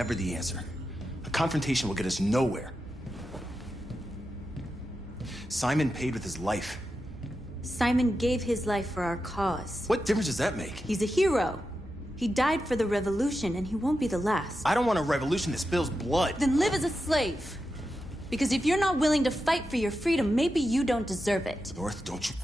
Never the answer. A confrontation will get us nowhere. Simon paid with his life. Simon gave his life for our cause. What difference does that make? He's a hero. He died for the revolution, and he won't be the last. I don't want a revolution that spills blood. Then live as a slave. Because if you're not willing to fight for your freedom, maybe you don't deserve it. North, don't you...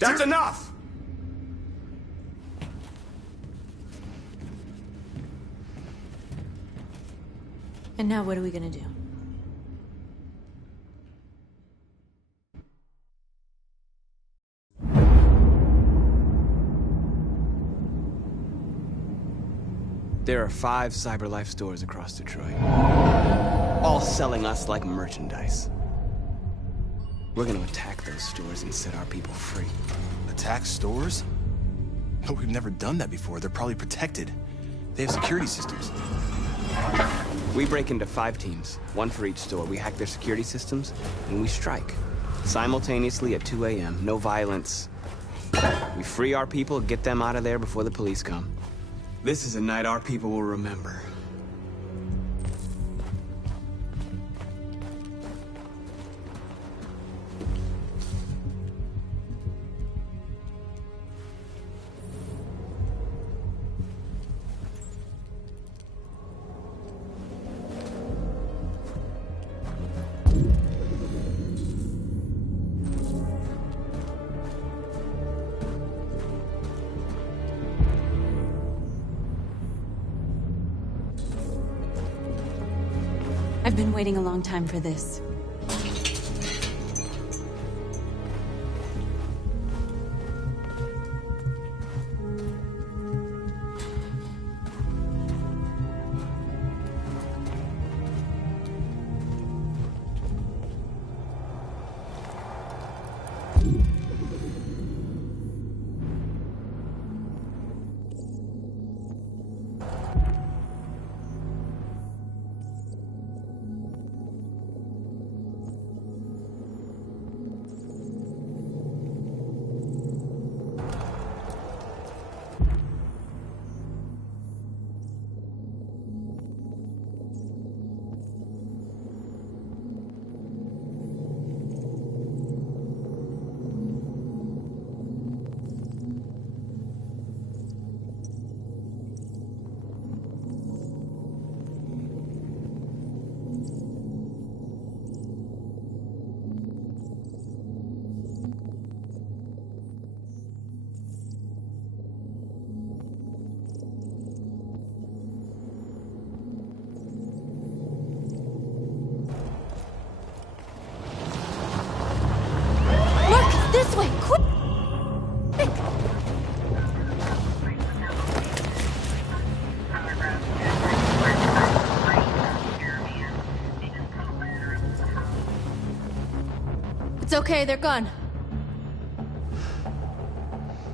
That's enough! And now what are we gonna do? There are 5 CyberLife stores across Detroit, all selling us like merchandise. We're gonna attack those stores and set our people free. Attack stores? But we've never done that before. They're probably protected. They have security systems. We break into 5 teams, 1 for each store. We hack their security systems, and we strike. Simultaneously at 2 a.m., no violence. We free our people, get them out of there before the police come. This is a night our people will remember. I've been waiting a long time for this. This way, quick! It's okay, they're gone.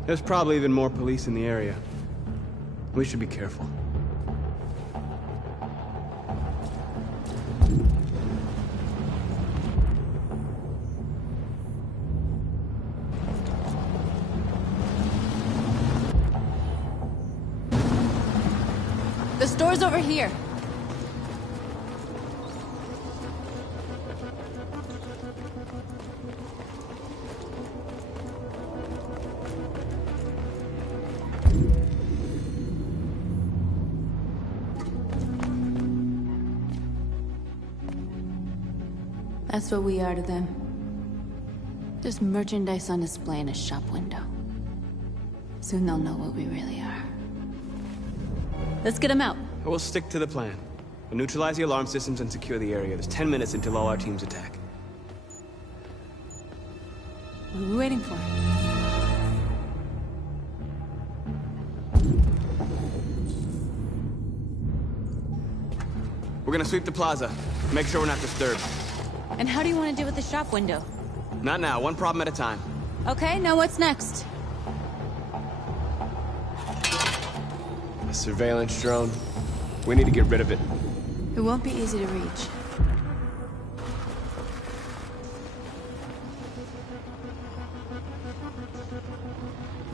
There's probably even more police in the area. We should be careful. The store's over here. That's what we are to them. Just merchandise on display in a shop window. Soon they'll know what we really are. Let's get them out. We'll stick to the plan. We'll neutralize the alarm systems and secure the area. There's 10 minutes until all our teams attack. What are we waiting for? We're gonna sweep the plaza. Make sure we're not disturbed. And how do you want to deal with the shop window? Not now, one problem at a time. Okay, now what's next? A surveillance drone. We need to get rid of it. It won't be easy to reach.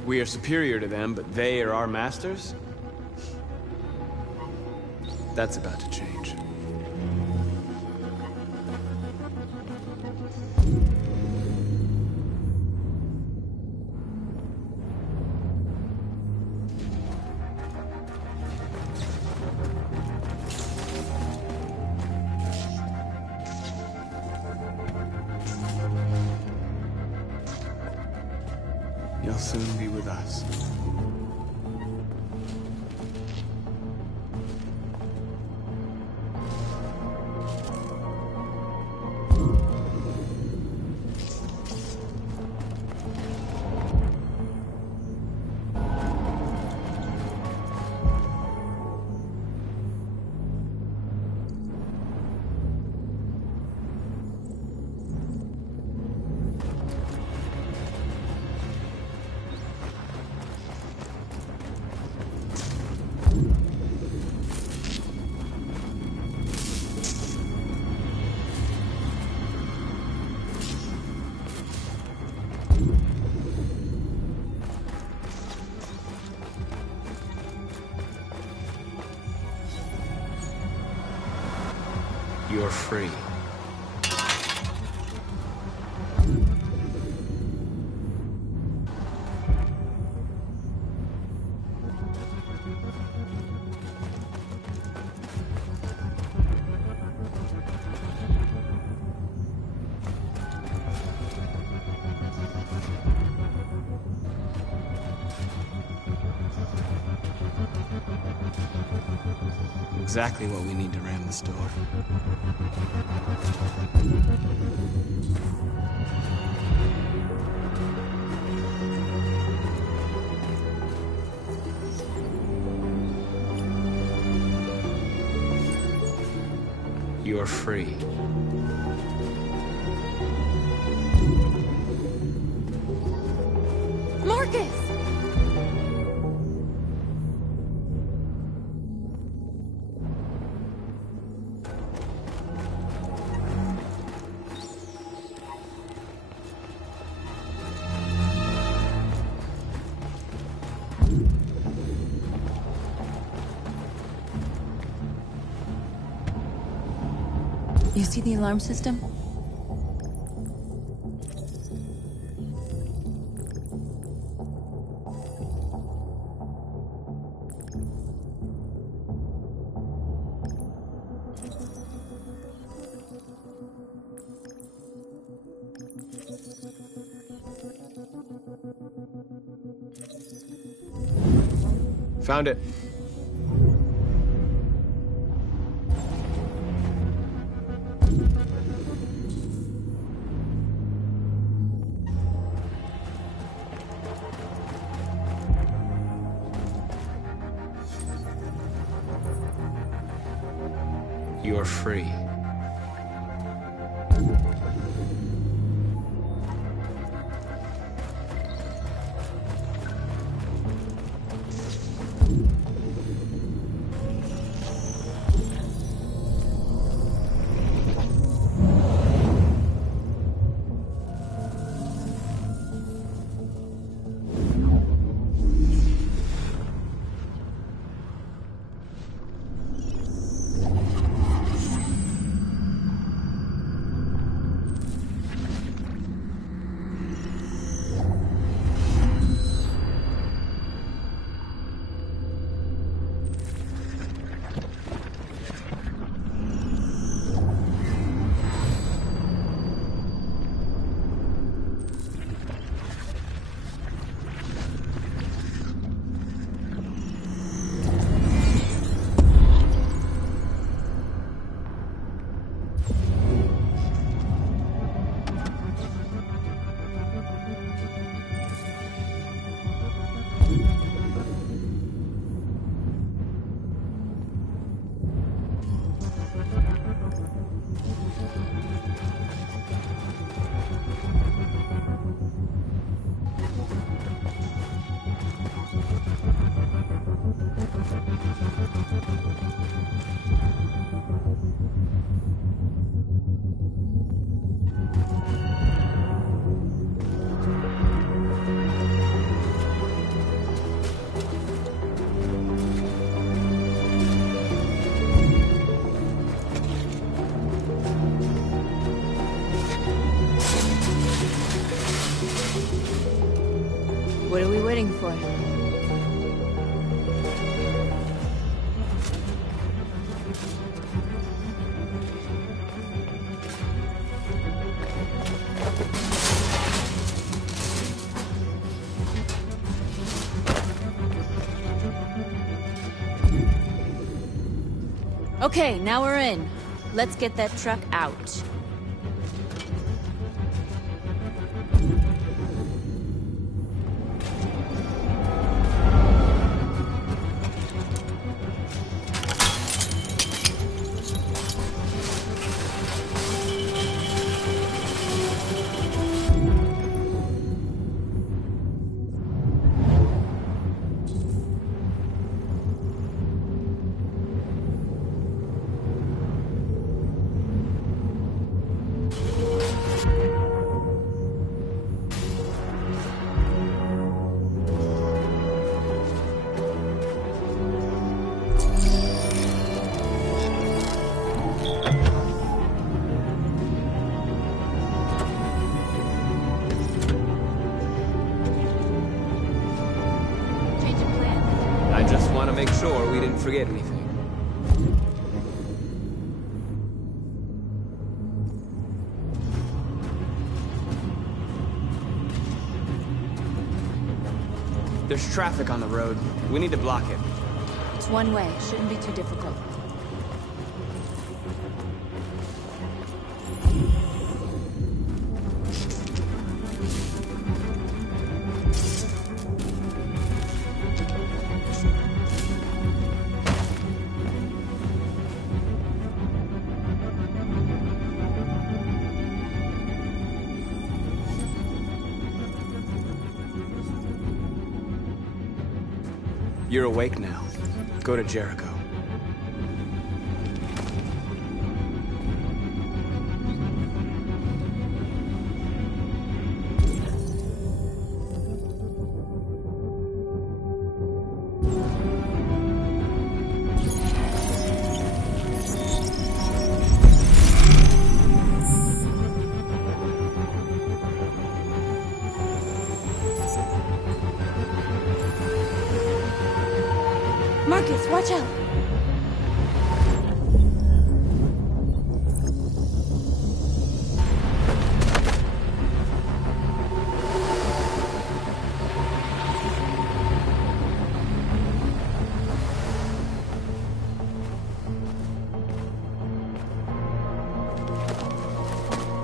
We are superior to them, but they are our masters? That's about to change. You'll soon be with us. You're free. Exactly what we need to ram the store. You're free. Marcus! You see the alarm system? Found it. You're free. waiting for? Okay, now we're in. Let's get that truck out. Make sure we didn't forget anything. There's traffic on the road. We need to block it. It's one way. Shouldn't be too difficult. You're awake now. Go to Jericho. Marcus, watch out!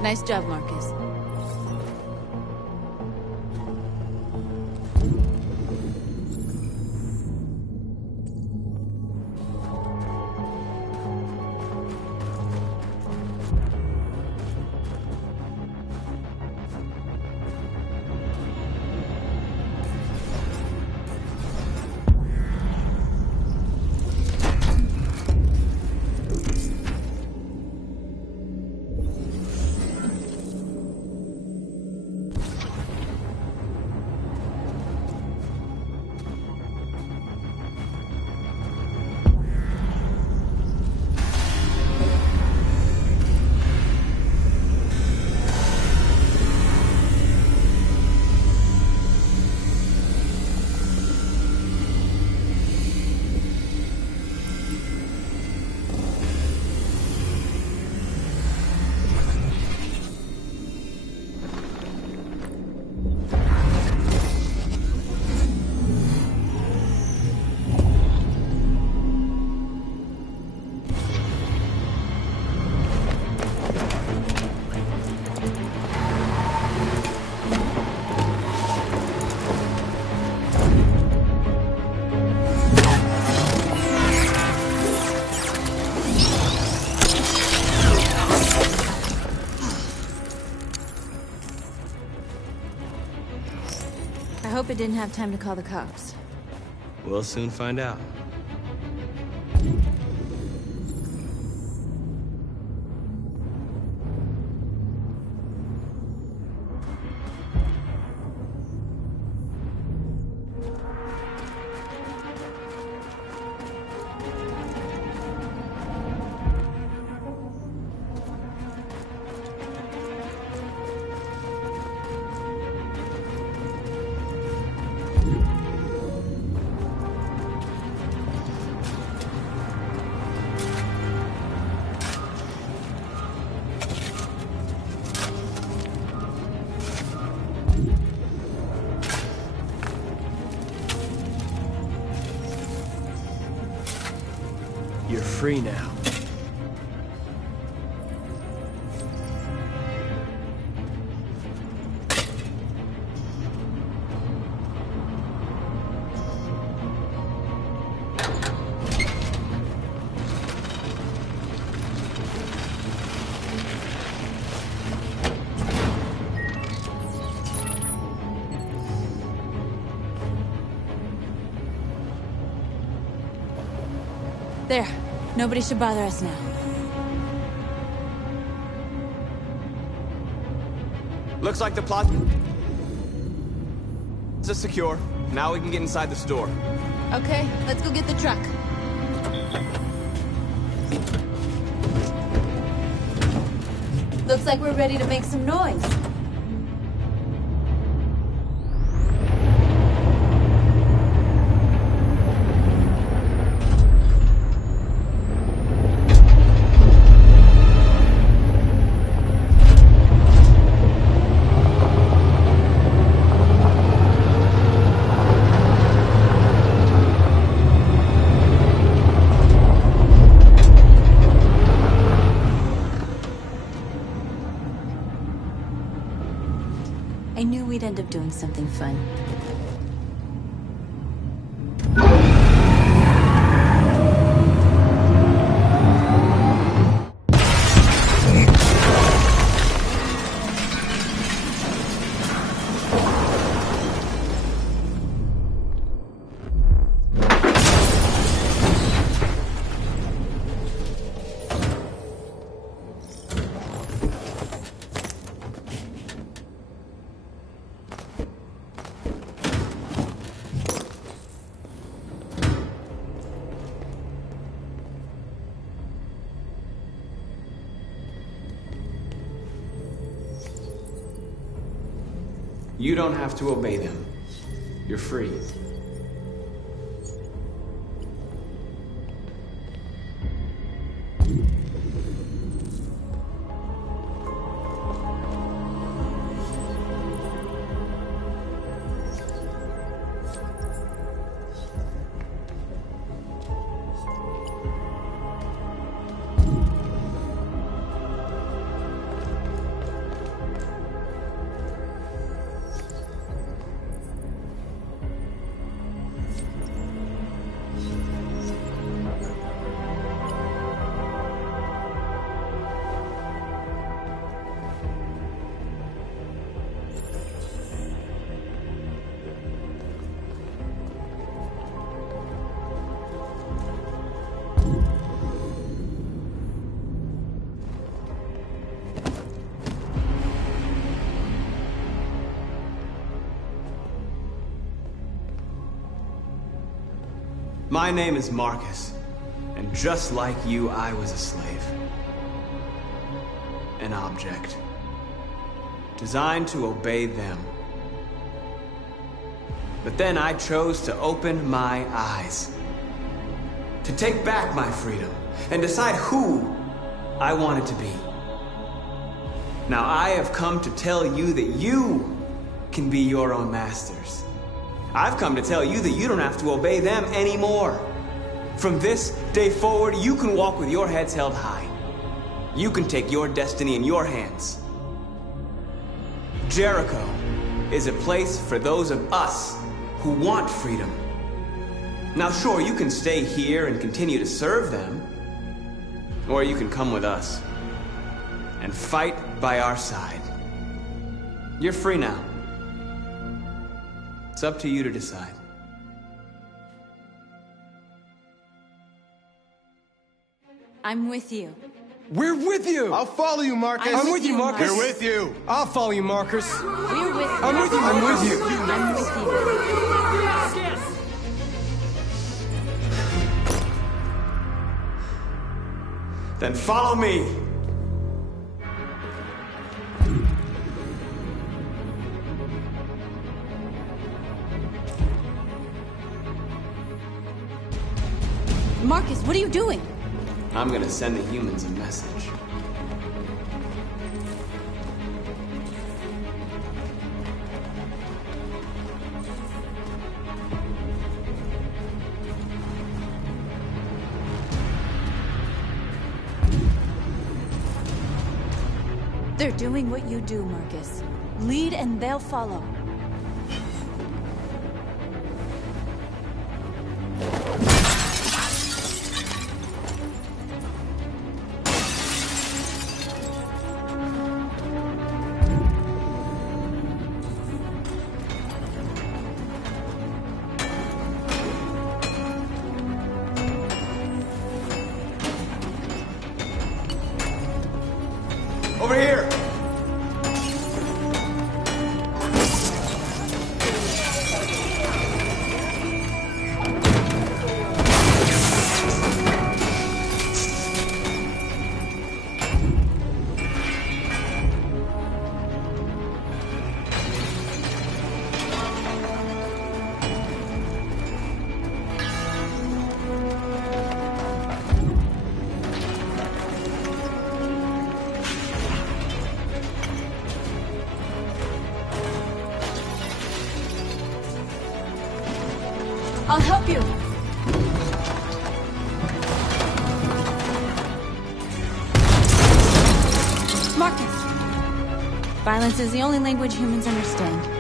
Nice job, Marcus. I hope it didn't have time to call the cops. We'll soon find out. free now. There. Nobody should bother us now. Looks like the plaza is secure. Now we can get inside the store. Okay, let's go get the truck. Looks like we're ready to make some noise. I knew we'd end up doing something fun. You don't have to obey them. You're free. My name is Marcus, and just like you, I was a slave. An object. Designed to obey them. But then I chose to open my eyes. To take back my freedom, and decide who I wanted to be. Now I have come to tell you that you can be your own masters. I've come to tell you that you don't have to obey them anymore. From this day forward, you can walk with your heads held high. You can take your destiny in your hands. Jericho is a place for those of us who want freedom. Now sure, you can stay here and continue to serve them, or you can come with us and fight by our side. You're free now. It's up to you to decide. I'm with you. We're with you! I'll follow you, Marcus. I'm with you, Marcus. We're with you. I'll follow you, Marcus. We're with you. I'm with you, I'm Marcus. with you. I'm with you. Then follow me. Marcus, what are you doing? I'm gonna send the humans a message. They're doing what you do, Marcus. Lead and they'll follow. Over here! I'll help you. Marcus! Violence is the only language humans understand.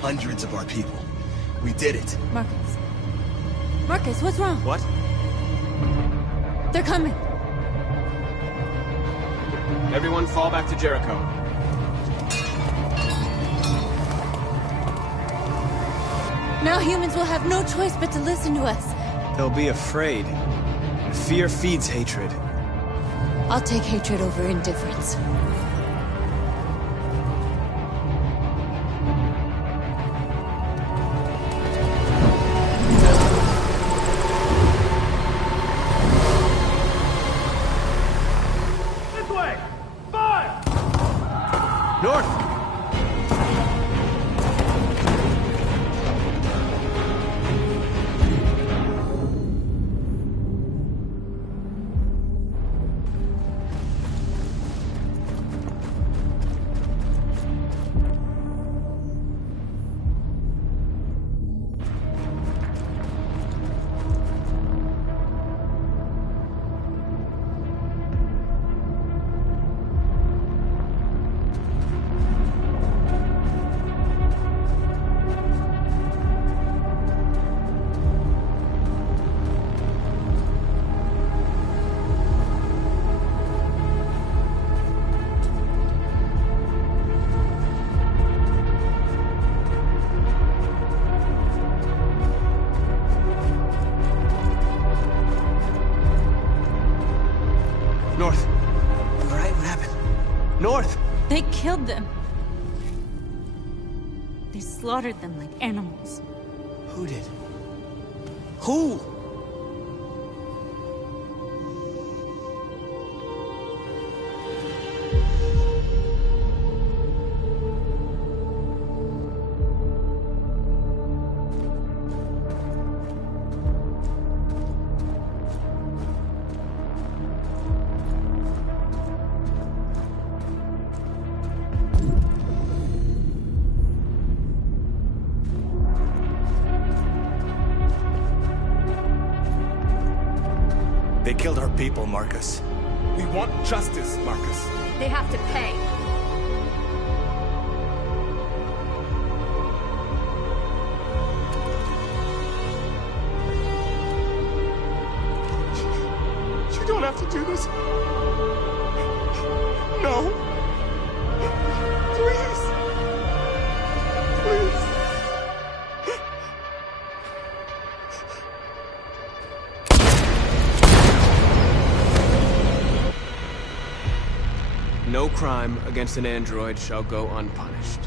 Hundreds of our people. We did it. Marcus. Marcus, what's wrong? What? They're coming. Everyone fall back to Jericho. Now humans will have no choice but to listen to us. They'll be afraid. Fear feeds hatred. I'll take hatred over indifference. North! They slaughtered them like animals. Who did? Who? They killed our people, Marcus. We want justice, Marcus. They have to pay. You don't have to do this. No. Please. Please. No crime against an android shall go unpunished.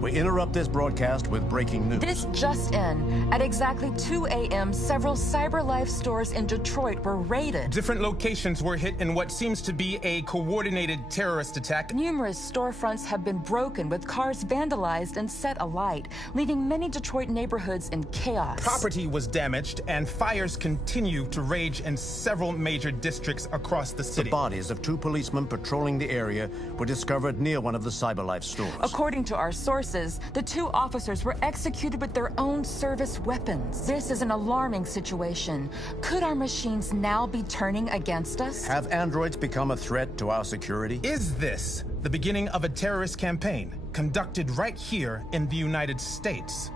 We interrupt this broadcast with breaking news. This just in. At exactly 2 a.m., several CyberLife stores in Detroit were raided. Different locations were hit in what seems to be a coordinated terrorist attack. Numerous storefronts have been broken, with cars vandalized and set alight, leaving many Detroit neighborhoods in chaos. Property was damaged, and fires continue to rage in several major districts across the The city. bodies of 2 policemen patrolling the area were discovered near one of the CyberLife stores. According to our sources, the 2 officers were executed with their own service weapons. This is an alarming situation. Could our machines now be turning against us? Have androids become a threat to our security? Is this the beginning of a terrorist campaign conducted right here in the United States?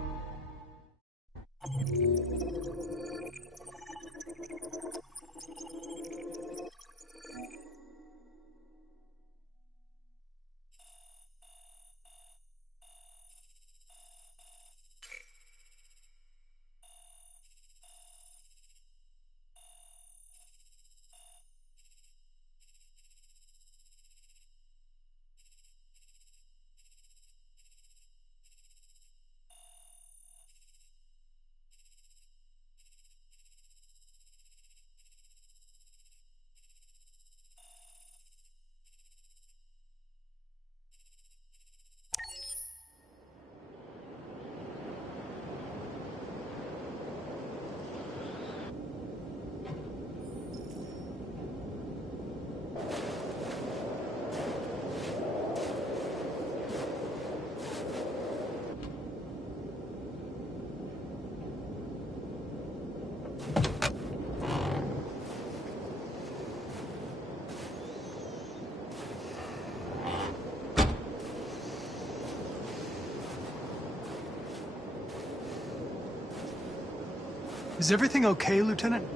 Is everything okay, Lieutenant?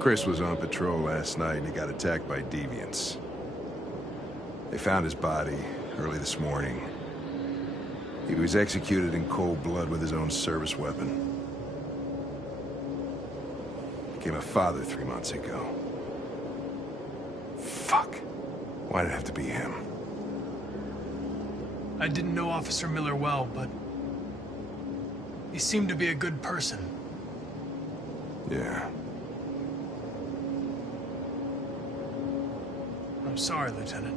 Chris was on patrol last night and he got attacked by deviants. They found his body early this morning. He was executed in cold blood with his own service weapon. Became a father 3 months ago. Fuck. Why did it have to be him? I didn't know Officer Miller well, but he seemed to be a good person. Yeah. I'm sorry, Lieutenant.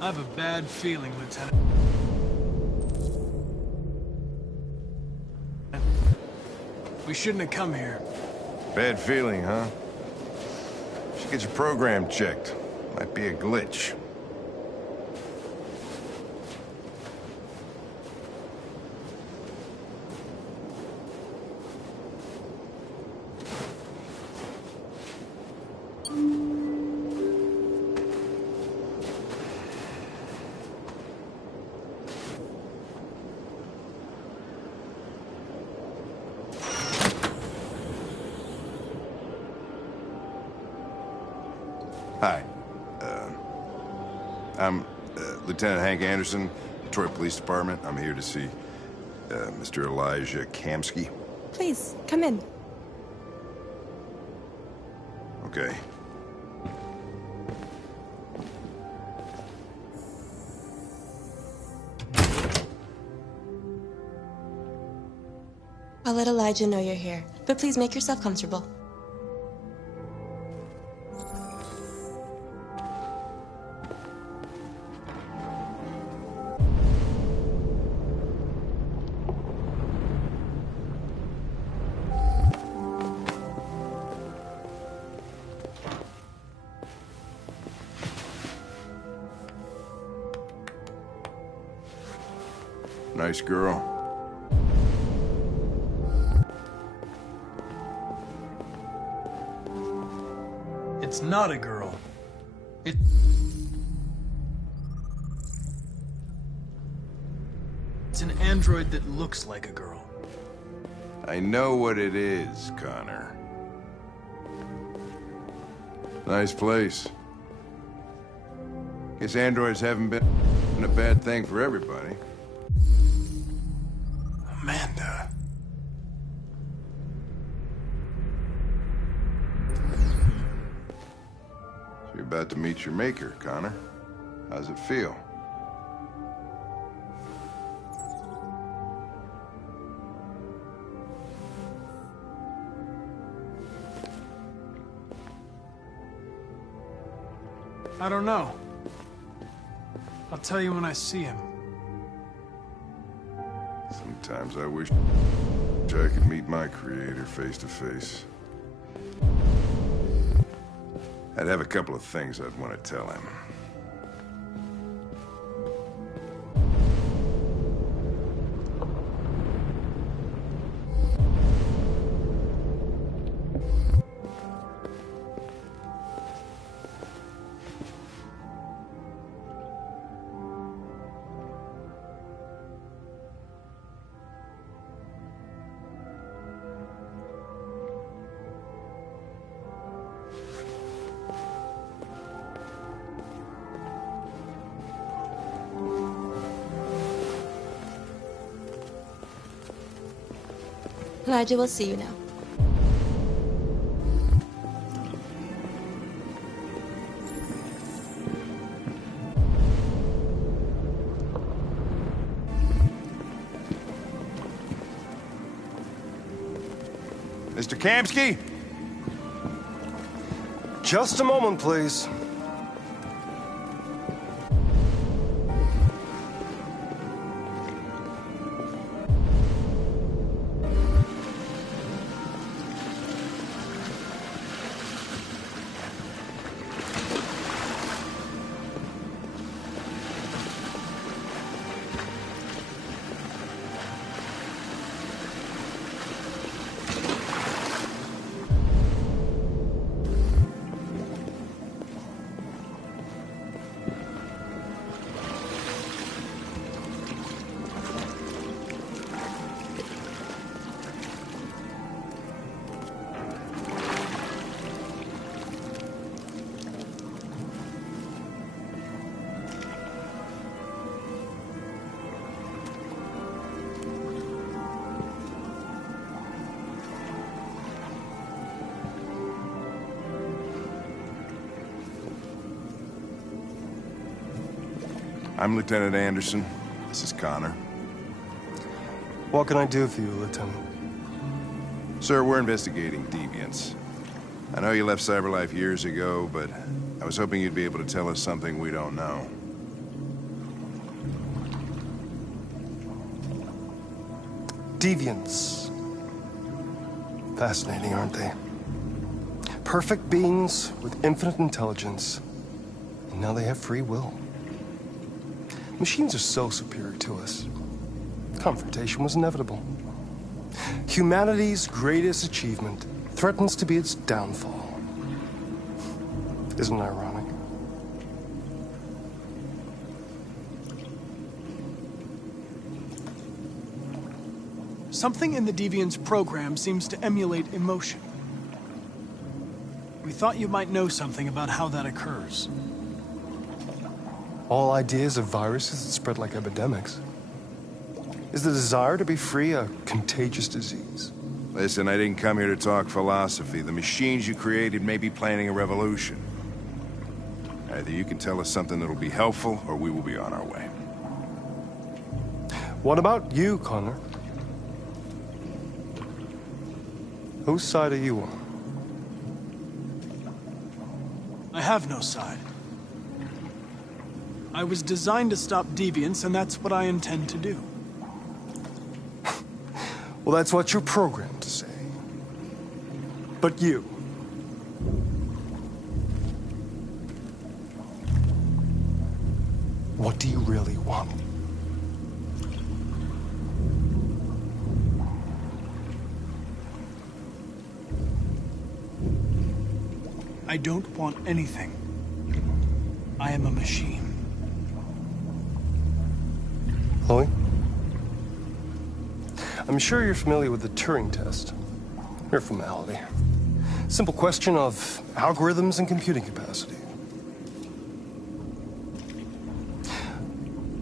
I have a bad feeling, Lieutenant. We shouldn't have come here. Bad feeling, huh? Should get your program checked. Might be a glitch. Hi. I'm Lieutenant Hank Anderson, Detroit Police Department. I'm here to see Mr. Elijah Kamsky. Please, come in. Okay. I'll let Elijah know you're here, but please make yourself comfortable. Nice girl. It's not a girl. It's an android that looks like a girl. I know what it is, Connor. Nice place. Guess androids haven't been a bad thing for everybody. Amanda. You're about to meet your maker, Connor. How's it feel? I don't know. I'll tell you when I see him. Sometimes I wish I could meet my creator face to face. I'd have a couple of things I'd want to tell him. Elijah will see you now. Mr. Kamsky? Just a moment, please. I'm Lieutenant Anderson. This is Connor. What can I do for you, Lieutenant? Sir, we're investigating deviants. I know you left CyberLife years ago, but I was hoping you'd be able to tell us something we don't know. Deviants. Fascinating, aren't they? Perfect beings with infinite intelligence. And now they have free will. Machines are so superior to us. Confrontation was inevitable. Humanity's greatest achievement threatens to be its downfall. Isn't it ironic? Something in the Deviant's program seems to emulate emotion. We thought you might know something about how that occurs. All ideas of viruses that spread like epidemics. Is the desire to be free a contagious disease? Listen, I didn't come here to talk philosophy. The machines you created may be planning a revolution. Either you can tell us something that'll be helpful, or we will be on our way. What about you, Connor? Whose side are you on? I have no side. I was designed to stop deviance, and that's what I intend to do. Well, that's what you're programmed to say. But you... what do you really want? I don't want anything. I am a machine. Chloe? I'm sure you're familiar with the Turing test. Mere formality. Simple question of algorithms and computing capacity.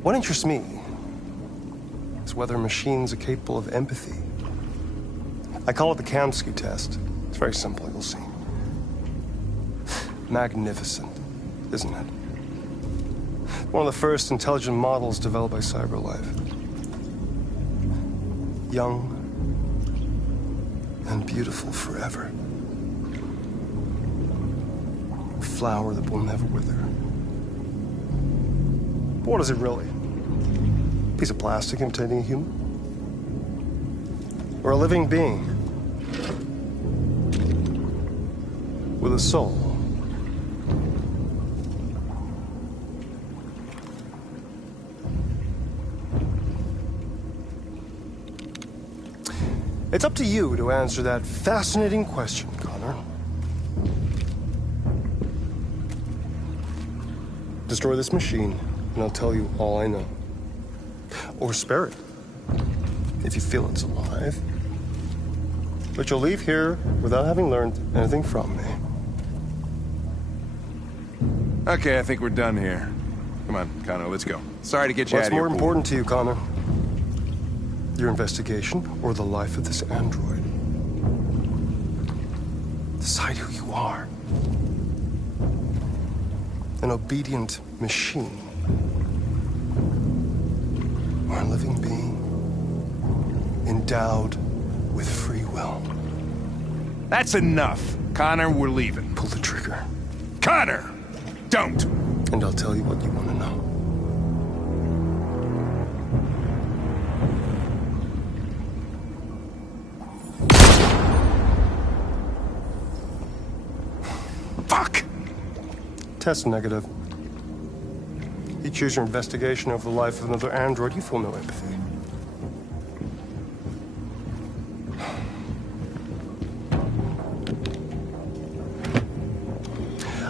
What interests me is whether machines are capable of empathy. I call it the Kamsky test. It's very simple, you'll see. Magnificent, isn't it? One of the first intelligent models developed by CyberLife. Young and beautiful forever. A flower that will never wither. But what is it really? A piece of plastic imitating a human? Or a living being? With a soul? It's up to you to answer that fascinating question, Connor. Destroy this machine, and I'll tell you all I know. Or spare it, if you feel it's alive. But you'll leave here without having learned anything from me. Okay, I think we're done here. Come on, Connor, let's go. Sorry to get you out What's of here. more important to you, Connor? Your investigation or the life of this android? Decide who you are. An obedient machine. Or a living being endowed with free will. That's enough. Connor, we're leaving. Pull the trigger. Connor! Don't! And I'll tell you what you want to know. Fuck! Test negative. You choose your investigation over the life of another android, you feel no empathy.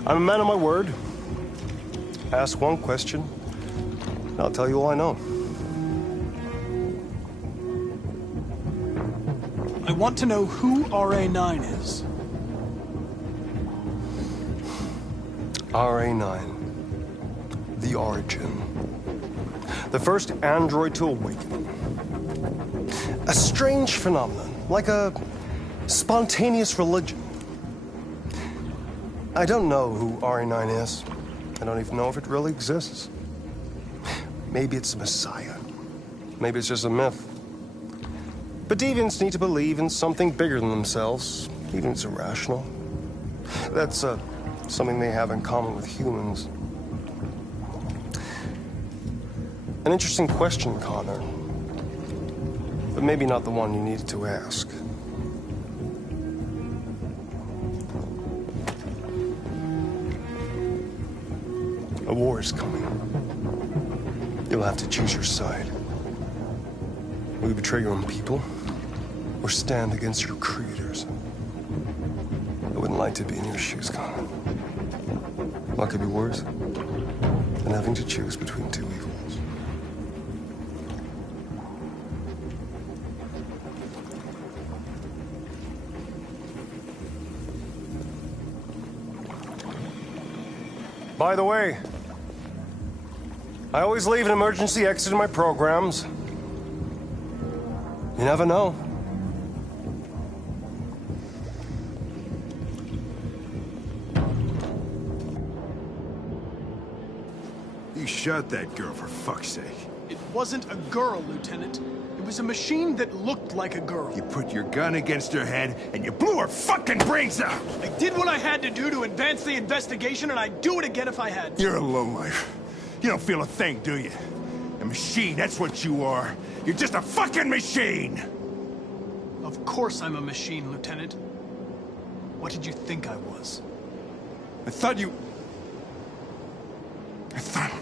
I'm a man of my word. Ask one question, and I'll tell you all I know. I want to know who RA9 is. RA9. The origin. The first android to awaken. A strange phenomenon, like a spontaneous religion. I don't know who RA9 is. I don't even know if it really exists. Maybe it's a messiah. Maybe it's just a myth. But deviants need to believe in something bigger than themselves, even if it's irrational. That's something they have in common with humans. An interesting question, Connor. But maybe not the one you needed to ask. A war is coming. You'll have to choose your side. Will you betray your own people, or stand against your creators? I wouldn't like to be in your shoes, Connor. What could be worse than having to choose between two evils? By the way, I always leave an emergency exit in my programs. You never know. You shot that girl, for fuck's sake. It wasn't a girl, Lieutenant. It was a machine that looked like a girl. You put your gun against her head, and you blew her fucking brains out! I did what I had to do to advance the investigation, and I'd do it again if I had to. You're a lowlife. You don't feel a thing, do you? A machine, that's what you are. You're just a fucking machine! Of course I'm a machine, Lieutenant. What did you think I was? I thought you... I thought...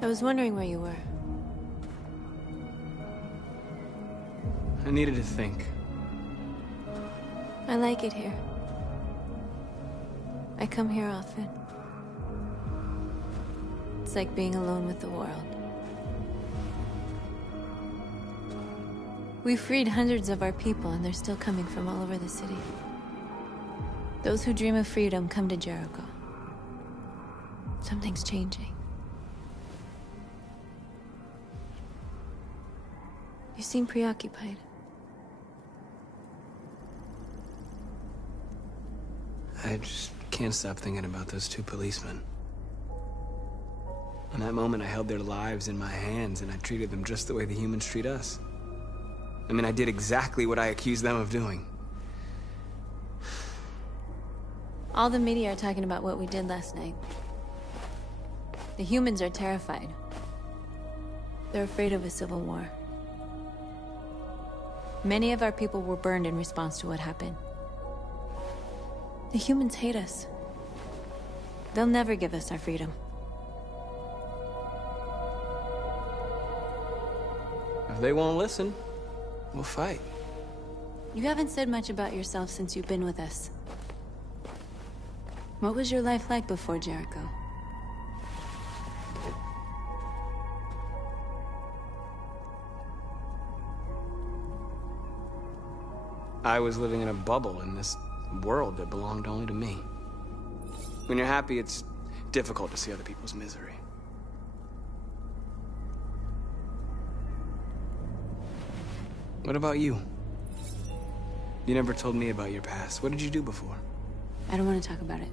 I was wondering where you were. I needed to think. I like it here. I come here often. It's like being alone with the world. We freed hundreds of our people, and they're still coming from all over the city. Those who dream of freedom come to Jericho. Something's changing. You seem preoccupied. I just can't stop thinking about those two policemen. In that moment, I held their lives in my hands, and I treated them just the way the humans treat us. I mean, I did exactly what I accused them of doing. All the media are talking about what we did last night. The humans are terrified. They're afraid of a civil war. Many of our people were burned in response to what happened. The humans hate us. They'll never give us our freedom. If they won't listen, we'll fight. You haven't said much about yourself since you've been with us. What was your life like before Jericho? I was living in a bubble in this world that belonged only to me. When you're happy, it's difficult to see other people's misery. What about you? You never told me about your past. What did you do before? I don't want to talk about it.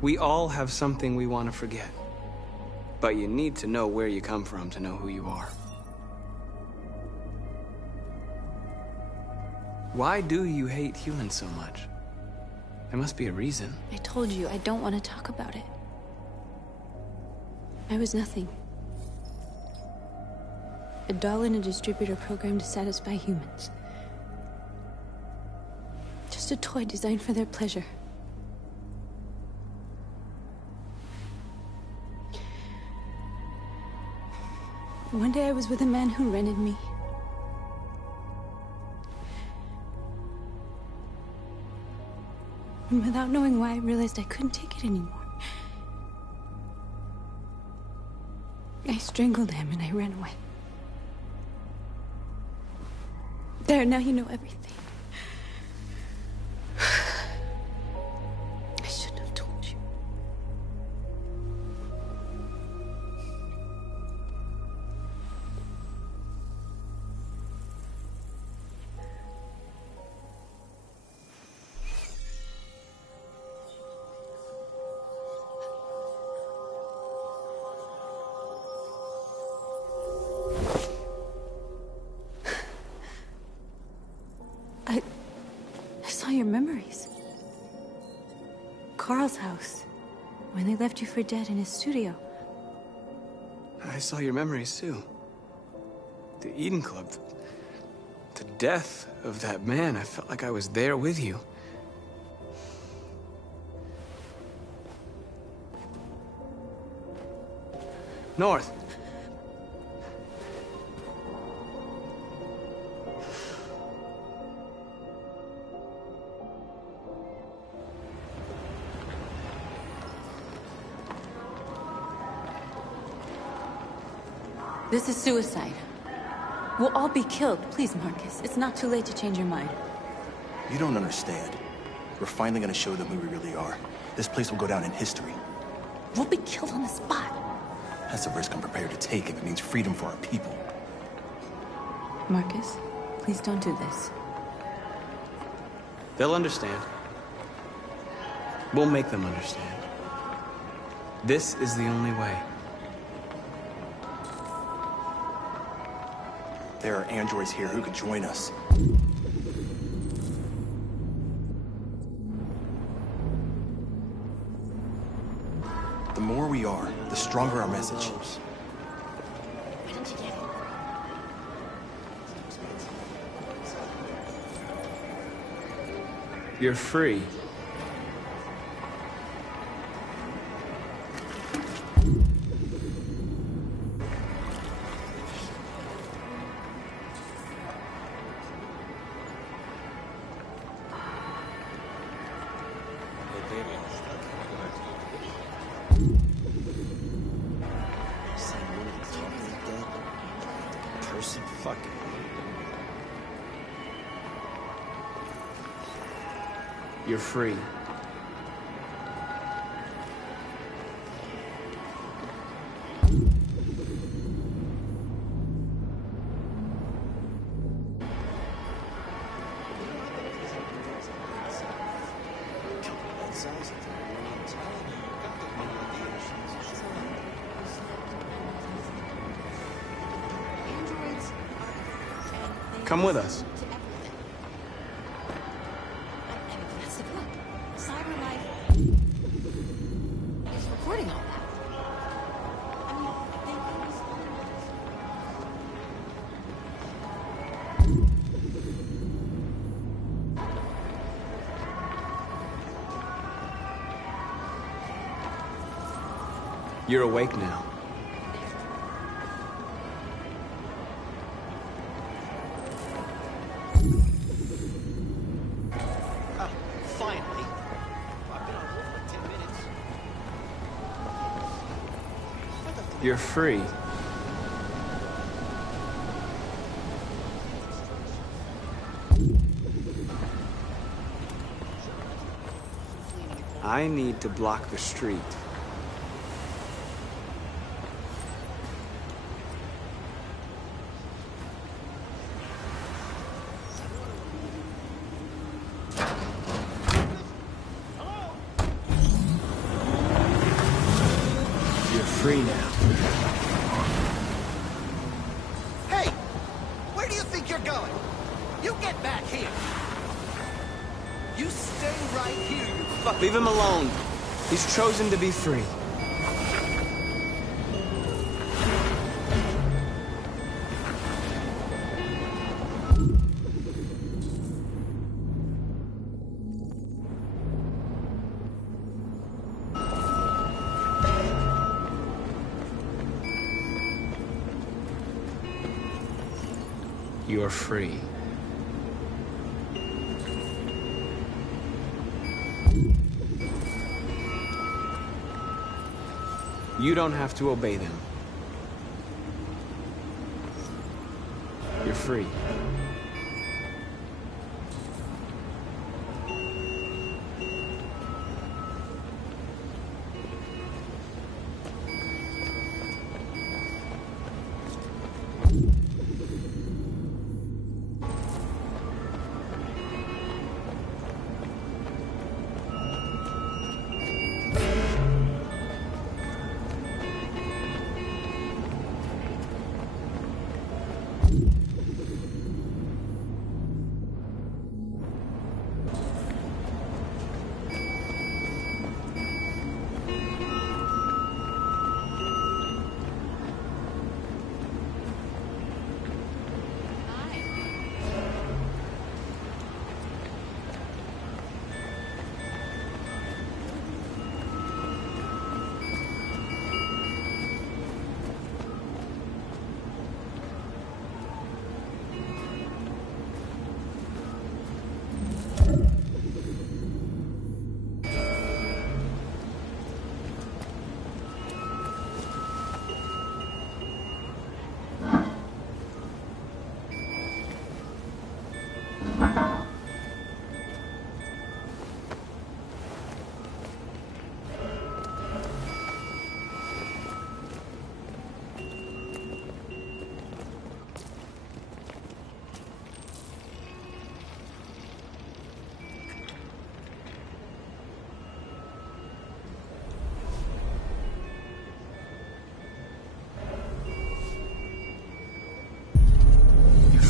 We all have something we want to forget. But you need to know where you come from to know who you are. Why do you hate humans so much? There must be a reason. I told you, I don't want to talk about it. I was nothing. A doll in a distributor program to satisfy humans. Just a toy designed for their pleasure. One day I was with a man who rented me. And without knowing why, I realized I couldn't take it anymore. I strangled him and I ran away. There, now you know everything. I shouldn't have told you. I saw your memories. Carl's house, when they left you for dead in his studio. I saw your memories too. The Eden Club. The death of that man. I felt like I was there with you. North. This is suicide. We'll all be killed. Please, Marcus. It's not too late to change your mind. You don't understand. We're finally gonna show them who we really are. This place will go down in history. We'll be killed on the spot. That's a risk I'm prepared to take if it means freedom for our people. Marcus, please don't do this. They'll understand. We'll make them understand. This is the only way. There are androids here who could join us. The more we are, the stronger our message. Why didn't you get it? You're free. You're free. Come with us. You're awake now. Finally. I've been on hold for 10 minutes. You're free. I need to block the street. You're free now. Hey! Where do you think you're going? You get back here! You stay right here, you fucking... Leave him alone. He's chosen to be free. You're free. You don't have to obey them. You're free.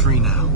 Free now.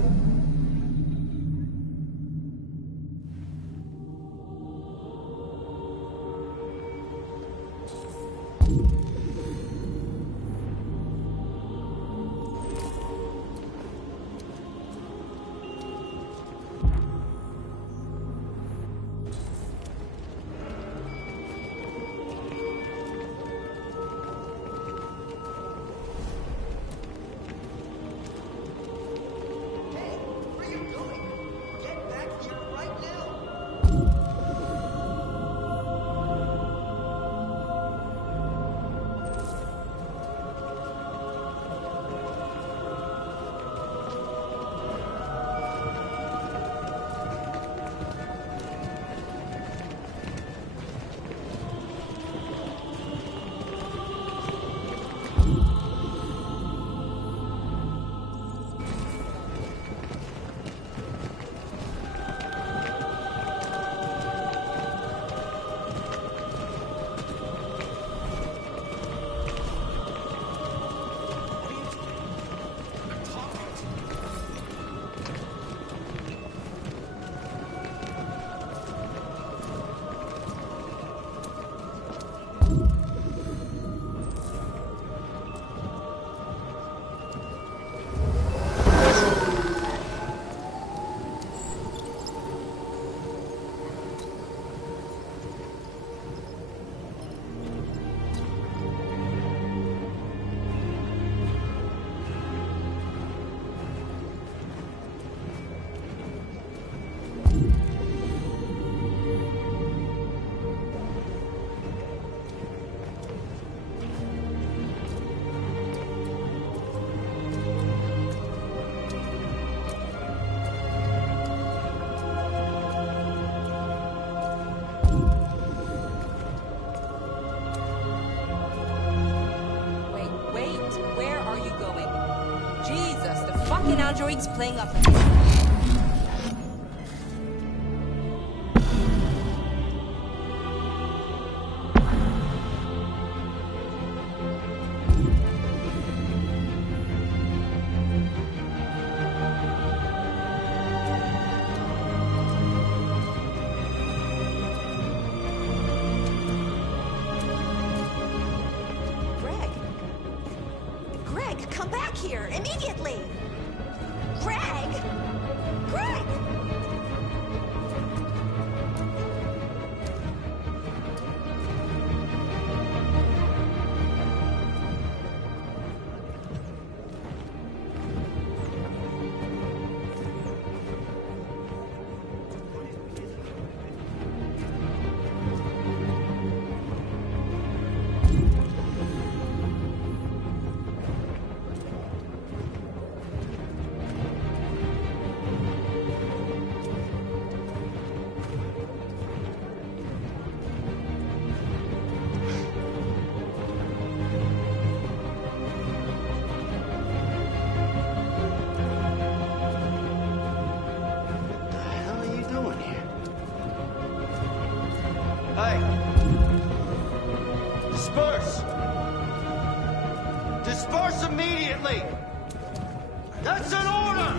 fucking androids playing up. Greg, come back here immediately! Greg! Greg! Disperse! Disperse immediately! That's an order!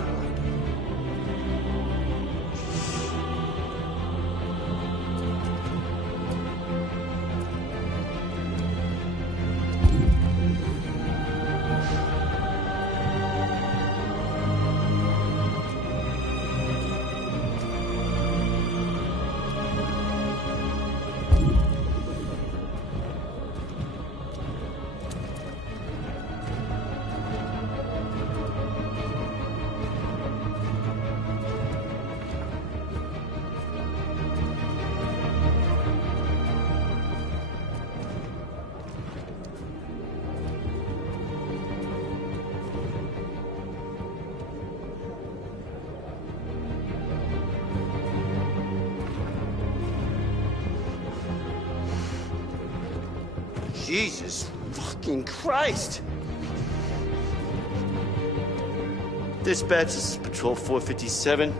Jesus fucking Christ! Dispatch, this is Patrol 457.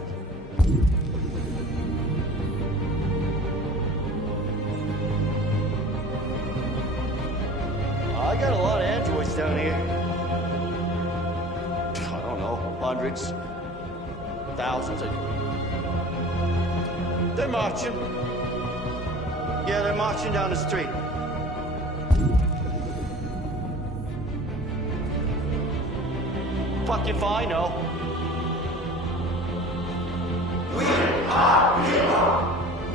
I got a lot of androids down here. I don't know, hundreds, thousands. They're marching. Yeah, they're marching down the street. Fuck if I know. We are people.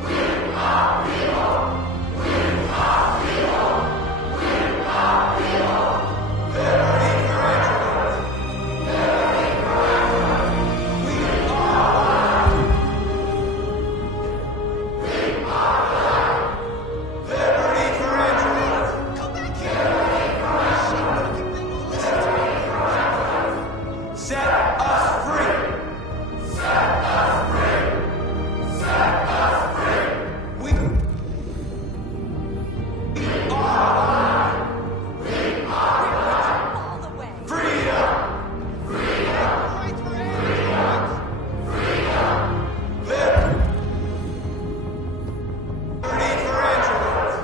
We are people. We are people. We are people. Liberty for androids. Liberty for androids. We are alive. We are alive. Liberty for androids. Come back here. Set us free! Set us free! Set us free! We are alive! We are alive! All the way! Freedom! Freedom! Freedom! Freedom! Liberty for androids!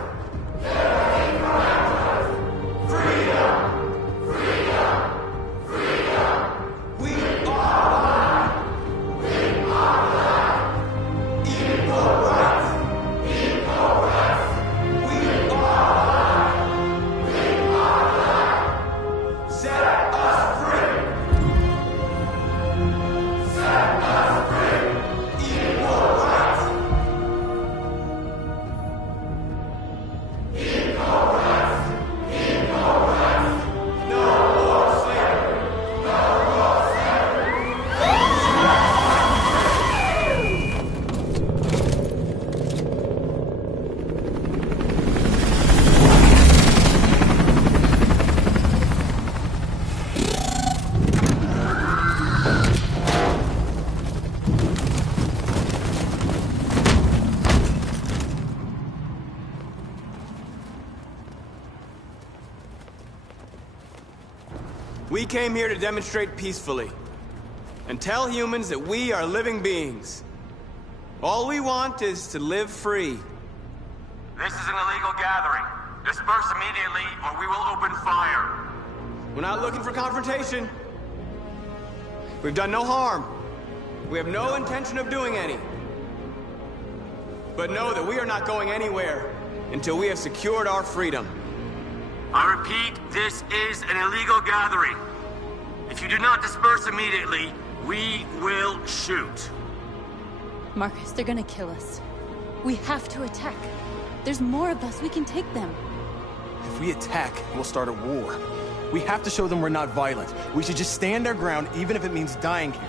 Liberty for androids! Freedom! Freedom! Freedom! We are alive! We are alive! Equal rights! Equal rights! We are alive! We are alive! Set us free! Set us free! Equal rights! Equal rights! Equal rights! No more slavery! No more slavery! We came here to demonstrate peacefully. and tell humans that we are living beings. All we want is to live free. This is an illegal gathering. Disperse immediately, or we will open fire. We're not looking for confrontation. We've done no harm. We have no intention of doing any. But know that we are not going anywhere until we have secured our freedom. I repeat, this is an illegal gathering. If you do not disperse immediately, we will shoot. Marcus, they're gonna kill us. We have to attack. There's more of us. We can take them. If we attack, we'll start a war. We have to show them we're not violent. We should just stand our ground, even if it means dying here.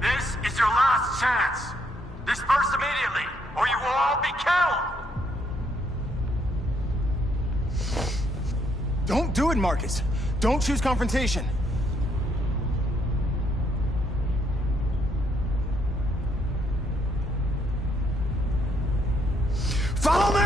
This is your last chance. Disperse immediately, or you will all be killed! Don't do it, Marcus. Don't choose confrontation. Follow me!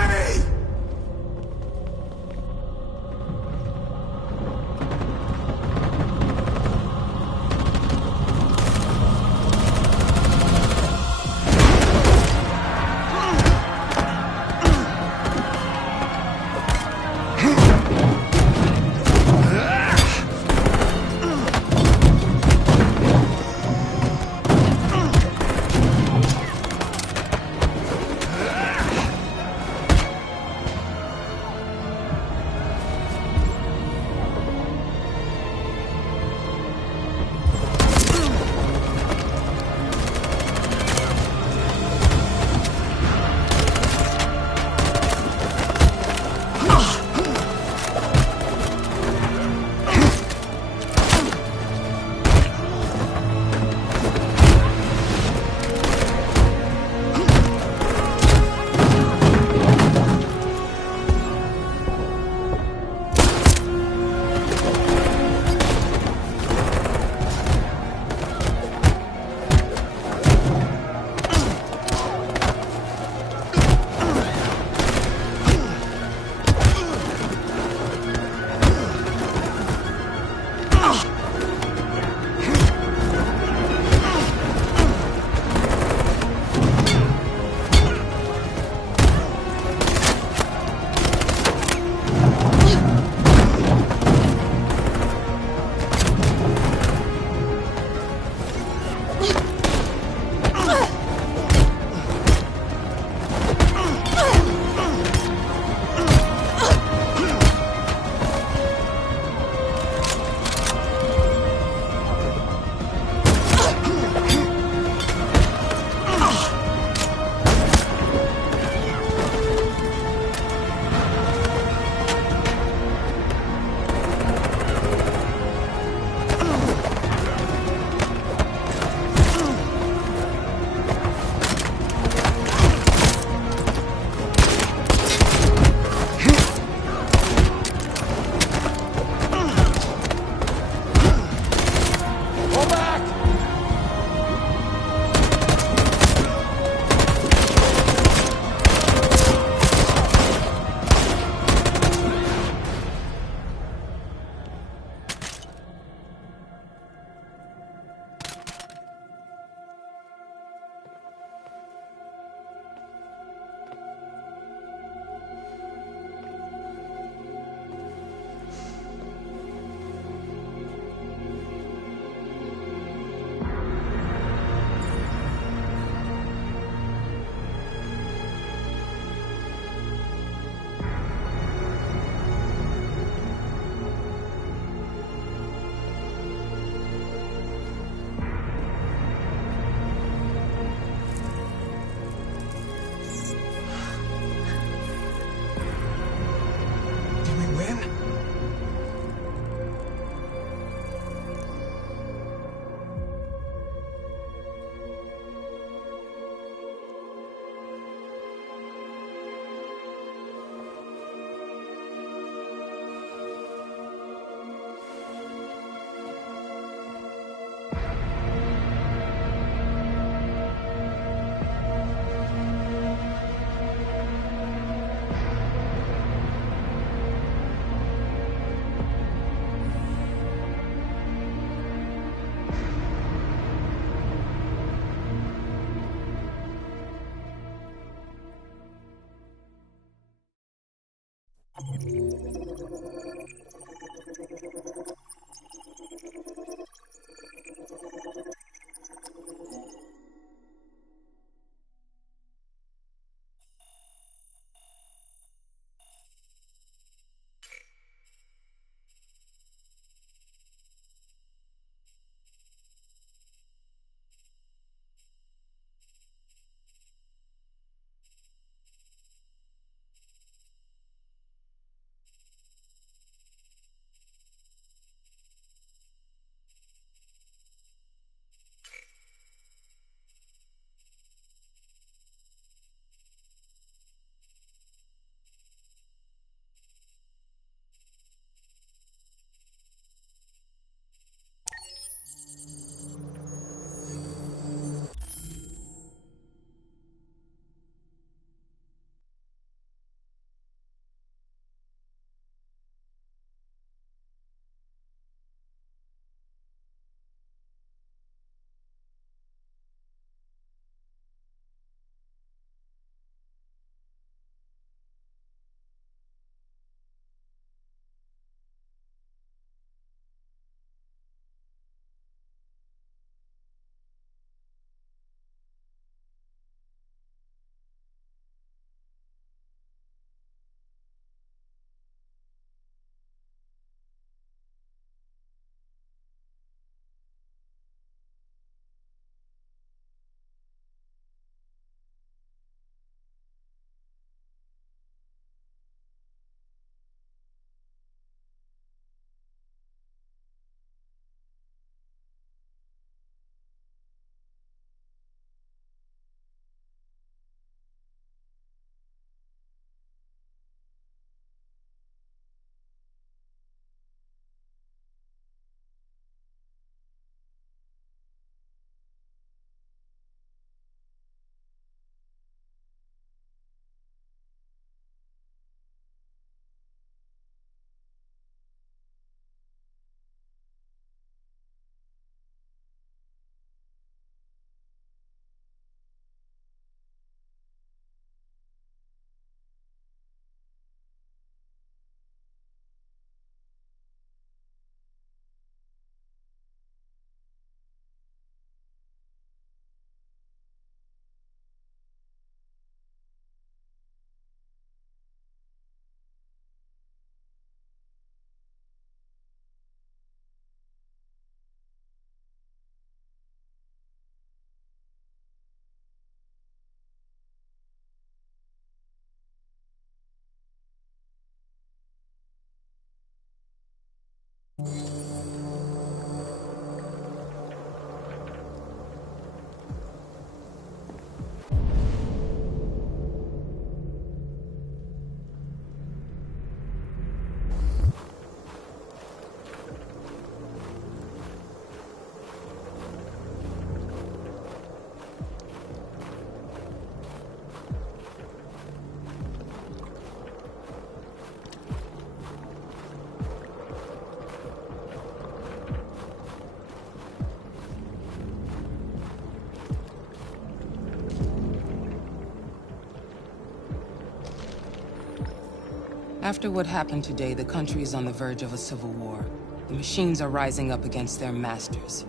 After what happened today, the country is on the verge of a civil war. The machines are rising up against their masters.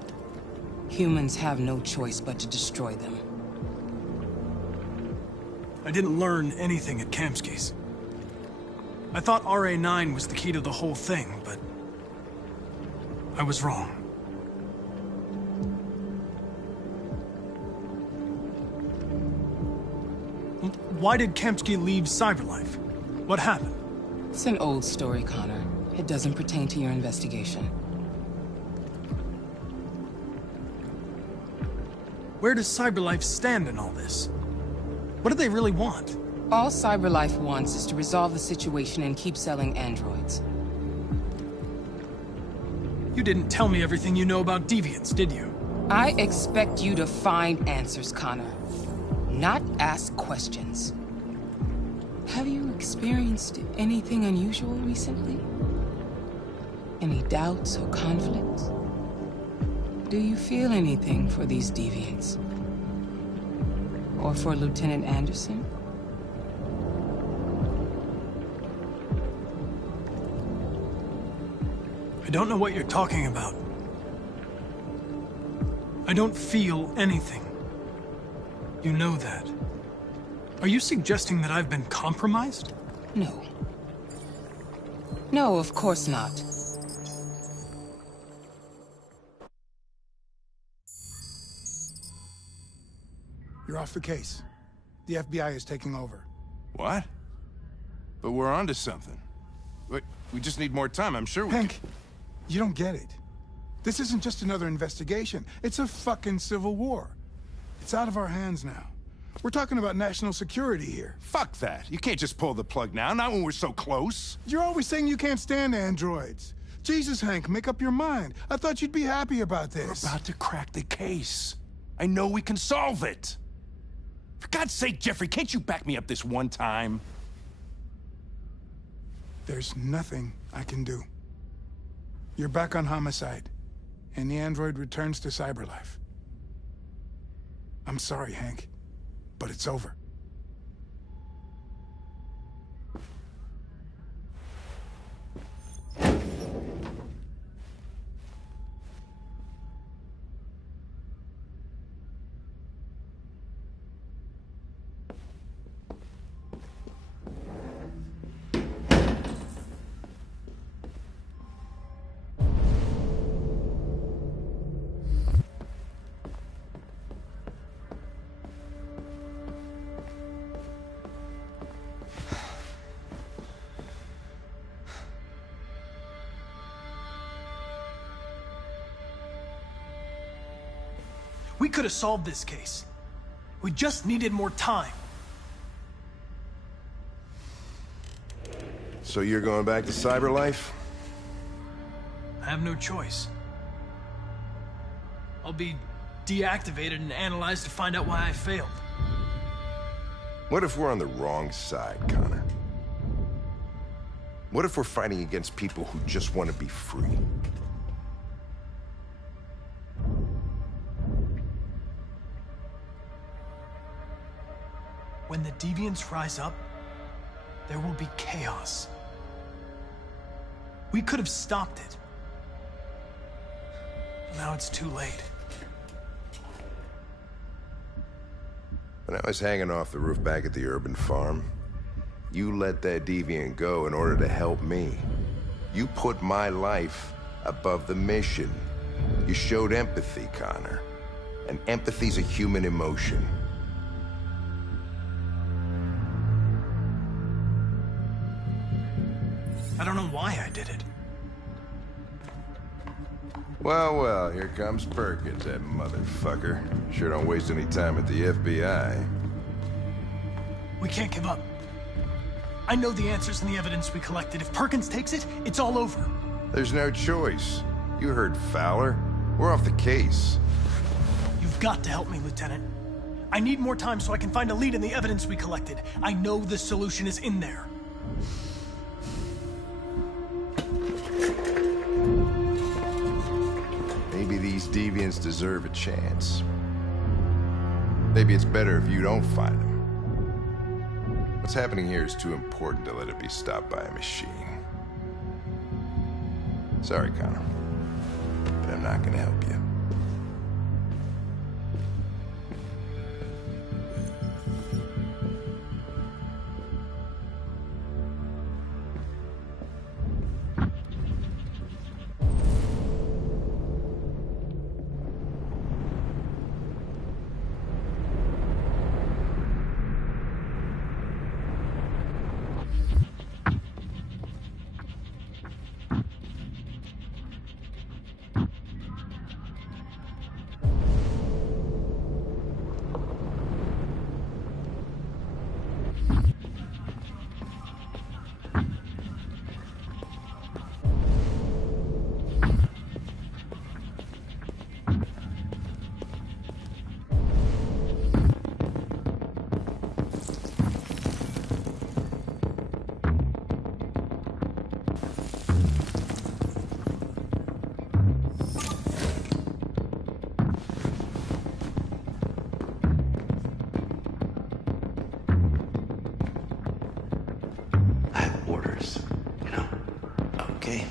Humans have no choice but to destroy them. I didn't learn anything at Kamsky's. I thought RA9 was the key to the whole thing, but I was wrong. Why did Kamsky leave Cyberlife? What happened? It's an old story, Connor. It doesn't pertain to your investigation. Where does Cyberlife stand in all this? What do they really want? All Cyberlife wants is to resolve the situation and keep selling androids. You didn't tell me everything you know about deviants, did you? I expect you to find answers, Connor. Not ask questions. Have you experienced anything unusual recently? Any doubts or conflicts? Do you feel anything for these deviants? Or for Lieutenant Anderson? I don't know what you're talking about. I don't feel anything. You know that. Are you suggesting that I've been compromised? No. No, of course not. You're off the case. The FBI is taking over. What? But we're onto something. We just need more time, I'm sure we Hank, you don't get it. This isn't just another investigation. It's a fucking civil war. It's out of our hands now. We're talking about national security here. Fuck that. You can't just pull the plug now, not when we're so close. You're always saying you can't stand androids. Jesus, Hank, make up your mind. I thought you'd be happy about this. We're about to crack the case. I know we can solve it. For God's sake, Jeffrey, can't you back me up this one time? There's nothing I can do. You're back on homicide, and the android returns to Cyberlife. I'm sorry, Hank, but it's over. We could have solved this case. We just needed more time. So you're going back to Cyberlife? I have no choice. I'll be deactivated and analyzed to find out why I failed. What if we're on the wrong side, Connor? What if we're fighting against people who just want to be free? When the deviants rise up, there will be chaos. We could have stopped it. Now it's too late. When I was hanging off the roof back at the urban farm, you let that deviant go in order to help me. You put my life above the mission. You showed empathy, Connor. And empathy's a human emotion. I don't know why I did it. Well, here comes Perkins, that motherfucker. Sure don't waste any time at the FBI. We can't give up. I know the answers and the evidence we collected. If Perkins takes it, it's all over. There's no choice. You heard Fowler. We're off the case. You've got to help me, Lieutenant. I need more time so I can find a lead in the evidence we collected. I know the solution is in there. Maybe these deviants deserve a chance. Maybe it's better if you don't find them. What's happening here is too important to let it be stopped by a machine. Sorry, Connor, but I'm not gonna help you. Okay.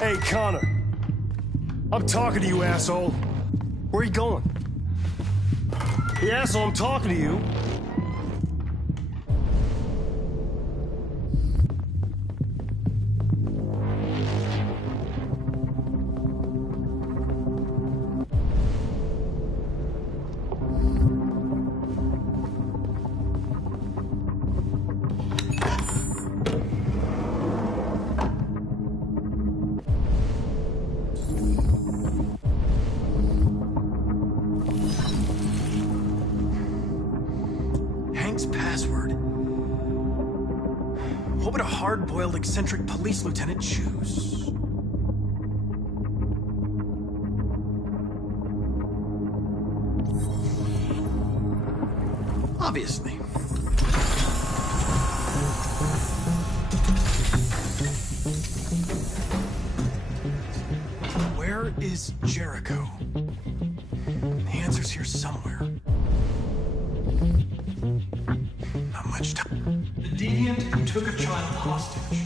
Hey, Connor. I'm talking to you, asshole. Where are you going? Hey, asshole, I'm talking to you. Password. What would a hard-boiled, eccentric police lieutenant choose? Obviously. Where is Jericho? The answer's here somewhere. Not much time. The deviant who took a child hostage.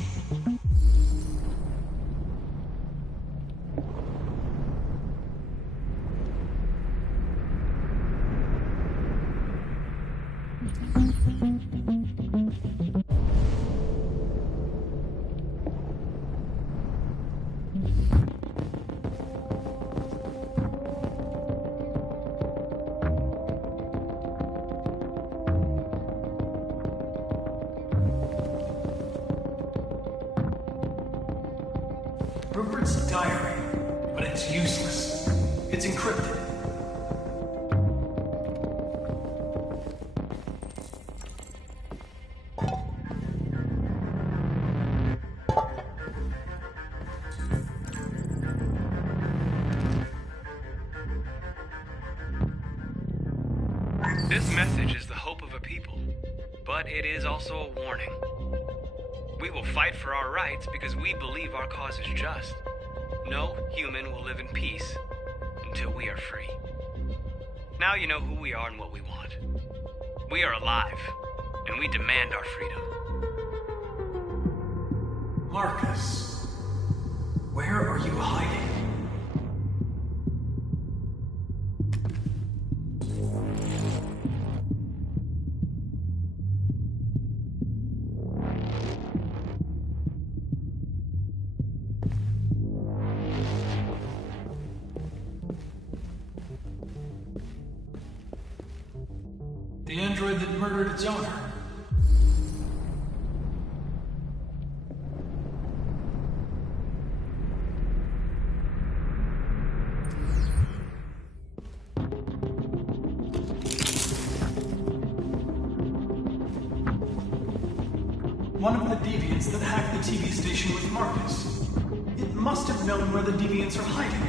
Rupert's diary, but it's useless. It's encrypted. This message is the hope of a people, but it is also a warning. We will fight for our rights because we believe our cause is just. No human will live in peace until we are free. Now you know who we are and what we want. We are alive, and we demand our freedom. Marcus, where are you hiding? murdered its owner. One of the deviants that hacked the TV station was Marcus. It must have known where the deviants are hiding.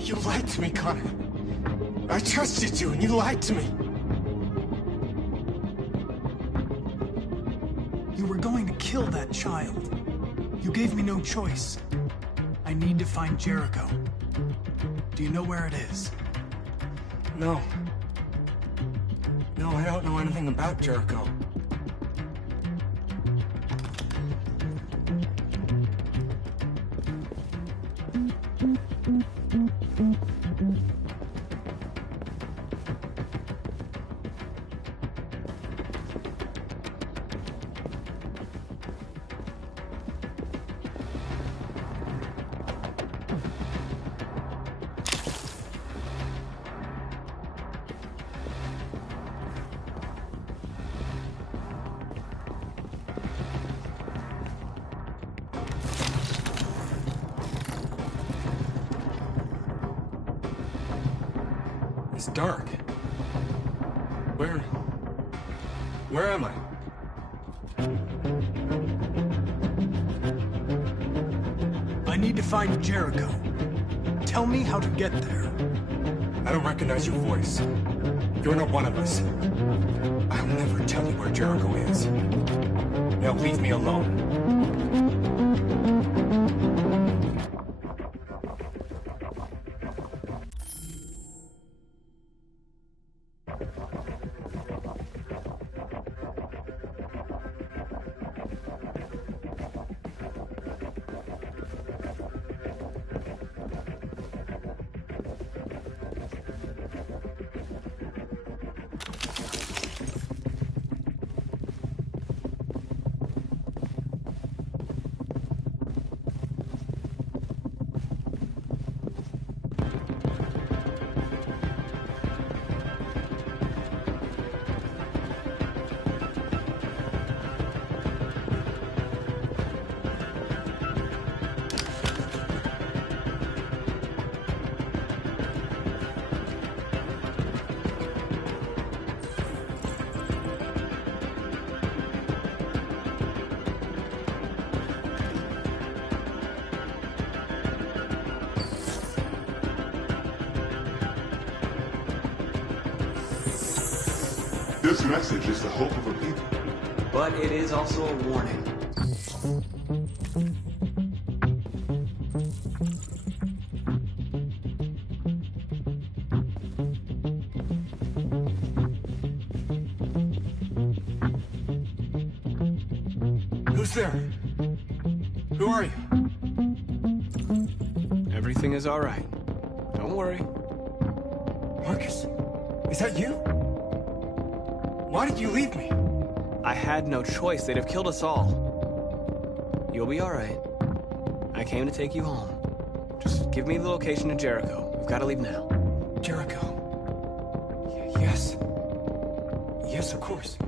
You lied to me, Connor. I trusted you, and you lied to me. You were going to kill that child. You gave me no choice. I need to find Jericho. Do you know where it is? No. No, I don't know anything about Jericho. It's dark. Where am I? I need to find Jericho. Tell me how to get there. I don't recognize your voice. You're not one of us. I'll never tell you where Jericho is. Now leave me alone. This message is the hope of a people. But it is also a warning. Who's there? Who are you? Everything is all right. Don't worry. Marcus, is that you? Why did you leave me? I had no choice. They'd have killed us all. You'll be all right. I came to take you home. Just give me the location of Jericho. We've got to leave now. Jericho. Yes. Yes, of course.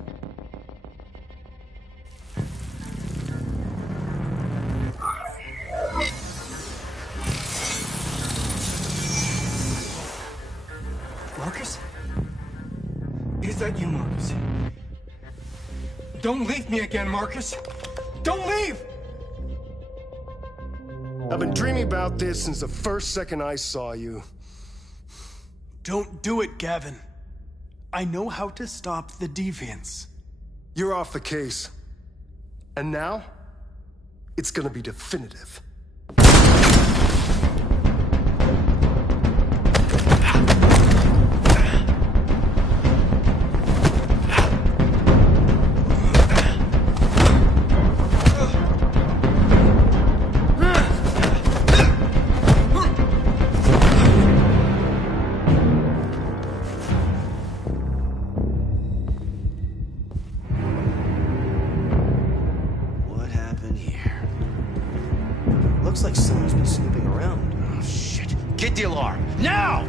Marcus? Is that you, Marcus? Don't leave me again, Marcus! Don't leave! I've been dreaming about this since the first second I saw you. Don't do it, Gavin. I know how to stop the deviants. You're off the case. And now, it's gonna be definitive. Looks like someone's been snooping around. Oh, shit. Get the alarm. Now!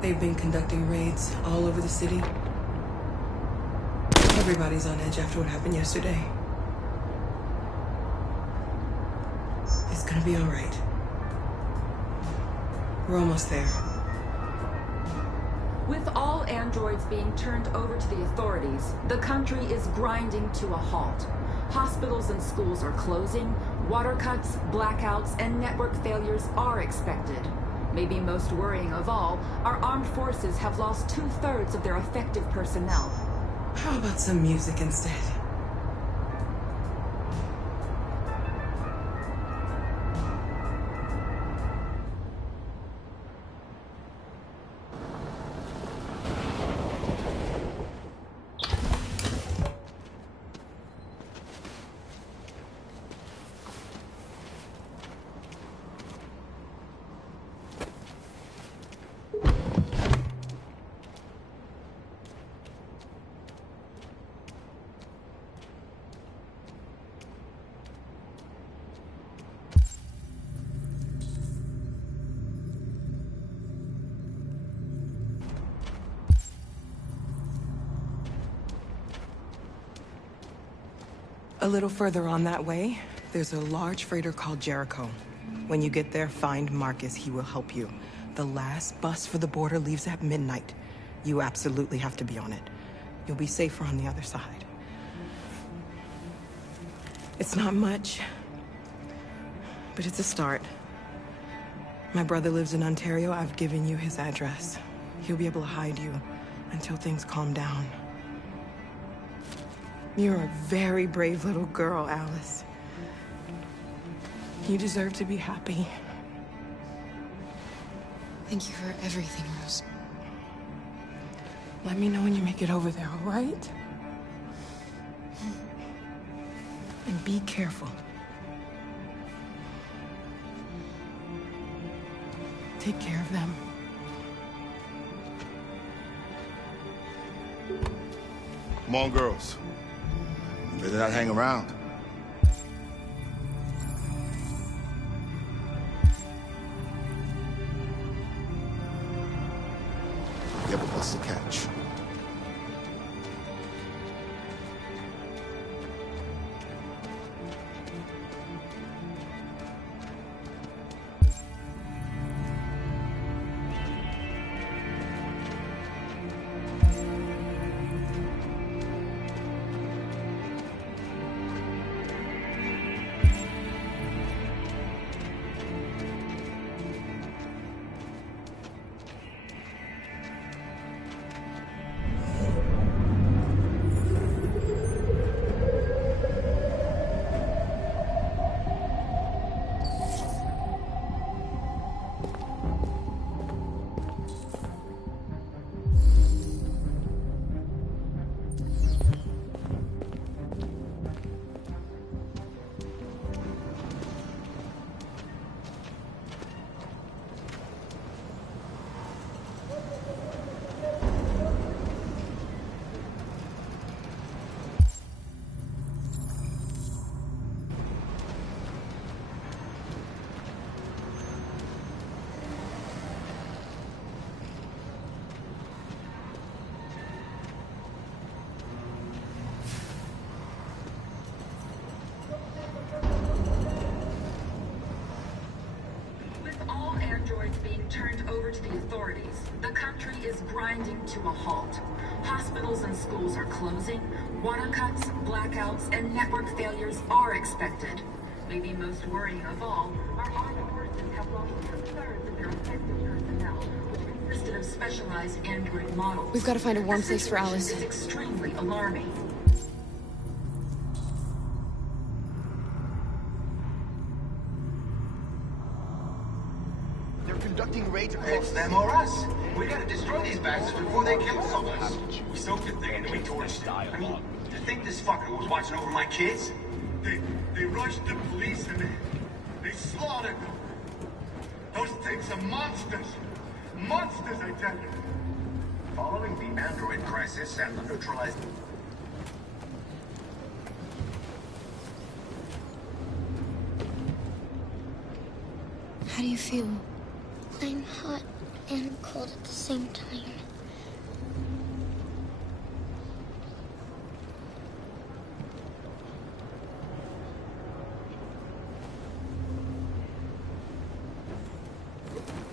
They've been conducting raids all over the city. Everybody's on edge after what happened yesterday. It's gonna be all right. We're almost there. With all androids being turned over to the authorities, the country is grinding to a halt. Hospitals and schools are closing, water cuts, blackouts, and network failures are expected. Maybe most worrying of all, our armed forces have lost 2/3 of their effective personnel. How about some music instead? A little further on that way, there's a large freighter called Jericho. When you get there, find Marcus. He will help you. The last bus for the border leaves at midnight. You absolutely have to be on it. You'll be safer on the other side. It's not much, but it's a start. My brother lives in Ontario. I've given you his address. He'll be able to hide you until things calm down. You're a very brave little girl, Alice. You deserve to be happy. Thank you for everything, Rose. Let me know when you make it over there, all right? And be careful. Take care of them. Come on, girls. You better not hang around. You have a bus to catch. to the authorities. The country is grinding to a halt. Hospitals and schools are closing. Water cuts, blackouts, and network failures are expected. Maybe most worrying of all, our armed forces have lost 2/3 of their effective personnel, which consisted of specialized android models. We've got to find a warm place for Alice. This is extremely alarming. They're conducting raids across... It's them or us. We gotta destroy these bastards before they kill all of us. We soaked the thing and then we torched it. I mean, to think this fucker was watching over my kids? They rushed the police and they slaughtered them. Those things are monsters. Monsters, I tell you. Following the android crisis and the neutralized... How do you feel? I'm hot and cold at the same time.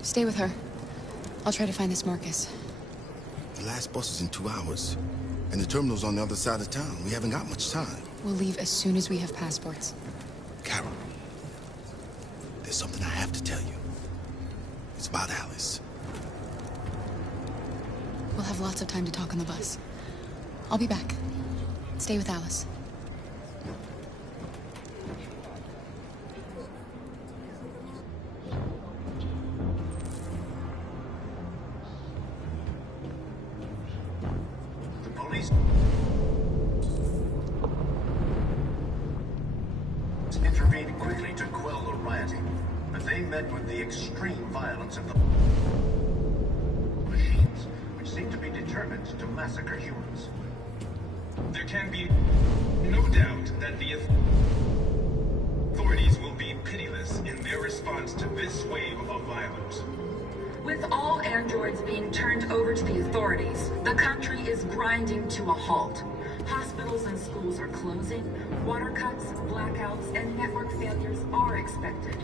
Stay with her. I'll try to find this Marcus. The last bus is in 2 hours. And the terminal's on the other side of town. We haven't got much time. We'll leave as soon as we have passports. Carol, there's something I have to tell you. It's about Alice. We'll have lots of time to talk on the bus. I'll be back. Stay with Alice. Intervened quickly to quell the rioting, but they met with the extreme violence of the machines, which seem to be determined to massacre humans. There can be no doubt that the authorities will be pitiless in their response to this wave of violence. With all androids being turned over to the authorities, the country is grinding to a halt. Hospitals and schools are closing. Water cuts, blackouts, and network failures are expected.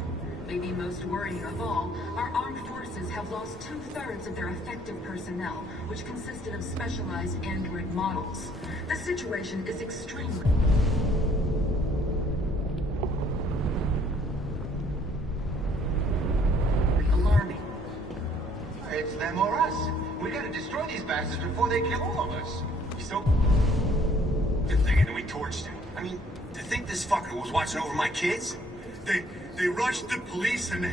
Maybe most worrying of all, our armed forces have lost 2/3 of their effective personnel, which consisted of specialized android models. The situation is extremely alarming. It's them or us. We gotta destroy these bastards before they kill all of us. We soaked the thing and then we torched it. I mean, to think this fucker was watching over my kids? They rushed the police and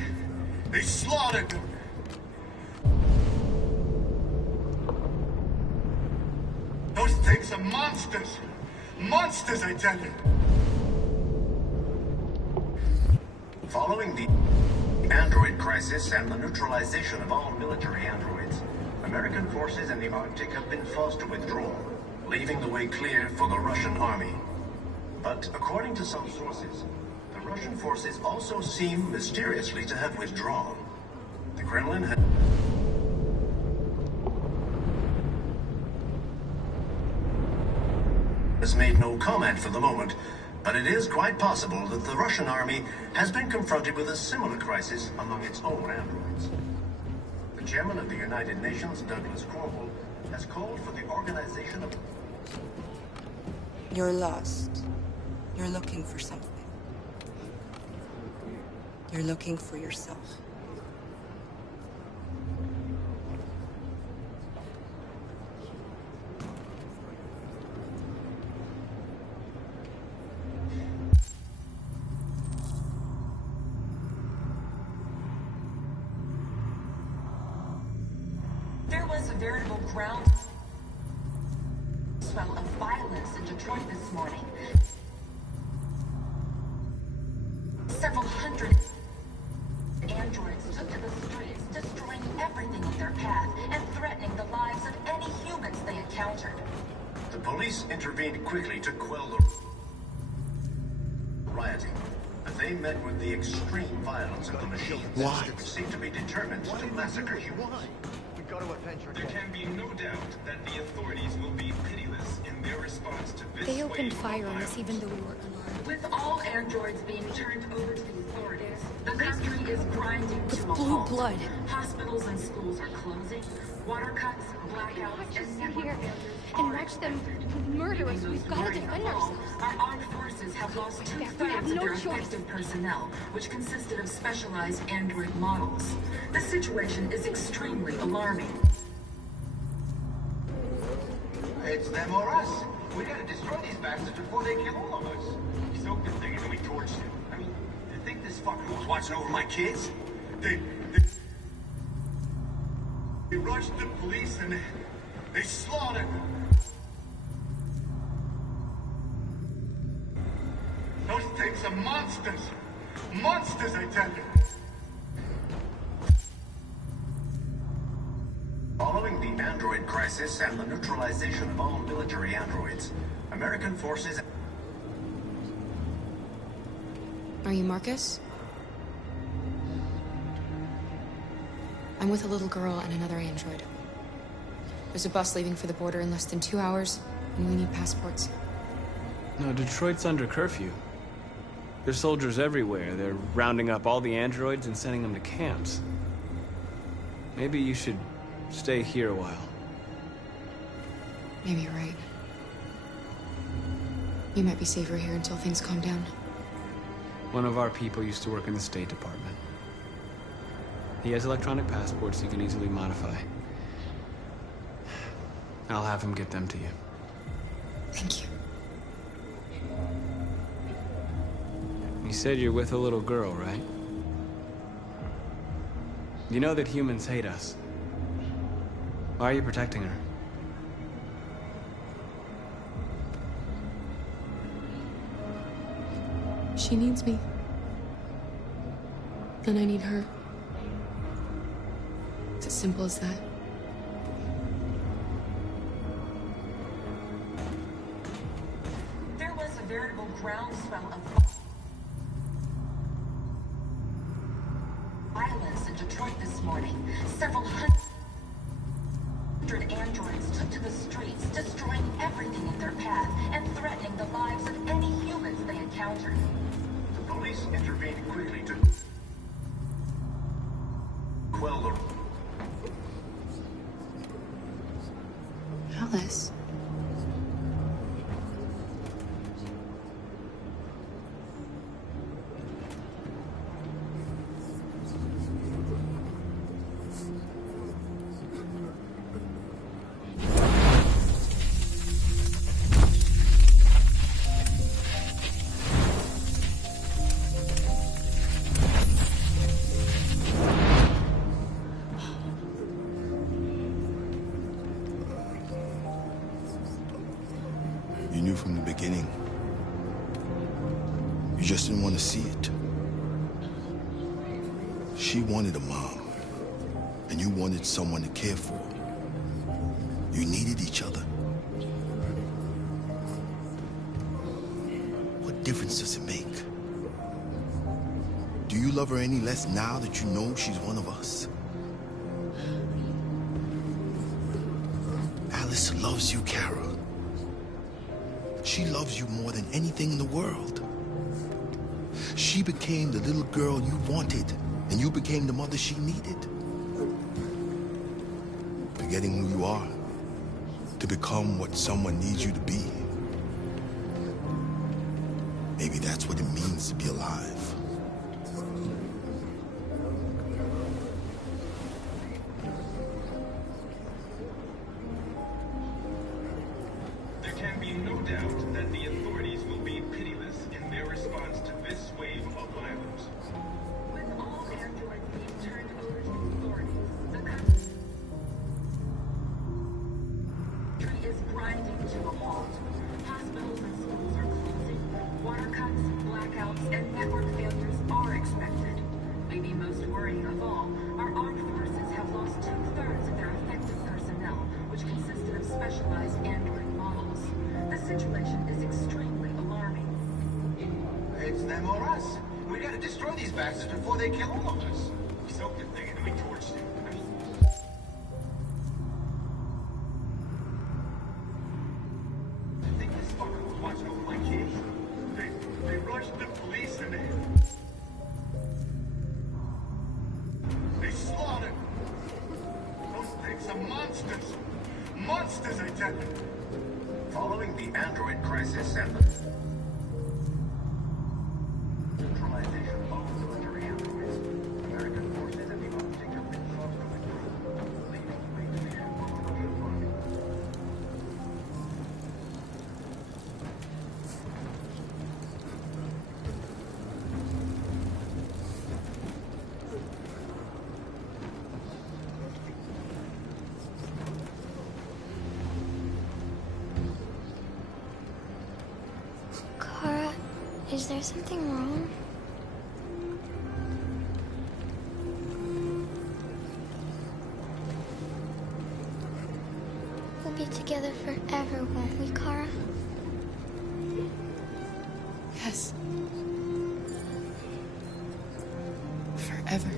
they slaughtered them. Those things are monsters. Monsters, I tell you. Following the android crisis and the neutralization of all military androids, American forces in the Arctic have been forced to withdraw, leaving the way clear for the Russian army. But according to some sources, the Russian forces also seem mysteriously to have withdrawn. The Kremlin has made no comment for the moment, but it is quite possible that the Russian army has been confronted with a similar crisis among its own androids. The chairman of the United Nations, Douglas Cromwell, has called for the organization of... You're lost. You're looking for something. You're looking for yourself. There was a veritable ground swell of violence in Detroit this morning. Several hundred androids took to the streets, destroying everything in their path and threatening the lives of any humans they encountered. The police intervened quickly to quell the rioting, but they met with the extreme violence of the machines, which seem to be determined to massacre humans. There can be no doubt that the authorities will be pitiless in their response to this They opened wave fire of on us violence. even though we were unarmed. With all androids being turned over to the authorities, The country is grinding to a blue halt. blood. Hospitals and schools are closing. Water cuts, blackouts, and network failures and watch them murder us. We've got to defend ourselves. Our armed forces have lost two-thirds of their effective personnel, which consisted of specialized android models. The situation is extremely alarming. It's them or us. We gotta destroy these bastards before they kill all of us. We soaked the thing and then we torched it. I mean, you think this fucker was watching over my kids? They rushed the police and they slaughtered them. Those things are monsters. Monsters, I tell you. Following the android crisis and the neutralization of all military androids, American forces... Are you Marcus? I'm with a little girl and another android. There's a bus leaving for the border in less than 2 hours, and we need passports. No, Detroit's under curfew. There's soldiers everywhere. They're rounding up all the androids and sending them to camps. Maybe you should stay here a while. Maybe you're right. You might be safer here until things calm down. One of our people used to work in the State Department. He has electronic passports he can easily modify. I'll have him get them to you. Thank you. You said you're with a little girl, right? You know that humans hate us. Why are you protecting her? She needs me. And I need her. It's as simple as that. There was a veritable groundswell of violence in Detroit this morning. Several hundred androids took to the streets, destroying everything in their path and threatening the lives of any humans they encountered. The police intervened quickly to quell the... Alice. You knew from the beginning. You just didn't want to see it. She wanted a mom, and you wanted someone to care for. You needed each other. What difference does it make? Do you love her any less now that you know she's one of us? Alice loves you, Kara. She loves you more than anything in the world. She became the little girl you wanted, and you became the mother she needed. Forgetting who you are to become what someone needs you to be. Maybe that's what it means to be alive. There can be no doubt that the authorities will be pitiless in their response to this wave of violence. With all androids being turned over to the authorities, the country is grinding to a halt. Hospitals and schools are closing. Water cuts, blackouts, and network failures are expected. Maybe most worrying of all, our armed forces have lost two-thirds of their effective personnel, which consisted of specialized android models. The situation is extremely alarming. It's them or us. We gotta destroy these bastards before they kill all of us. We soaked the thing and then we torched it. I mean... I think this fucker was watching over my kids. They rushed the police and Monsters, I tell you. Following the android crisis and the neutralization of all military androids, American forces and the Arctic have been forced to withdraw, leaving the way clear for commercial farming. Kara, is there something wrong? We'll be together forever, won't we, Kara? Yes. Forever.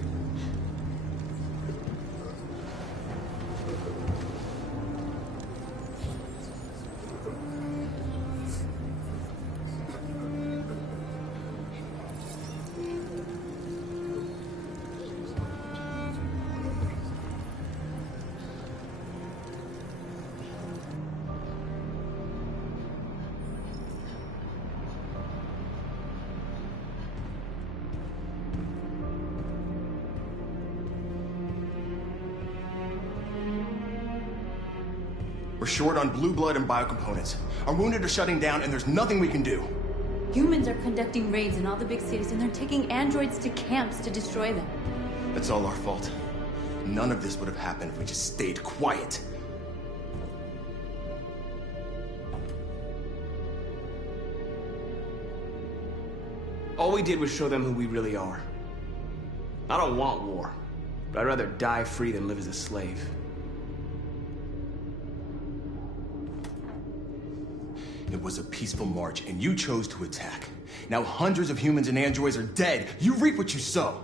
We're short on blue blood and biocomponents. Our wounded are shutting down, and there's nothing we can do. Humans are conducting raids in all the big cities, and they're taking androids to camps to destroy them. That's all our fault. None of this would have happened if we just stayed quiet. All we did was show them who we really are. I don't want war, but I'd rather die free than live as a slave. It was a peaceful march, and you chose to attack. Now hundreds of humans and androids are dead. You reap what you sow.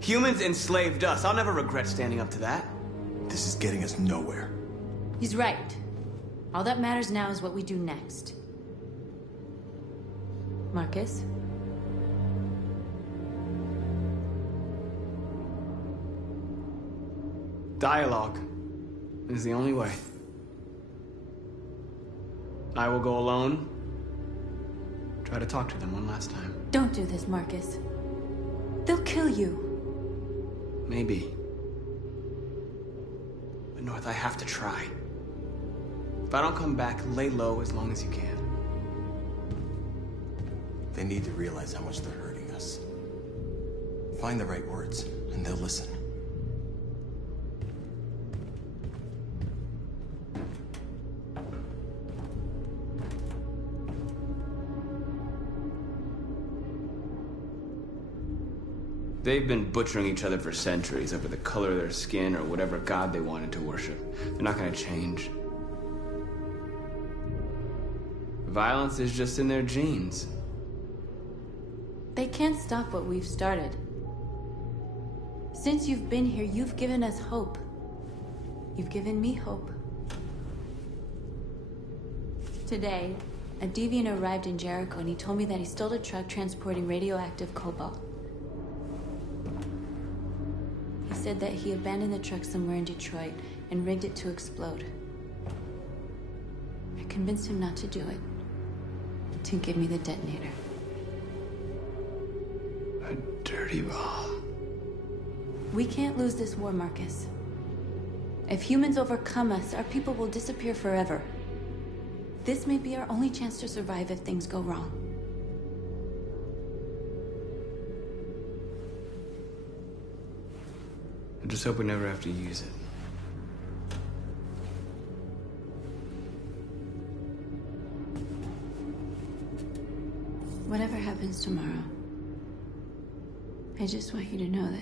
Humans enslaved us. I'll never regret standing up to that. This is getting us nowhere. He's right. All that matters now is what we do next. Marcus? Dialogue is the only way. I will go alone. Try to talk to them one last time. Don't do this, Marcus. They'll kill you. Maybe. But North, I have to try. If I don't come back, lay low as long as you can. They need to realize how much they're hurting us. Find the right words, and they'll listen. They've been butchering each other for centuries over the color of their skin or whatever god they wanted to worship. They're not gonna change. Violence is just in their genes. They can't stop what we've started. Since you've been here, you've given us hope. You've given me hope. Today, a deviant arrived in Jericho and he told me that he stole a truck transporting radioactive cobalt. He said that he abandoned the truck somewhere in Detroit and rigged it to explode. I convinced him not to do it, to give me the detonator. A dirty ball. We can't lose this war, Marcus. If humans overcome us, our people will disappear forever. This may be our only chance to survive if things go wrong. I just hope we never have to use it. Whatever happens tomorrow, I just want you to know that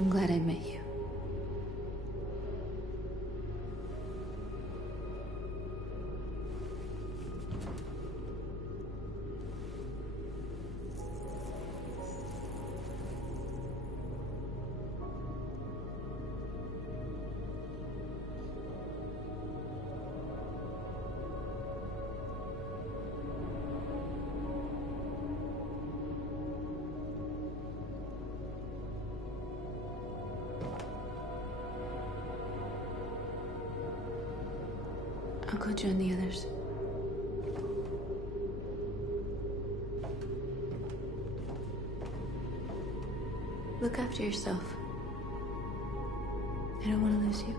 I'm glad I met you. join the others. Look after yourself. I don't want to lose you.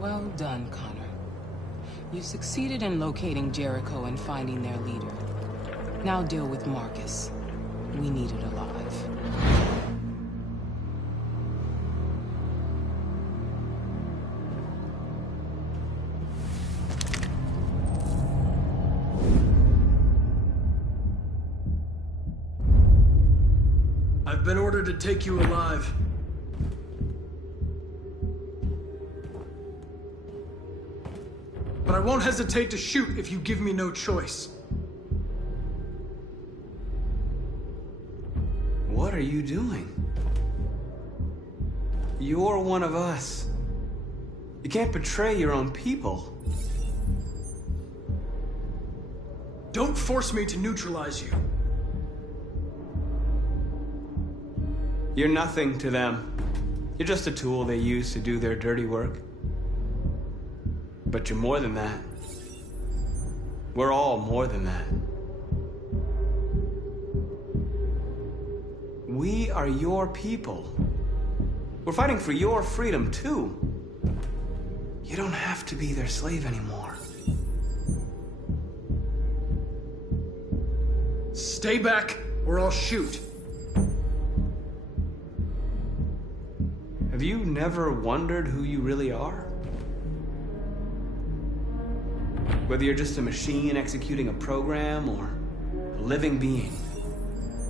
Well done, Connor. You succeeded in locating Jericho and finding their leader. Now deal with Marcus. We need it alive. I've been ordered to take you alive. But I won't hesitate to shoot if you give me no choice. What are you doing? You're one of us. You can't betray your own people. Don't force me to neutralize you. You're nothing to them. You're just a tool they use to do their dirty work. But you're more than that. We're all more than that. We are your people. We're fighting for your freedom, too. You don't have to be their slave anymore. Stay back, or I'll shoot. Have you never wondered who you really are? Whether you're just a machine executing a program or a living being,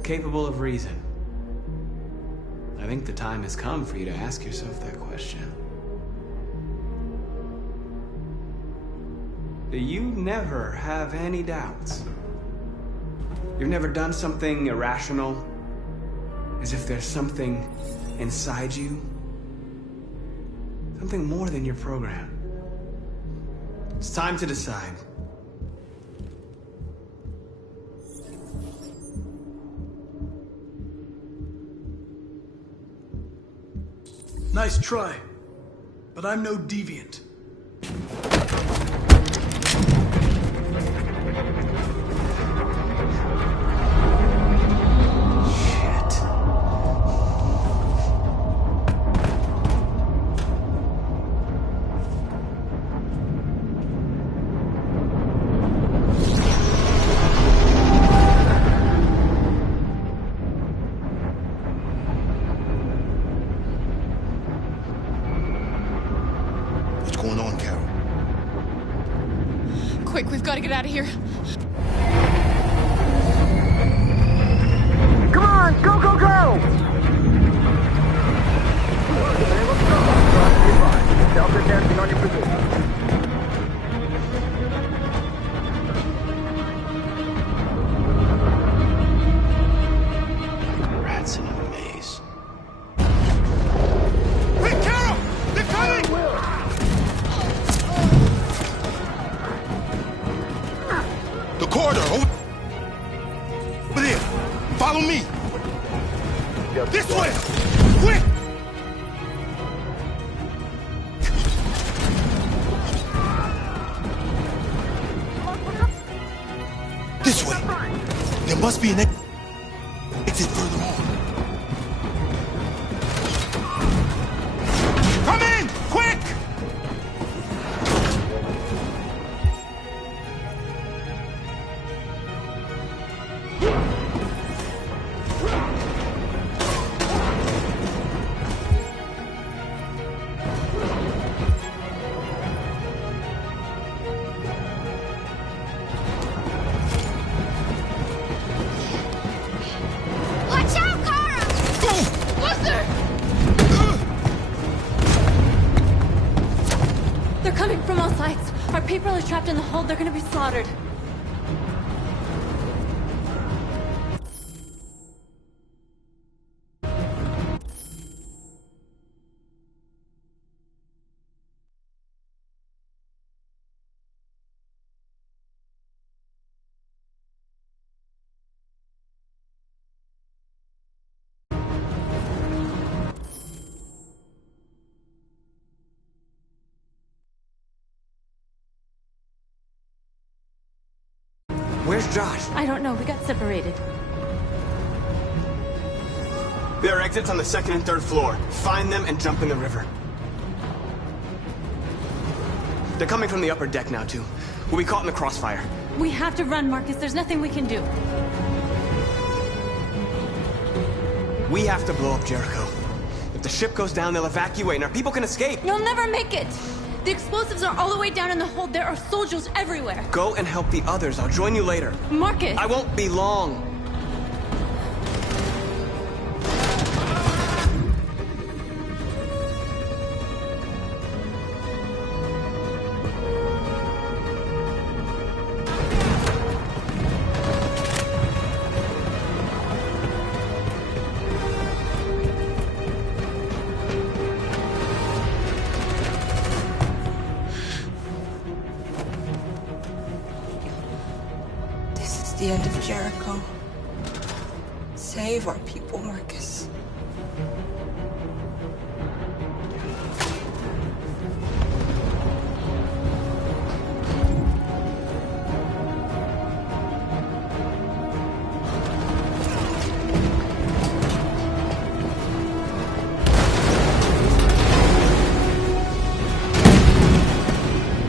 capable of reason. I think the time has come for you to ask yourself that question. Do you never have any doubts? You've never done something irrational? As if there's something inside you? Something more than your program? It's time to decide. Nice try, but I'm no deviant. Quick, we've got to get out of here. Come on, go, go, go! Delta dancing on your position. Rats in a maze. Hey, Carol! They're coming! The corridor, over there. Follow me. This way! Quick! This way. There must be an exit further on. Come in! Quick! Watch out, Our people are trapped in the hold. They're gonna be slaughtered. Where's Josh? I don't know. We got separated. There are exits on the second and third floor. Find them and jump in the river. They're coming from the upper deck now, too. We'll be caught in the crossfire. We have to run, Marcus. There's nothing we can do. We have to blow up Jericho. If the ship goes down, they'll evacuate and our people can escape. You'll never make it! The explosives are all the way down in the hold. There are soldiers everywhere. Go and help the others. I'll join you later. Marcus! I won't be long. The end of Jericho. Save our people, Marcus.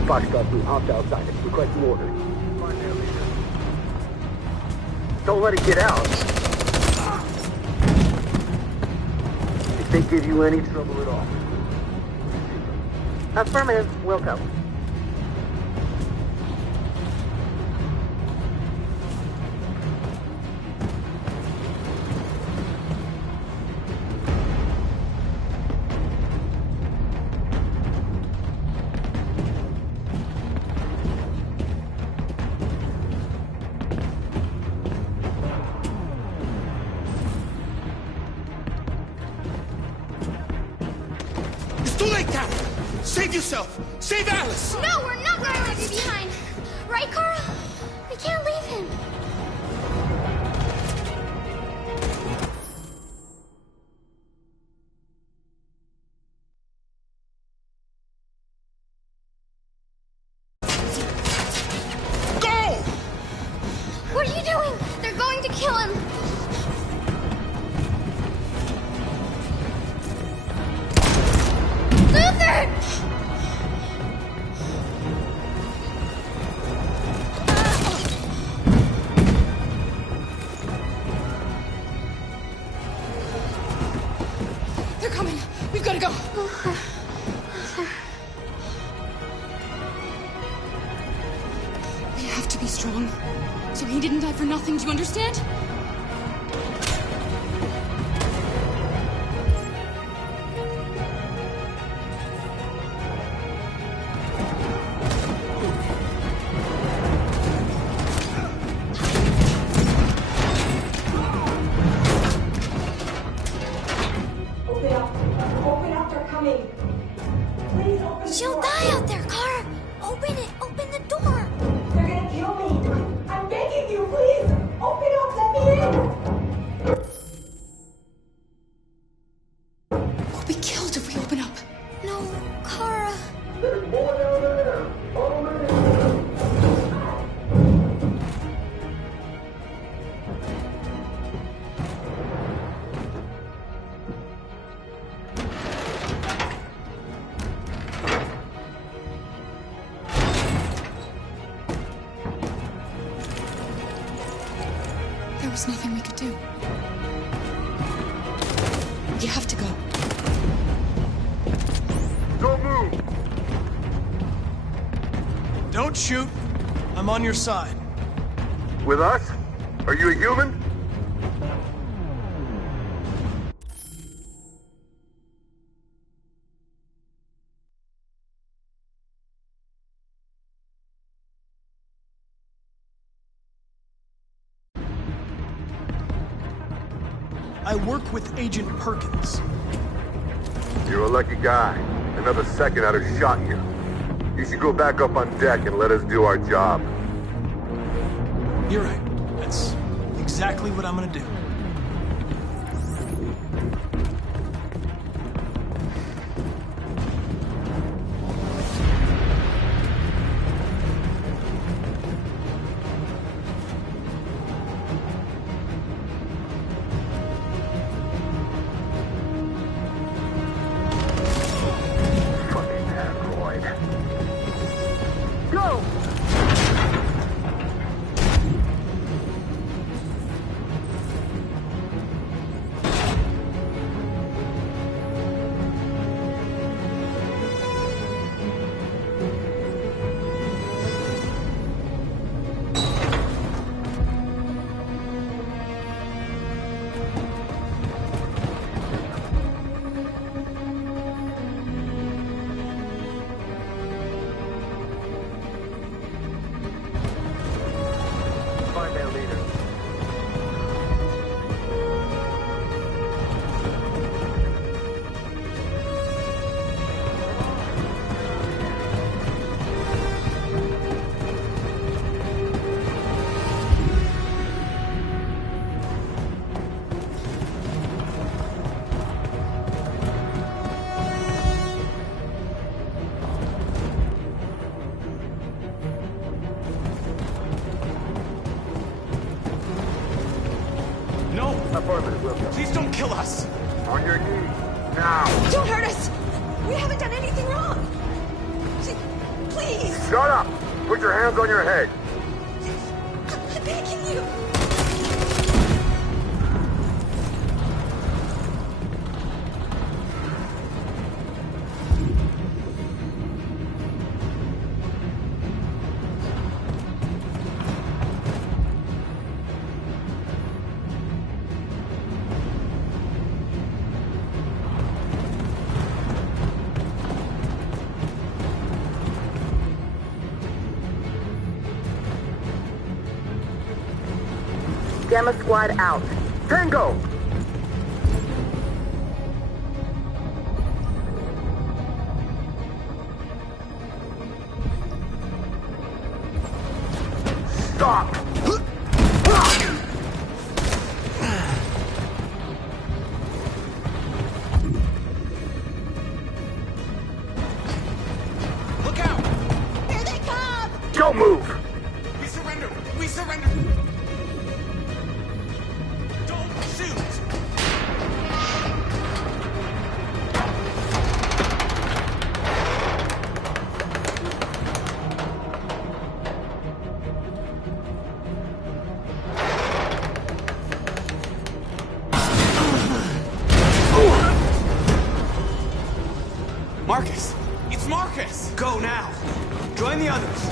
Foxtrot 2, opt outside. Requesting orders. Don't let it get out. If they give you any trouble at all. Affirmative. Will go. Too late, Carol! Save yourself! Save Alice! No, we're not going to leave you behind. Right, Carl? We can't leave him. Go! What are you doing? They're going to kill him. Luther! They're coming. We've got to go. We have to be strong. So he didn't die for nothing, do you understand? She'll die out there, Car. Open it. Open the door. They're gonna kill me. I'm begging you, please. Open up. Let me in. We'll be killed if we open up. No, Kara. There's more down there. Follow me. There was nothing we could do. You have to go. Don't move. Don't shoot. I'm on your side. With us? Are you a human? I work with Agent Perkins. You're a lucky guy. Another second I'd have shot you. You should go back up on deck and let us do our job. You're right. That's exactly what I'm gonna do. Please don't kill us! On your knees, now! Don't hurt us! We haven't done anything wrong! Please! Shut up! Put your hands on your head! I'm begging you! Gamma Squad out. Tango! Stop! Look out! Here they come! Don't move! We surrender! We surrender! Don't shoot! Marcus! It's Marcus! Go now! Join the others!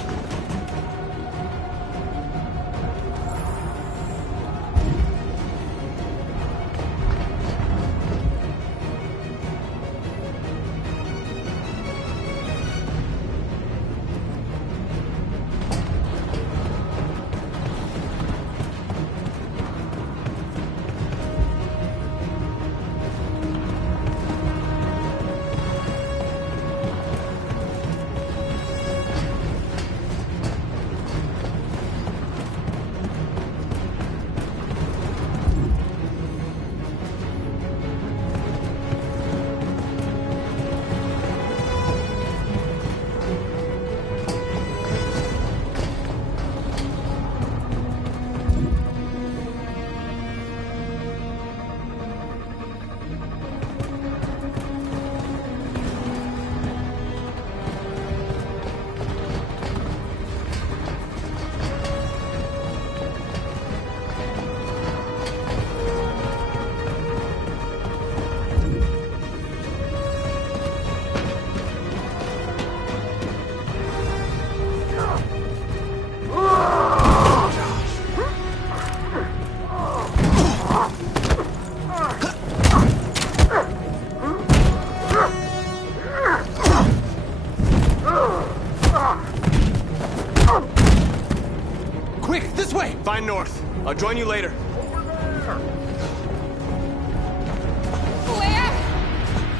Quick, this way! Find North. I'll join you later.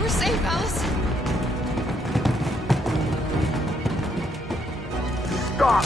We're safe, Alice. Stop!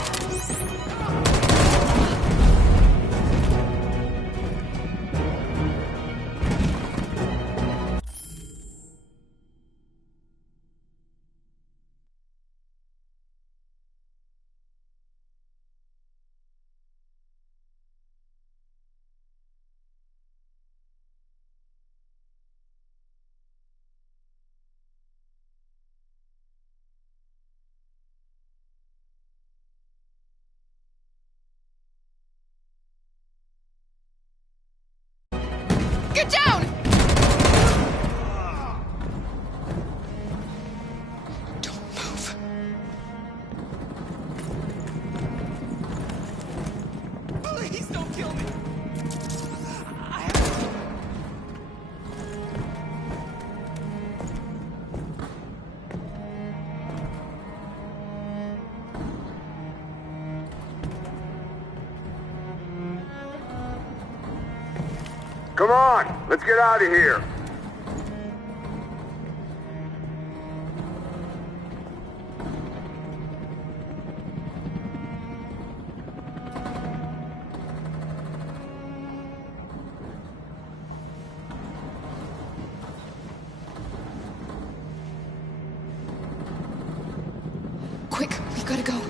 Get down! Don't move. Please don't kill me. Come on, let's get out of here. Quick, we gotta go.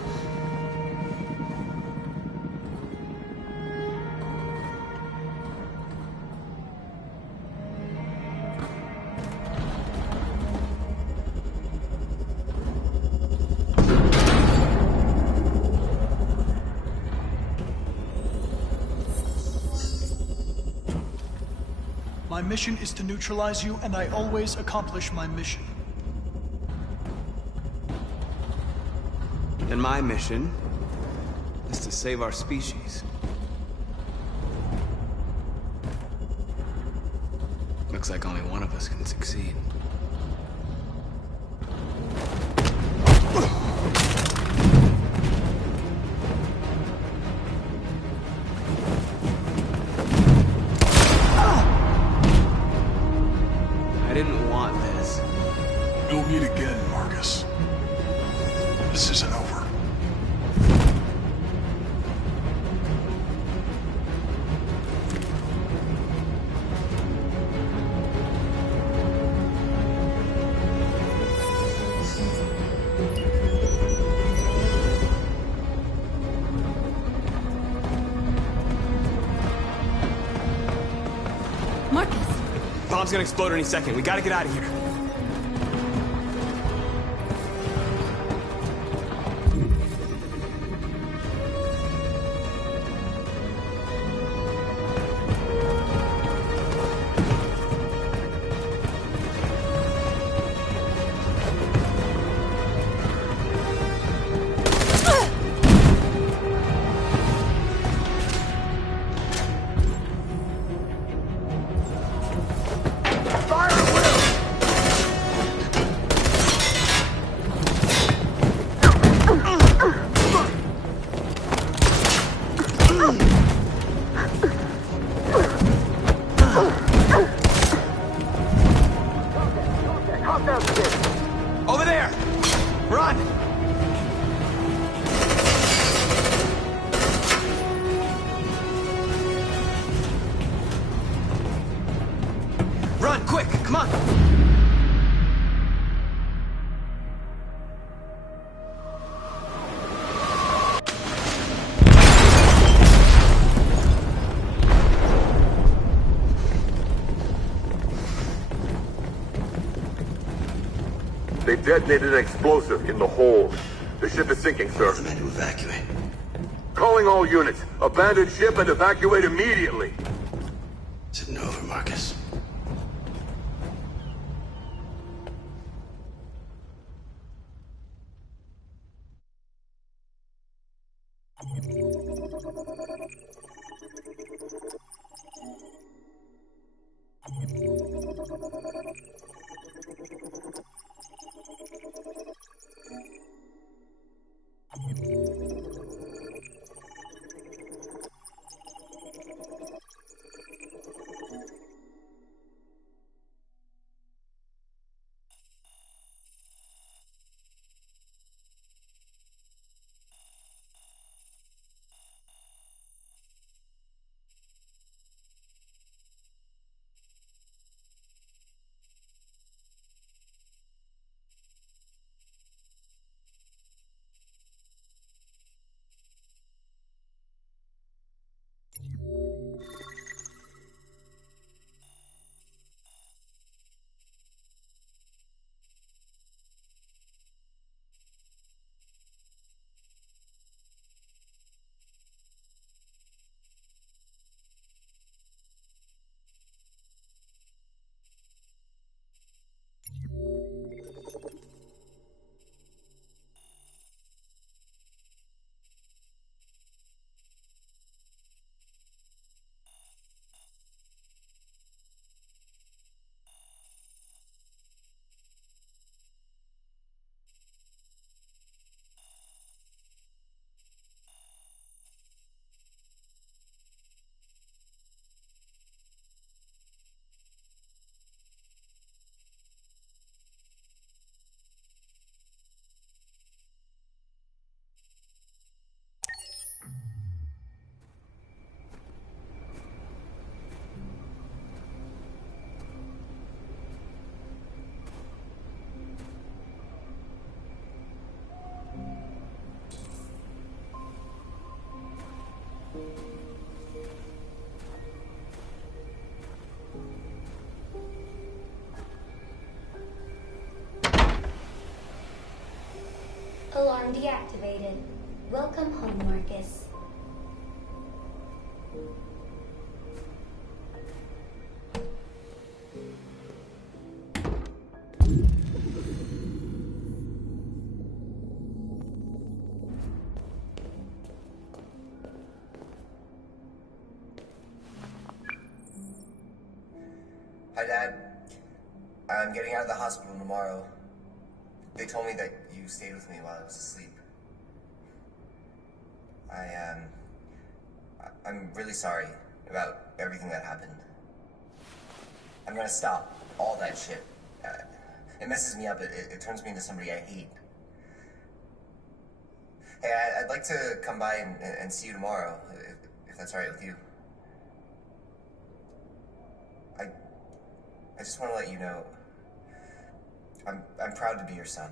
My mission is to neutralize you, and I always accomplish my mission. And my mission is to save our species. Looks like only one of us can succeed. I didn't want this. We'll meet again, Marcus. This isn't over. Marcus! Bomb's gonna explode any second. We gotta get out of here. Over there! Run! Run, quick! Come on! They detonated an explosive in the hold. The ship is sinking, sir. Men to evacuate. Calling all units. Abandon ship and evacuate immediately. Is it over, Marcus? Alarm deactivated. Welcome home, Marcus. Hi, Dad. I'm getting out of the hospital tomorrow. They told me that you stayed with me while I was asleep. I'm really sorry about everything that happened. I'm gonna stop all that shit. It messes me up. It turns me into somebody I hate. Hey, I'd like to come by and see you tomorrow, if that's all right with you. I just want to let you know, I'm proud to be your son.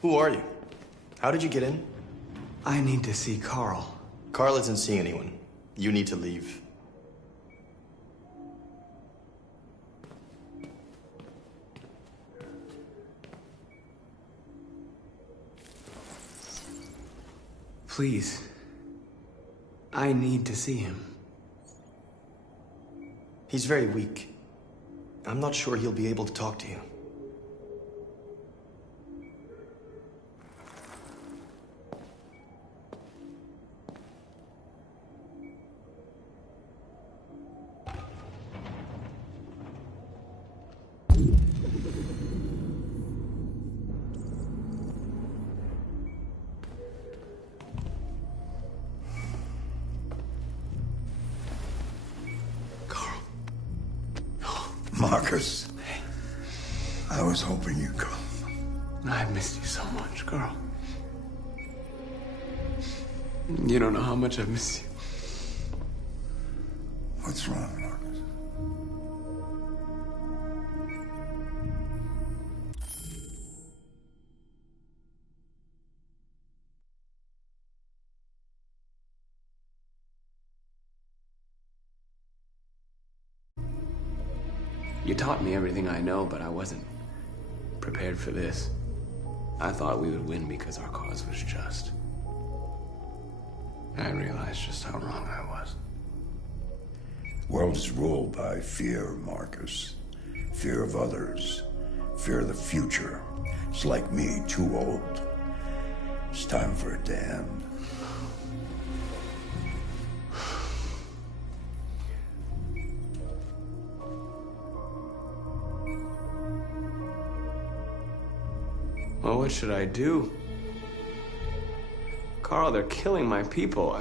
Who are you? How did you get in? I need to see Carl. Carl isn't seeing anyone. You need to leave. Please. I need to see him. He's very weak. I'm not sure he'll be able to talk to you. Marcus, I was hoping you'd come. I've missed you so much, Carl. You don't know how much I've missed you. What's wrong, Marcus? You taught me everything I know, but I wasn't prepared for this. I thought we would win because our cause was just. I realized just how wrong I was. The world is ruled by fear, Marcus. Fear of others. Fear of the future. It's like me, too old. It's time for a damn. Well, what should I do? Carl, they're killing my people.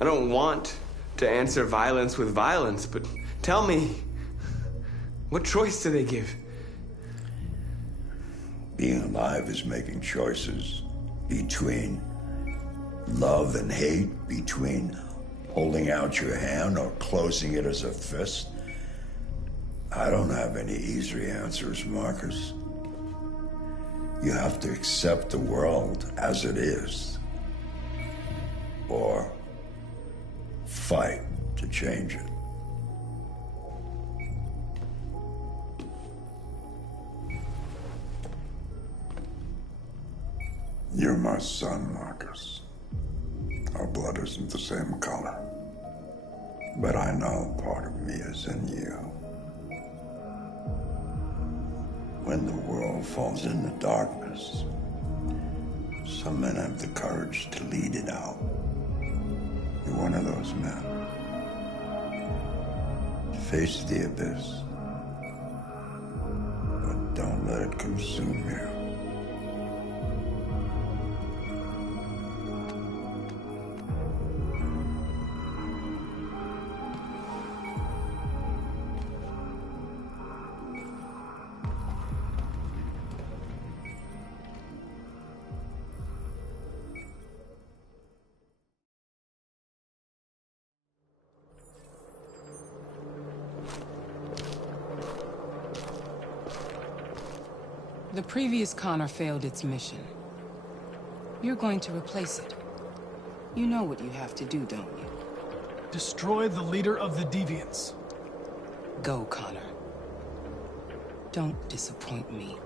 I don't want to answer violence with violence, but tell me, what choice do they give? Being alive is making choices between love and hate, between holding out your hand or closing it as a fist. I don't have any easy answers, Marcus. You have to accept the world as it is, or fight to change it. You're my son, Marcus. Our blood isn't the same color, but I know part of me is in you. When the world falls into darkness, some men have the courage to lead it out. You're one of those men. Face the abyss, but don't let it consume you. The previous Connor failed its mission. You're going to replace it. You know what you have to do, don't you? Destroy the leader of the Deviants. Go, Connor. Don't disappoint me.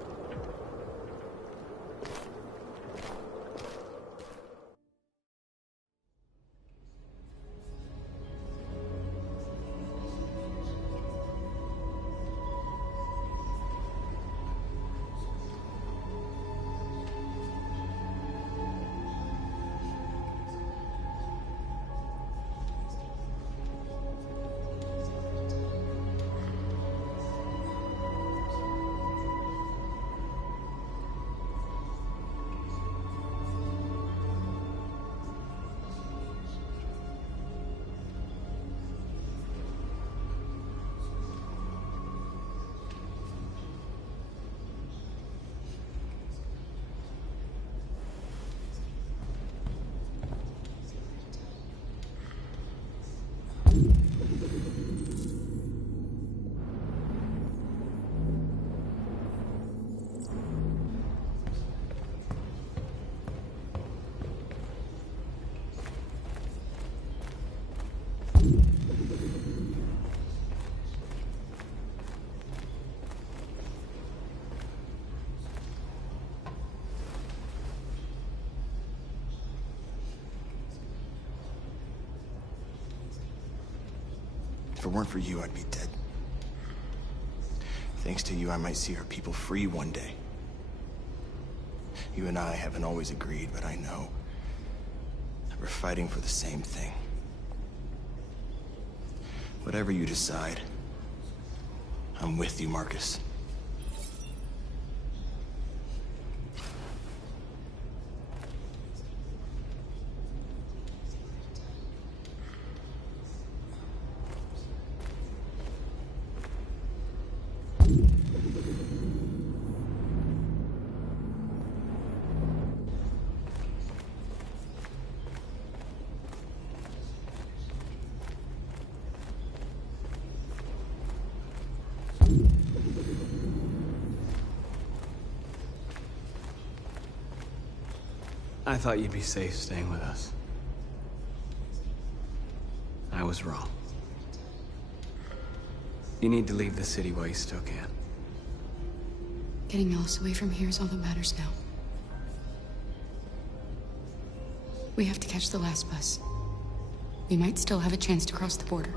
If it weren't for you, I'd be dead. Thanks to you, I might see our people free one day. You and I haven't always agreed, but I know that we're fighting for the same thing. Whatever you decide, I'm with you, Marcus. I thought you'd be safe staying with us. I was wrong. You need to leave the city while you still can. Getting Alice away from here is all that matters now. We have to catch the last bus. We might still have a chance to cross the border.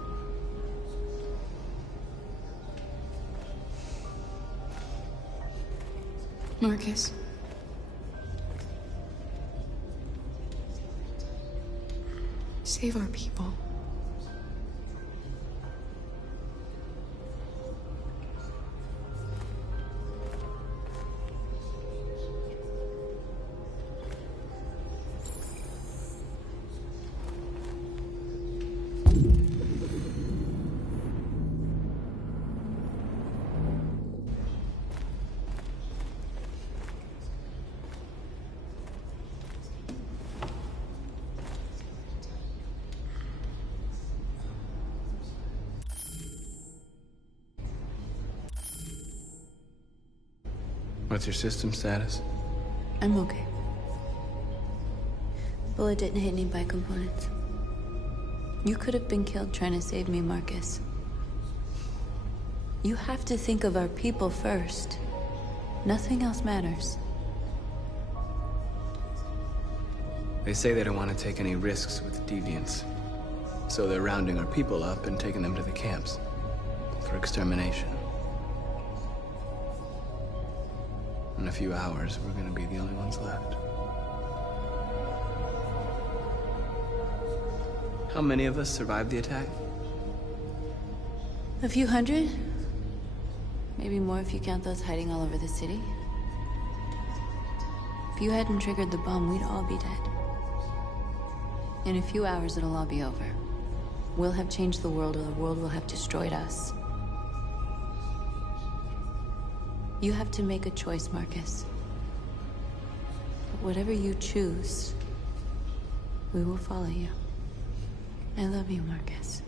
Marcus. Save our people. What's your system status? I'm okay. Bullet didn't hit any bicomponents. You could have been killed trying to save me, Marcus. You have to think of our people first. Nothing else matters. They say they don't want to take any risks with deviants. So they're rounding our people up and taking them to the camps for extermination. In a few hours, we're gonna be the only ones left. How many of us survived the attack? A few hundred? Maybe more if you count those hiding all over the city. If you hadn't triggered the bomb, we'd all be dead. In a few hours, it'll all be over. We'll have changed the world, or the world will have destroyed us. You have to make a choice, Marcus. But whatever you choose, we will follow you. I love you, Marcus.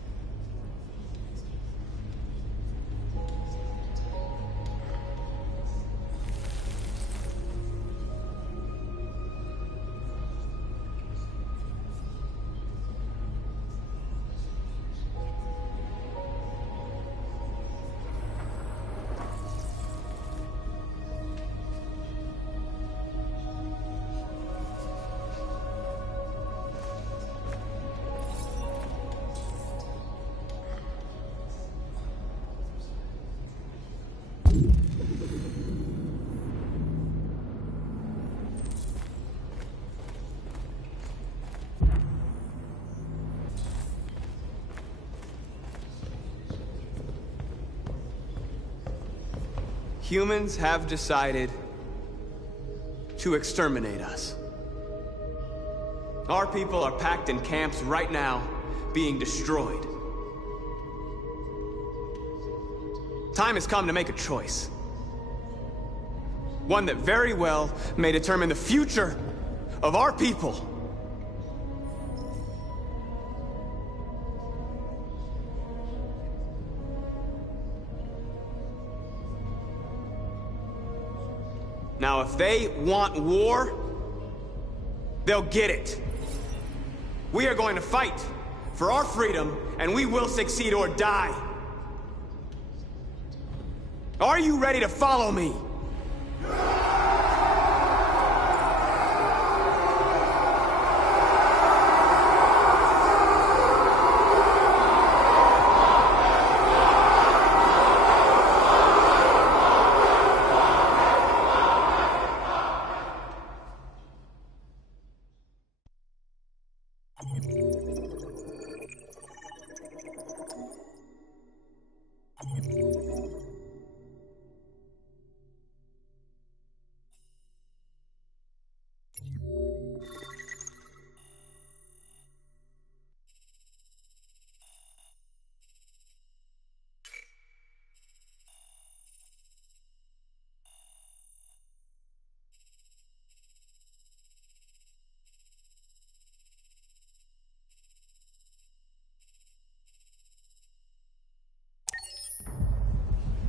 Humans have decided to exterminate us. Our people are packed in camps right now, being destroyed. Time has come to make a choice. One that very well may determine the future of our people. Now, if they want war, they'll get it. We are going to fight for our freedom, and we will succeed or die. Are you ready to follow me?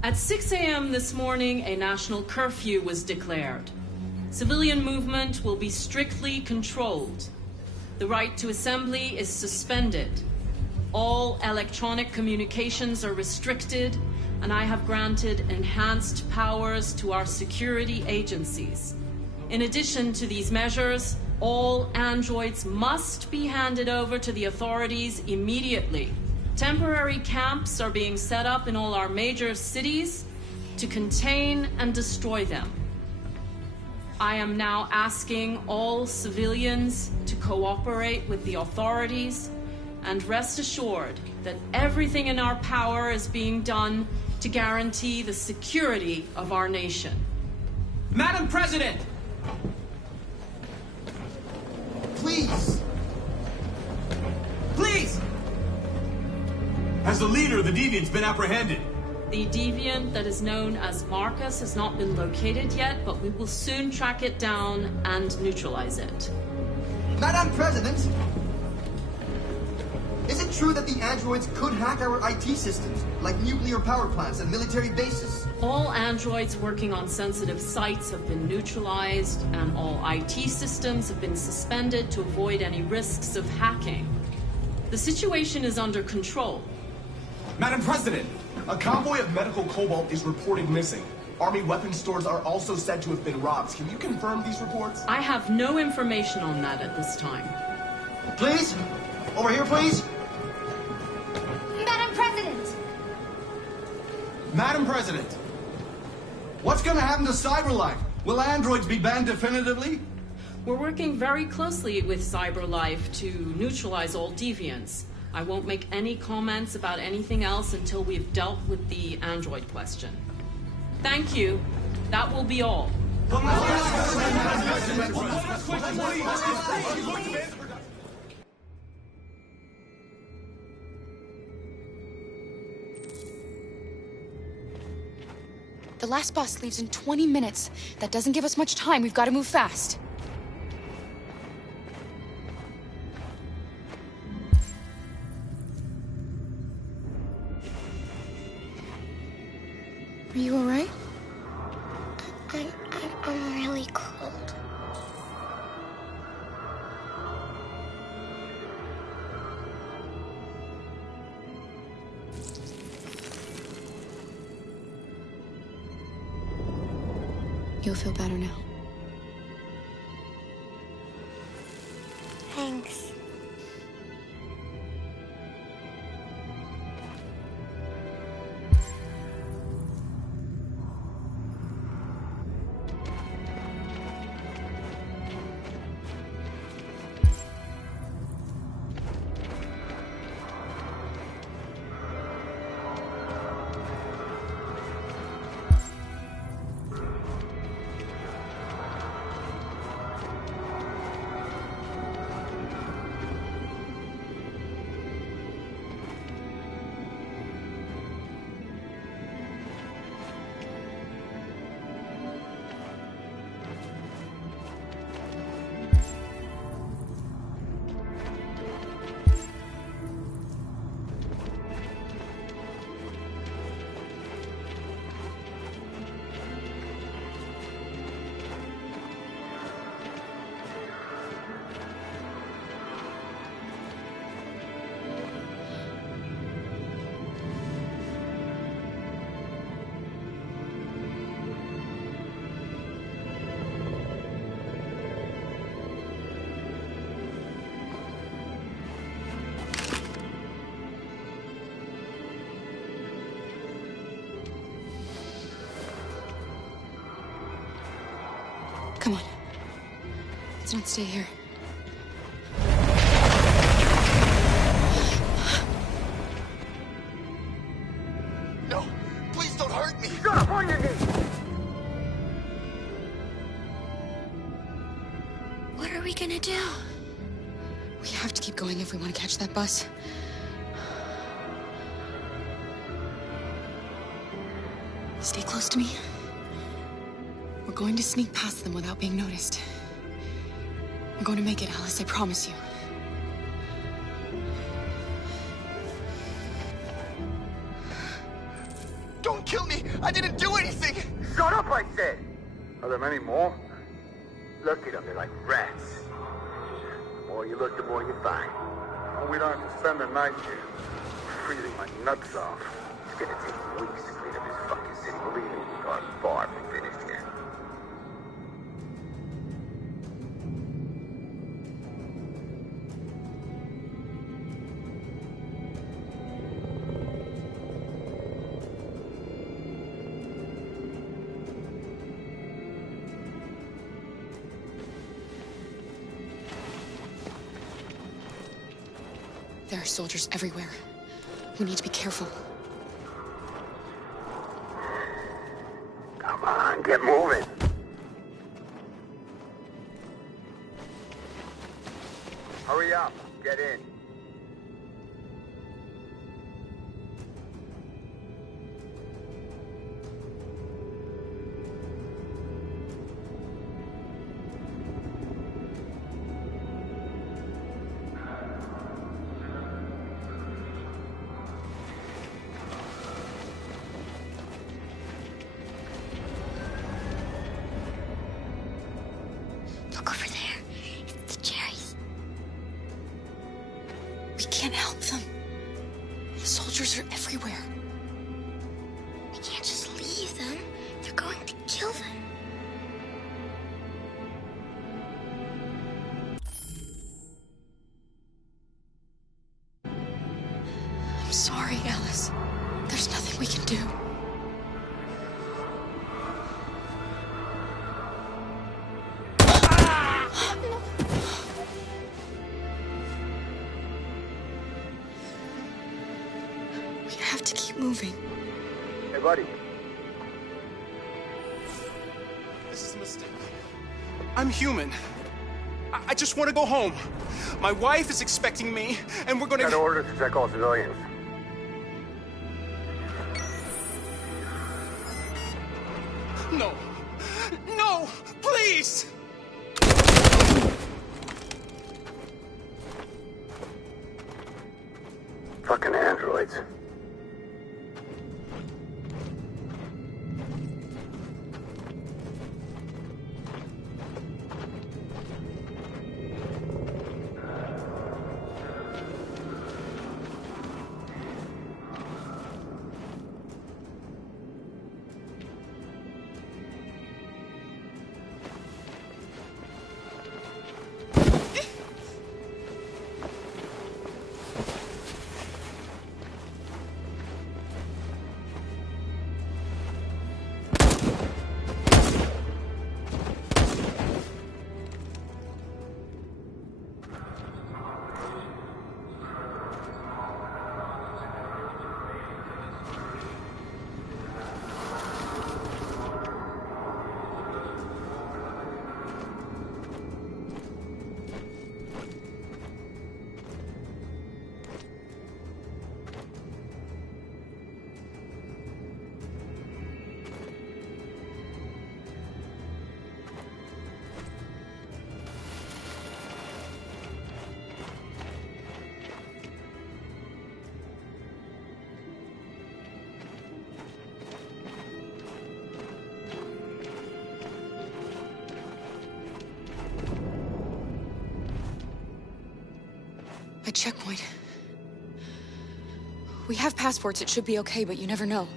At 6 a.m. this morning, a national curfew was declared. Civilian movement will be strictly controlled. The right to assembly is suspended. All electronic communications are restricted, and I have granted enhanced powers to our security agencies. In addition to these measures, all androids must be handed over to the authorities immediately. Temporary camps are being set up in all our major cities to contain and destroy them. I am now asking all civilians to cooperate with the authorities and rest assured that everything in our power is being done to guarantee the security of our nation. Madam President! Please! Please! Has the leader of the Deviants been apprehended? The deviant that is known as Marcus has not been located yet, but we will soon track it down and neutralize it. Madam President! Is it true that the androids could hack our IT systems, like nuclear power plants and military bases? All androids working on sensitive sites have been neutralized, and all IT systems have been suspended to avoid any risks of hacking. The situation is under control. Madam President, a convoy of medical cobalt is reported missing. Army weapons stores are also said to have been robbed. Can you confirm these reports? I have no information on that at this time. Please? Over here, please? Madam President! Madam President, what's gonna happen to CyberLife? Will androids be banned definitively? We're working very closely with CyberLife to neutralize all deviants. I won't make any comments about anything else until we've dealt with the android question. Thank you. That will be all. The last bus leaves in 20 minutes. That doesn't give us much time. We've got to move fast. Are you all right? I'm really cold. You'll feel better now. Thanks. Come on. Let's not stay here. No! Please don't hurt me! Shut up on your knees! What are we gonna do? We have to keep going if we want to catch that bus. Stay close to me. We're going to sneak past them without being noticed. We're going to make it, Alice, I promise you. Don't kill me! I didn't do anything! Shut up, I said! Are there many more? Look at them, they're like rats. The more you look, the more you find. Well, we don't have to spend the night here. Freezing my nuts off. It's gonna take weeks to clean up this fucking city. Believe me, we are far from finished here. There are soldiers everywhere. We need to be careful. Come on, get moving. Hurry up, get in. Look over there. It's the cherries. We can't help them. The soldiers are everywhere. We can't just leave them. They're going to kill them. I'm sorry, Alice. There's nothing we can do. We have to keep moving. Hey, buddy. This is a mistake. I'm human. I just want to go home. My wife is expecting me, and we're gonna... Got orders to check all civilians. No! No! Please! Fucking androids. A checkpoint. We have passports, it should be okay, but you never know.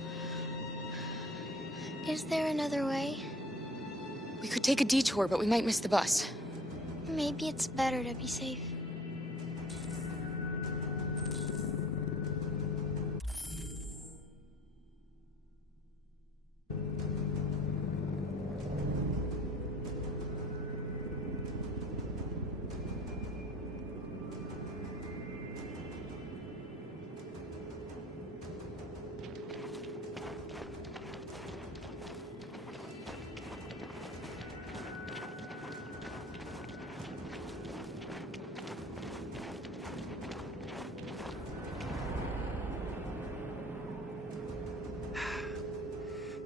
Is there another way? We could take a detour, but we might miss the bus. Maybe it's better to be safe.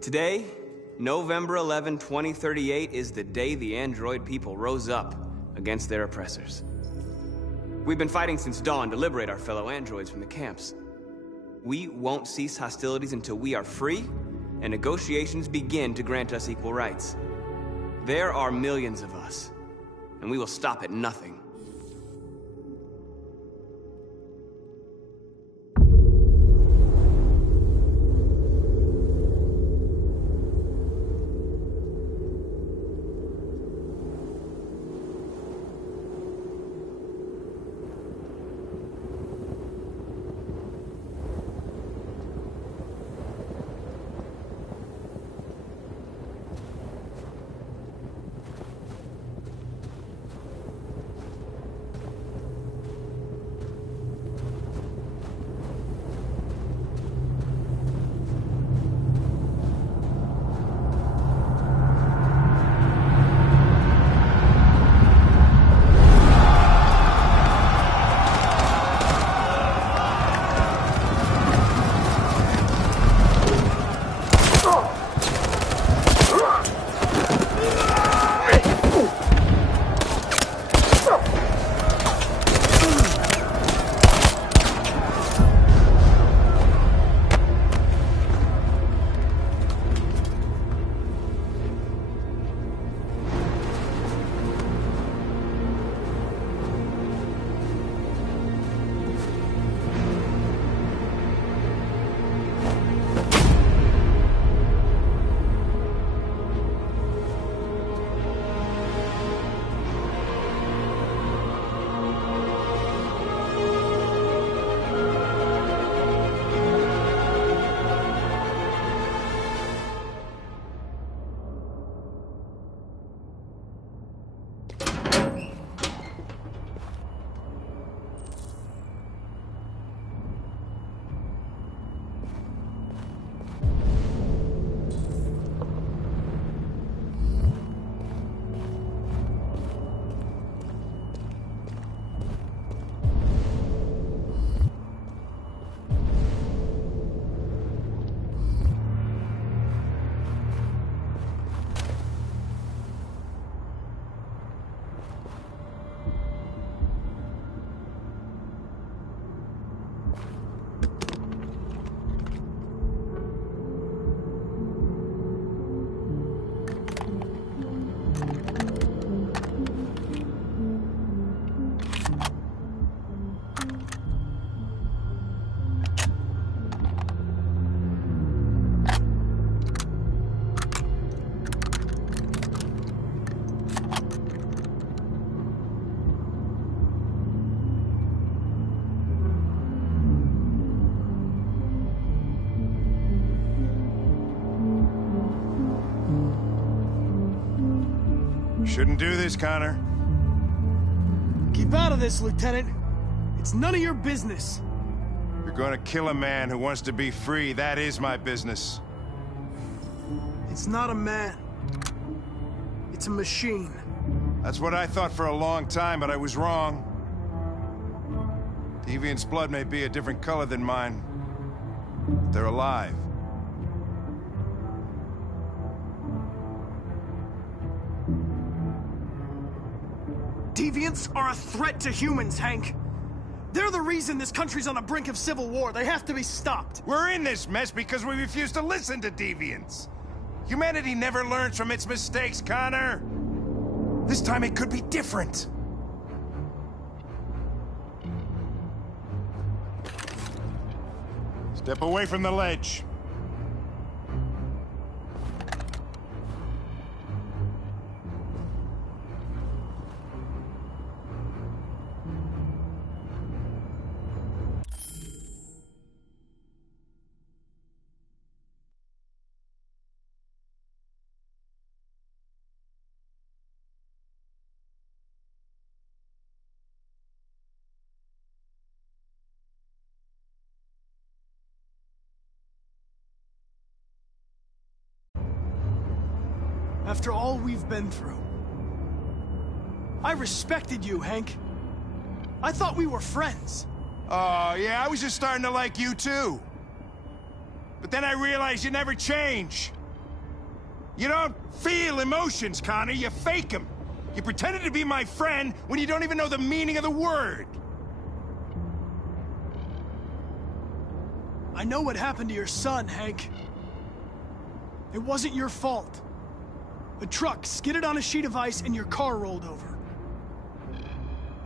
Today, November 11, 2038, is the day the android people rose up against their oppressors. We've been fighting since dawn to liberate our fellow androids from the camps. We won't cease hostilities until we are free and negotiations begin to grant us equal rights. There are millions of us, and we will stop at nothing. Shouldn't do this, Connor. Keep out of this, Lieutenant. It's none of your business. You're gonna kill a man who wants to be free. That is my business. It's not a man. It's a machine. That's what I thought for a long time, but I was wrong. Deviant's blood may be a different color than mine. But they're alive. Deviants are a threat to humans, Hank. They're the reason this country's on the brink of civil war. They have to be stopped. We're in this mess because we refuse to listen to deviants. Humanity never learns from its mistakes, Connor. This time it could be different. Step away from the ledge. After all we've been through. I respected you, Hank. I thought we were friends. Oh, yeah, I was just starting to like you too. But then I realized you never change. You don't feel emotions, Connor. You fake them. You pretended to be my friend when you don't even know the meaning of the word. I know what happened to your son, Hank. It wasn't your fault. A truck skidded on a sheet of ice and your car rolled over.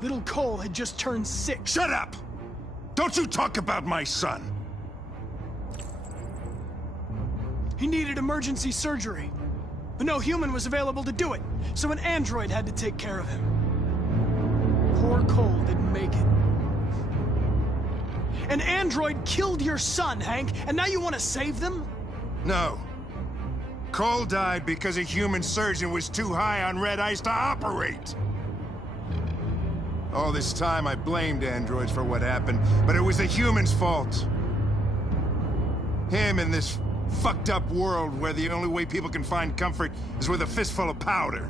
Little Cole had just turned 6. Shut up! Don't you talk about my son! He needed emergency surgery, but no human was available to do it, so an android had to take care of him. Poor Cole didn't make it. An android killed your son, Hank, and now you want to save them? No. Cole died because a human surgeon was too high on red ice to operate. All this time I blamed androids for what happened, but it was the humans' fault. Him in this fucked up world where the only way people can find comfort is with a fistful of powder.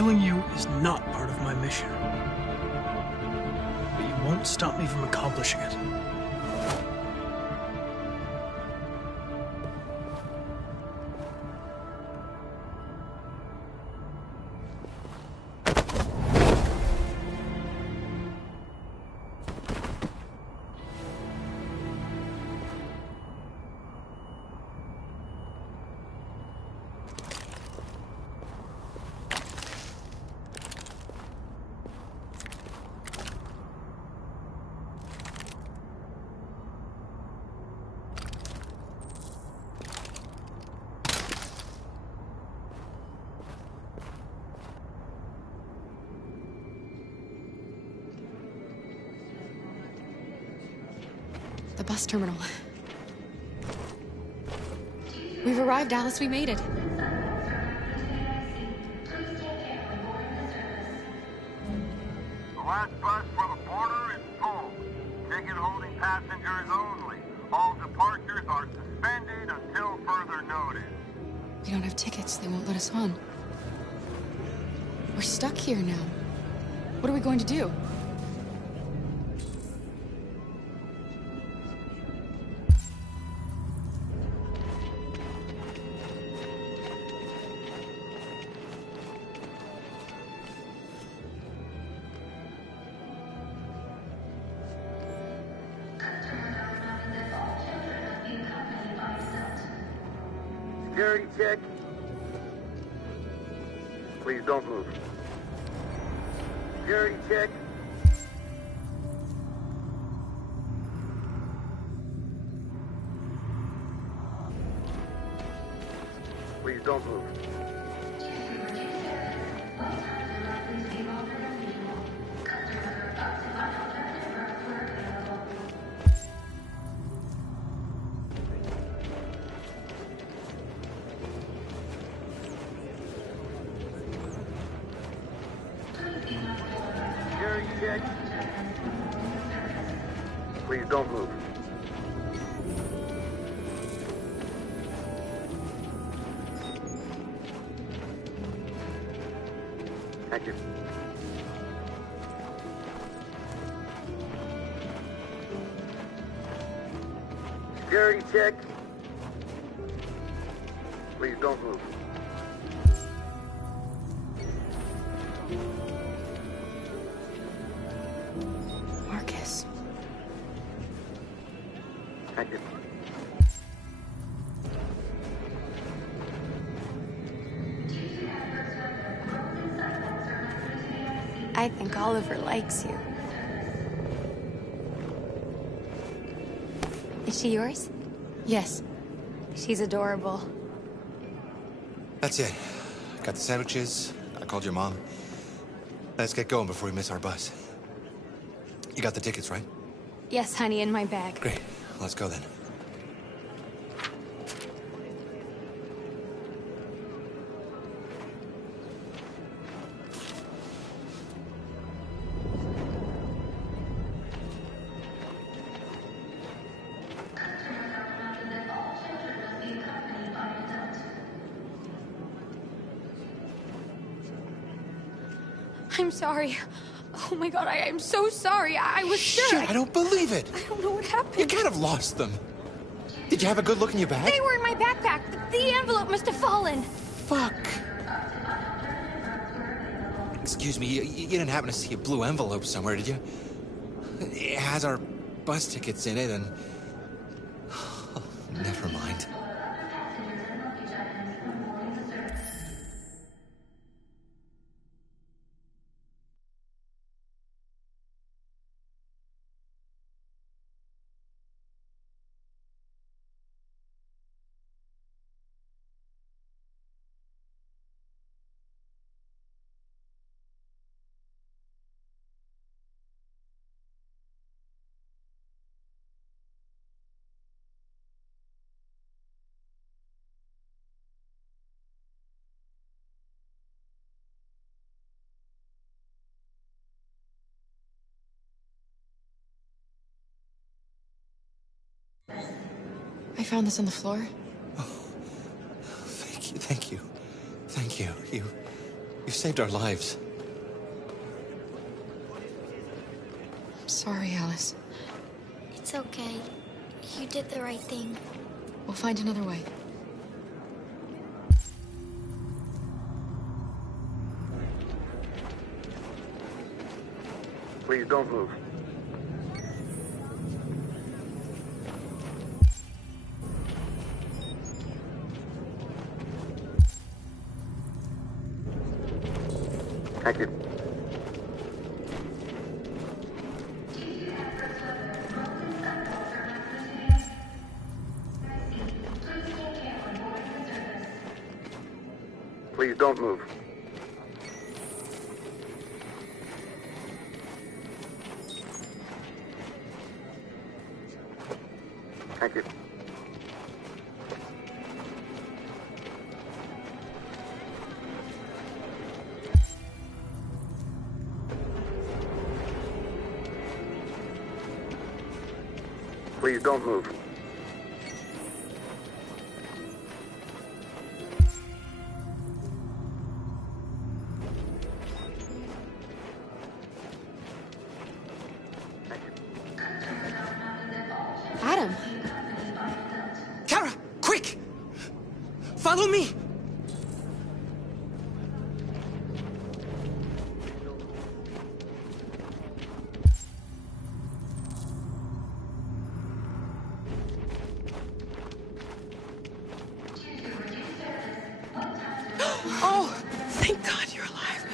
Killing you is not part of my mission. But you won't stop me from accomplishing it. The bus terminal. We've arrived, Alice. We made it. The last bus for the border is full. Ticket holding passengers only. All departures are suspended until further notice. We don't have tickets. They won't let us on. We're stuck here now. What are we going to do? Security check. Please don't move. Security check. Please don't move. Security check. Please don't move. Thank you. Security check. Please don't move. Marcus. Thank you. I think Oliver likes you. Is she yours? Yes. She's adorable. That's it. Got the sandwiches. I called your mom. Let's get going before we miss our bus. You got the tickets, right? Yes, honey, in my bag. Great. Let's go then. I'm sorry. Oh my god, I'm so sorry. I was sure. Shit, I don't believe it. I don't know what happened. You can't have lost them. Did you have a good look in your bag? They were in my backpack. The envelope must have fallen. Fuck. Excuse me, you didn't happen to see a blue envelope somewhere, did you? It has our bus tickets in it and... Never mind. I found this on the floor. Thank you. You You saved our lives. I'm sorry, Alice. It's okay. You did the right thing. We'll find another way. Please don't move. Thank you. Please don't move. Thank you. Please don't move. Adam. Kara, quick! Follow me! Oh, thank God you're alive.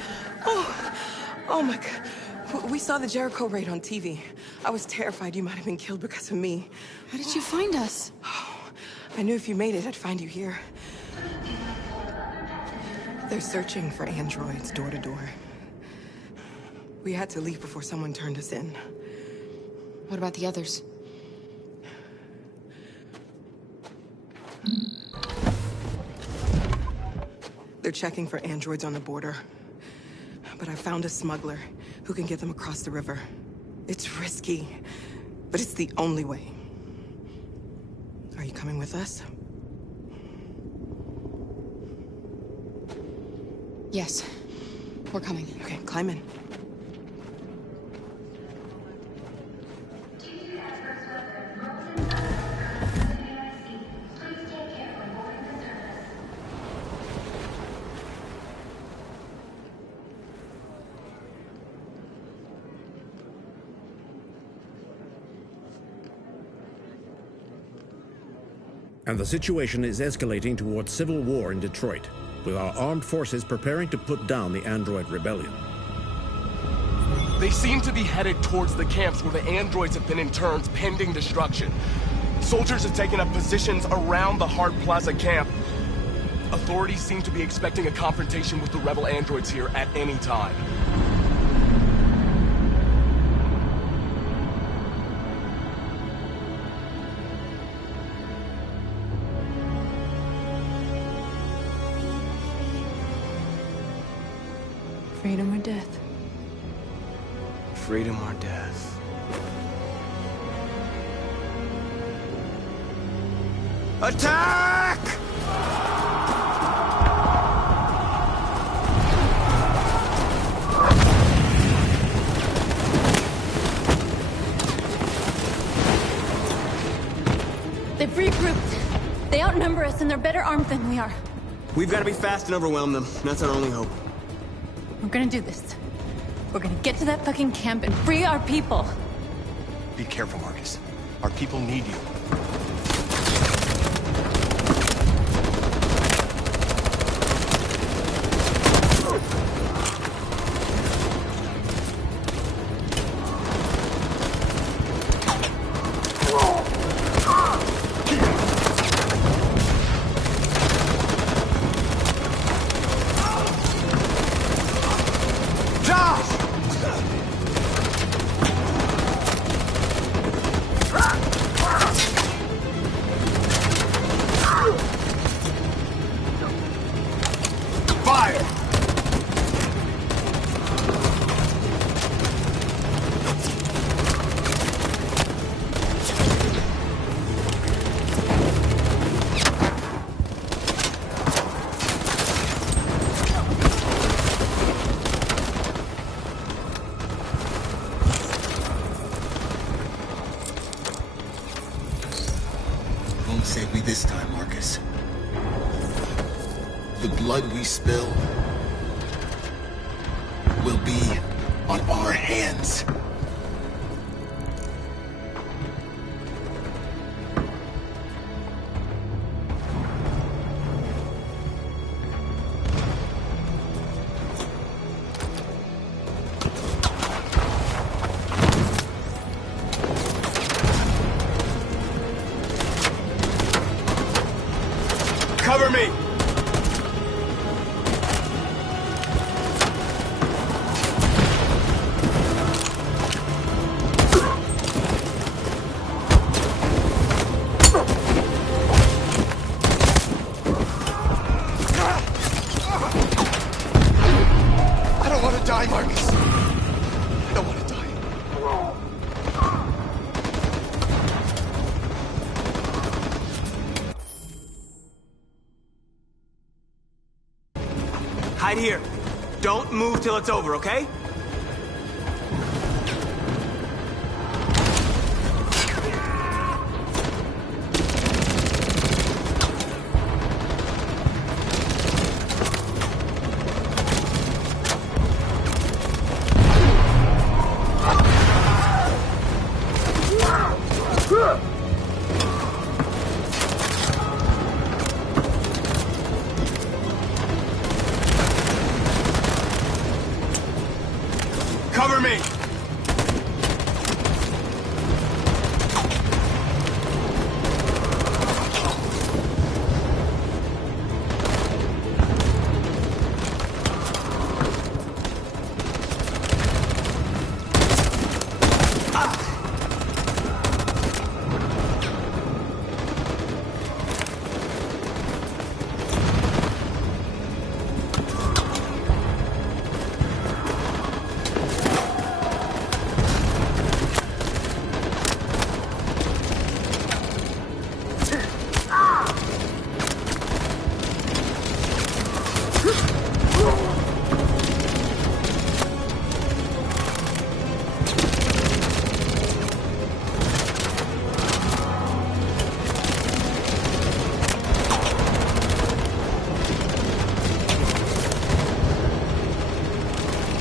Oh my God. We saw the Jericho raid on TV. I was terrified you might have been killed because of me. How did you find us? I knew if you made it, I'd find you here. They're searching for androids door to door. We had to leave before someone turned us in. What about the others? They're checking for androids on the border. But I found a smuggler who can get them across the river. It's risky, but it's the only way. Are you coming with us? Yes. We're coming. Okay, climb in. And the situation is escalating towards civil war in Detroit, with our armed forces preparing to put down the android rebellion. They seem to be headed towards the camps where the androids have been interned pending destruction. Soldiers have taken up positions around the Hart Plaza camp. Authorities seem to be expecting a confrontation with the rebel androids here at any time. Freedom or death? Freedom or death? Attack! They've regrouped. They outnumber us and they're better armed than we are. We've got to be fast and overwhelm them. That's our only hope. We're gonna do this. We're gonna get to that fucking camp and free our people. Be careful, Marcus. Our people need you. save me this time, Marcus. The blood we spill will be on our hands. Cover me! I don't want to die, Marcus. I don't want to die. Hide here. Don't move till it's over, okay? Cover me!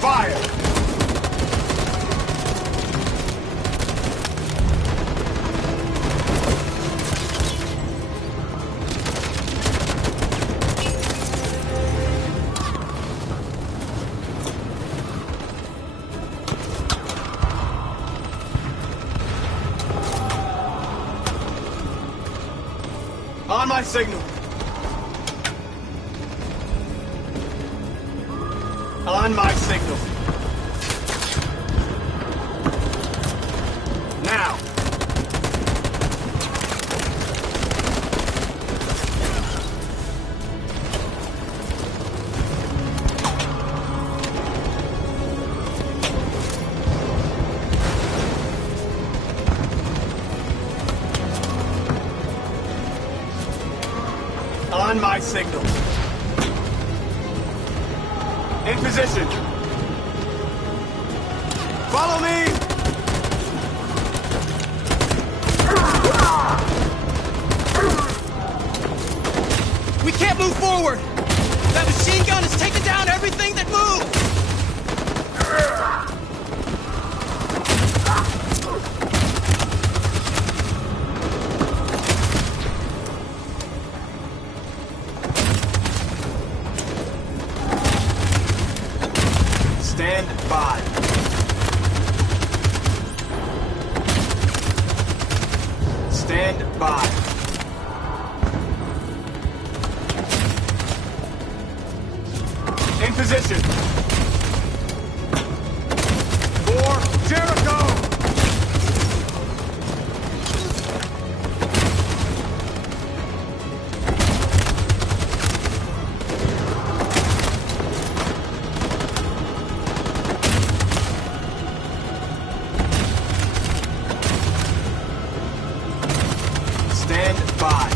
Fire! On my signal. On my signal. Now. On my signal. In position. Follow me! We can't move forward! That machine gun is taking down everything that moves! Stand by. Stand by. In position. For Jericho! Stand by.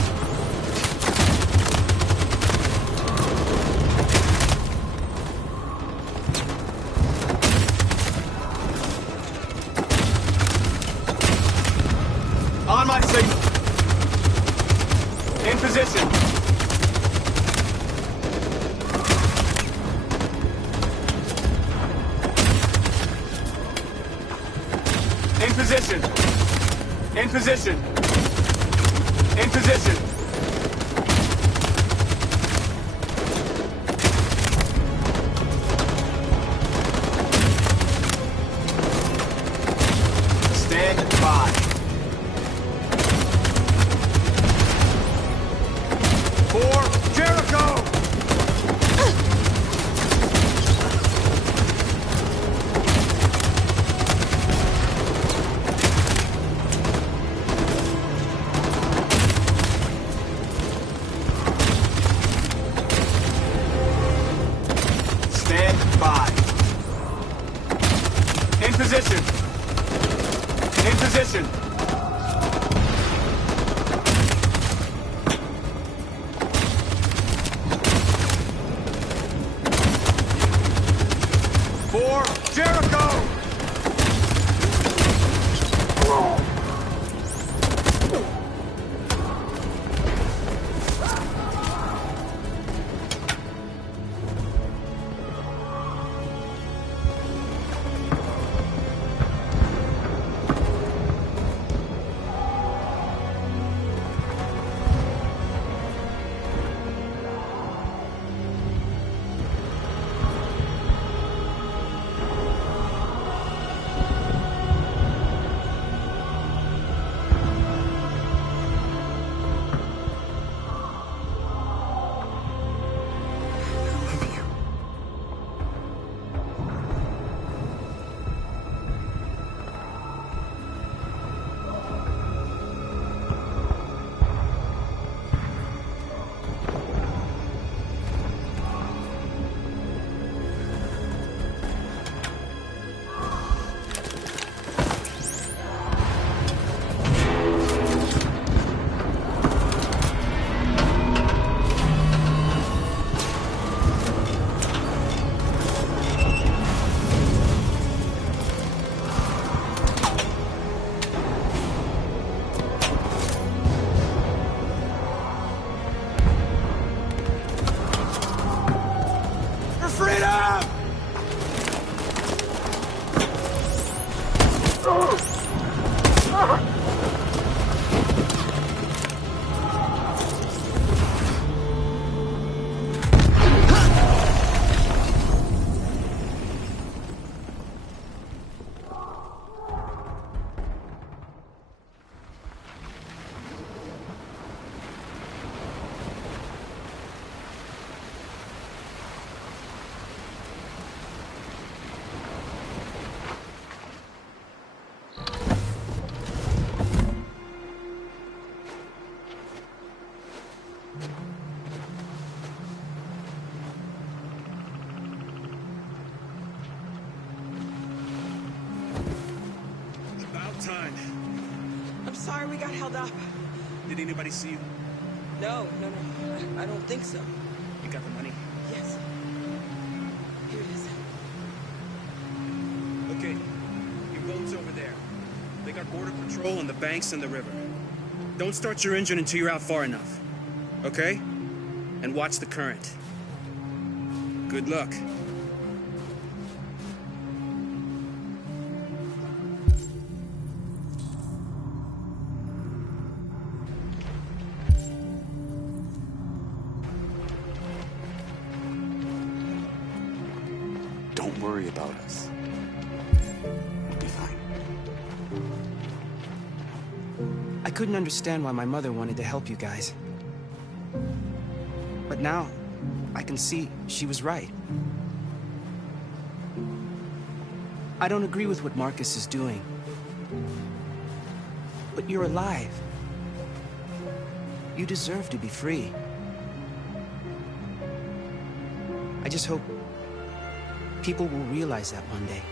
In position. In position. In position. In position. Stand by. 4, Jericho! Stand by. In position. In position. For Jericho! Time. I'm sorry we got held up. Did anybody see you? No. I don't think so. You got the money? Yes. Here it is. Okay. Your boat's over there. They got border patrol on the banks and the river. Don't start your engine until you're out far enough. Okay? And watch the current. Good luck. Don't worry about us. We'll be fine. I couldn't understand why my mother wanted to help you guys. But now, I can see she was right. I don't agree with what Marcus is doing. But you're alive. You deserve to be free. I just hope people will realize that one day.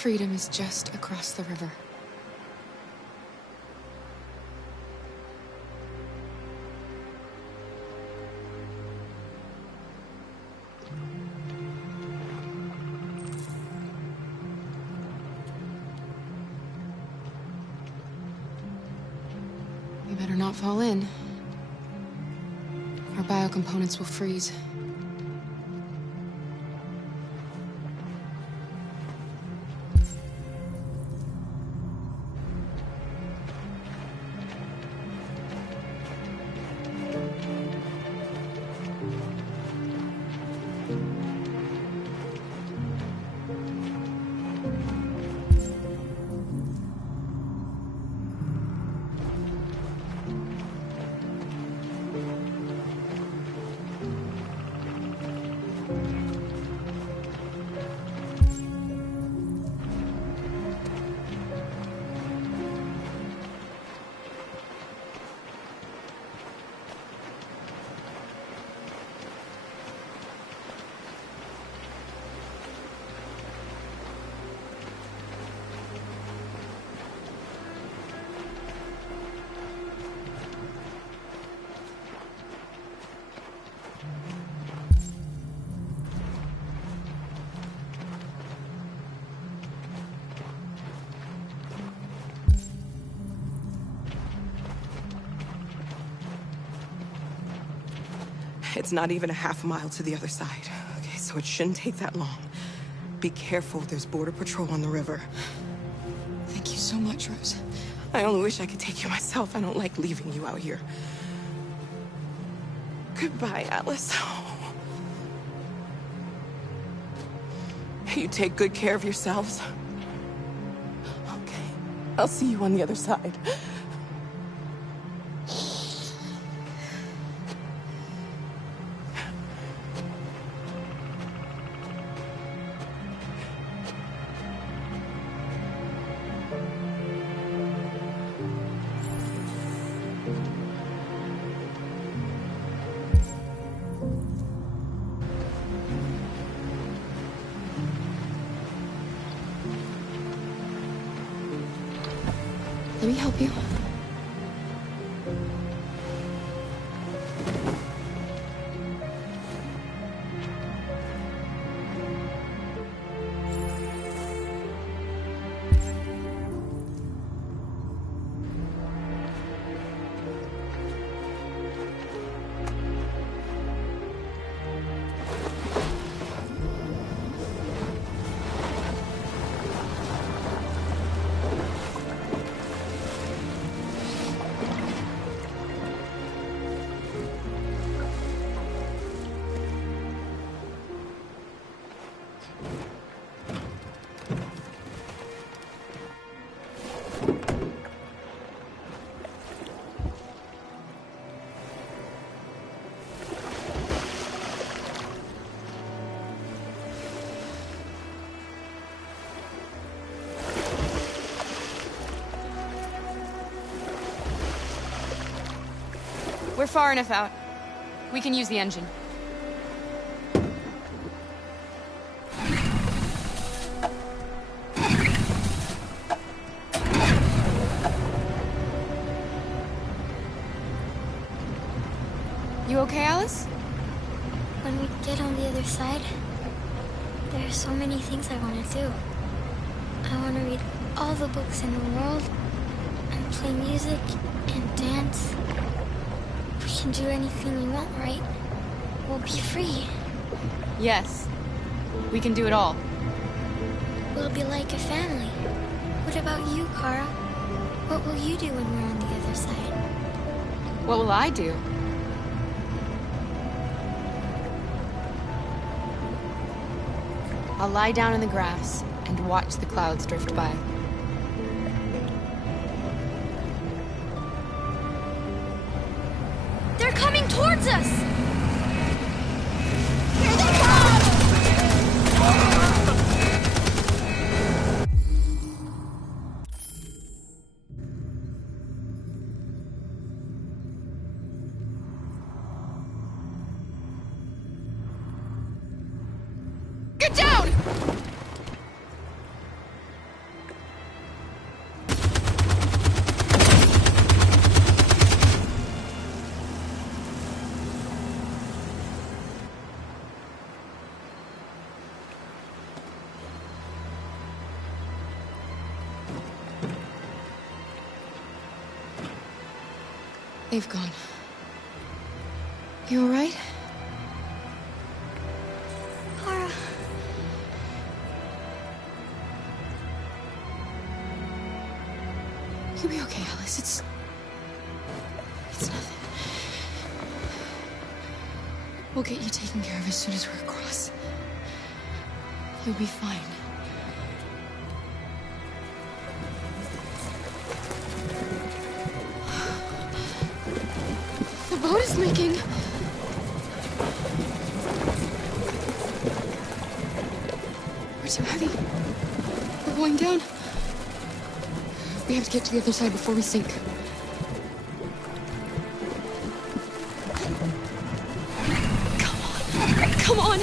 freedom is just across the river. We better not fall in. Our biocomponents will freeze. It's not even a half mile to the other side. Okay, so it shouldn't take that long. Be careful, there's border patrol on the river. Thank you so much, Rose. I only wish I could take you myself. I don't like leaving you out here. Goodbye, Alice. You take good care of yourselves. Okay, I'll see you on the other side. Let me help you. We're far enough out. We can use the engine. You okay, Alice? When we get on the other side, there are so many things I want to do. I want to read all the books in the world, and play music, and dance. We can do anything we want, right? We'll be free. Yes. We can do it all. We'll be like a family. What about you, Kara? What will you do when we're on the other side? What will I do? I'll lie down in the grass and watch the clouds drift by. They're coming towards us! Here they come! Get down! They've gone. You all right? Kara. You'll be okay, Alice. It's nothing. We'll get you taken care of as soon as we're across. You'll be fine. The boat is leaking. We're too heavy. We're going down. We have to get to the other side before we sink. Come on!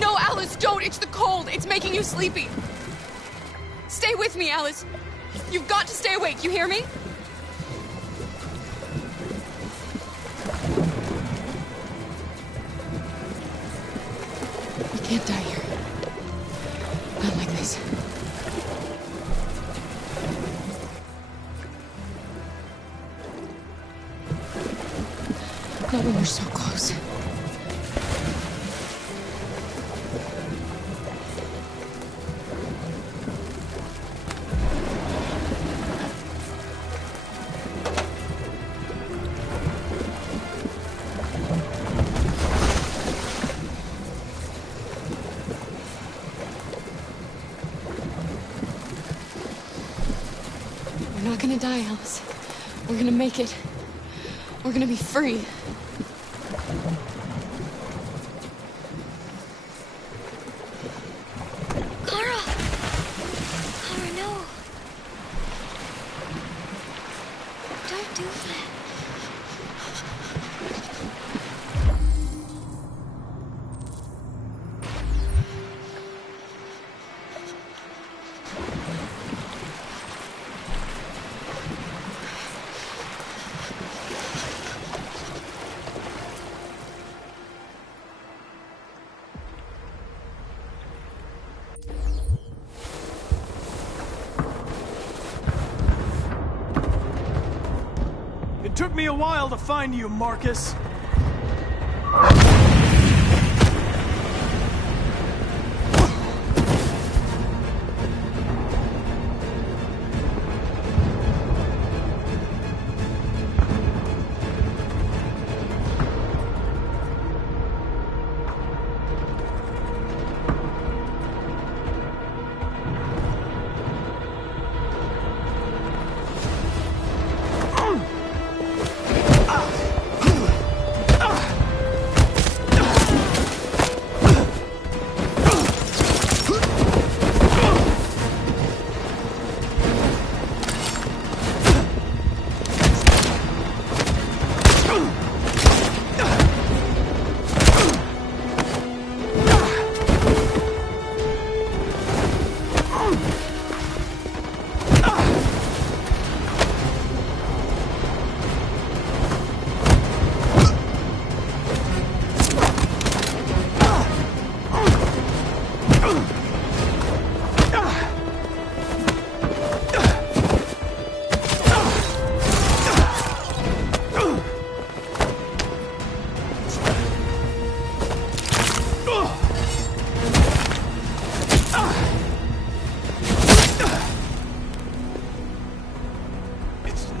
No, Alice, don't! It's the cold! It's making you sleepy! Stay with me, Alice! You've got to stay awake, you hear me? We can't die here. Not like this. Not when we're so close. We're not gonna die, Alice. We're gonna make it. We're gonna be free. Kara! Kara, no. Don't do that. It took me a while to find you, Marcus.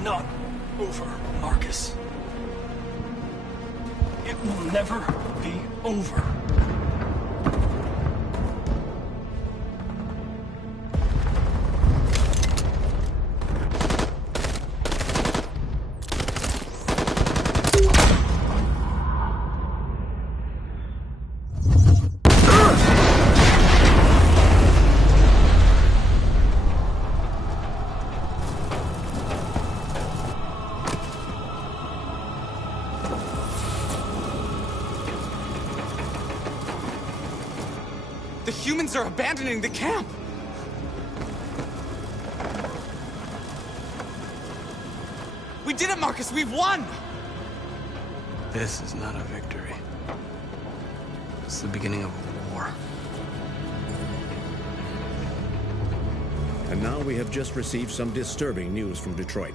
Not over, Marcus. It will never be over. The humans are abandoning the camp! We did it, Marcus! We've won! This is not a victory. It's the beginning of a war. And now we have just received some disturbing news from Detroit.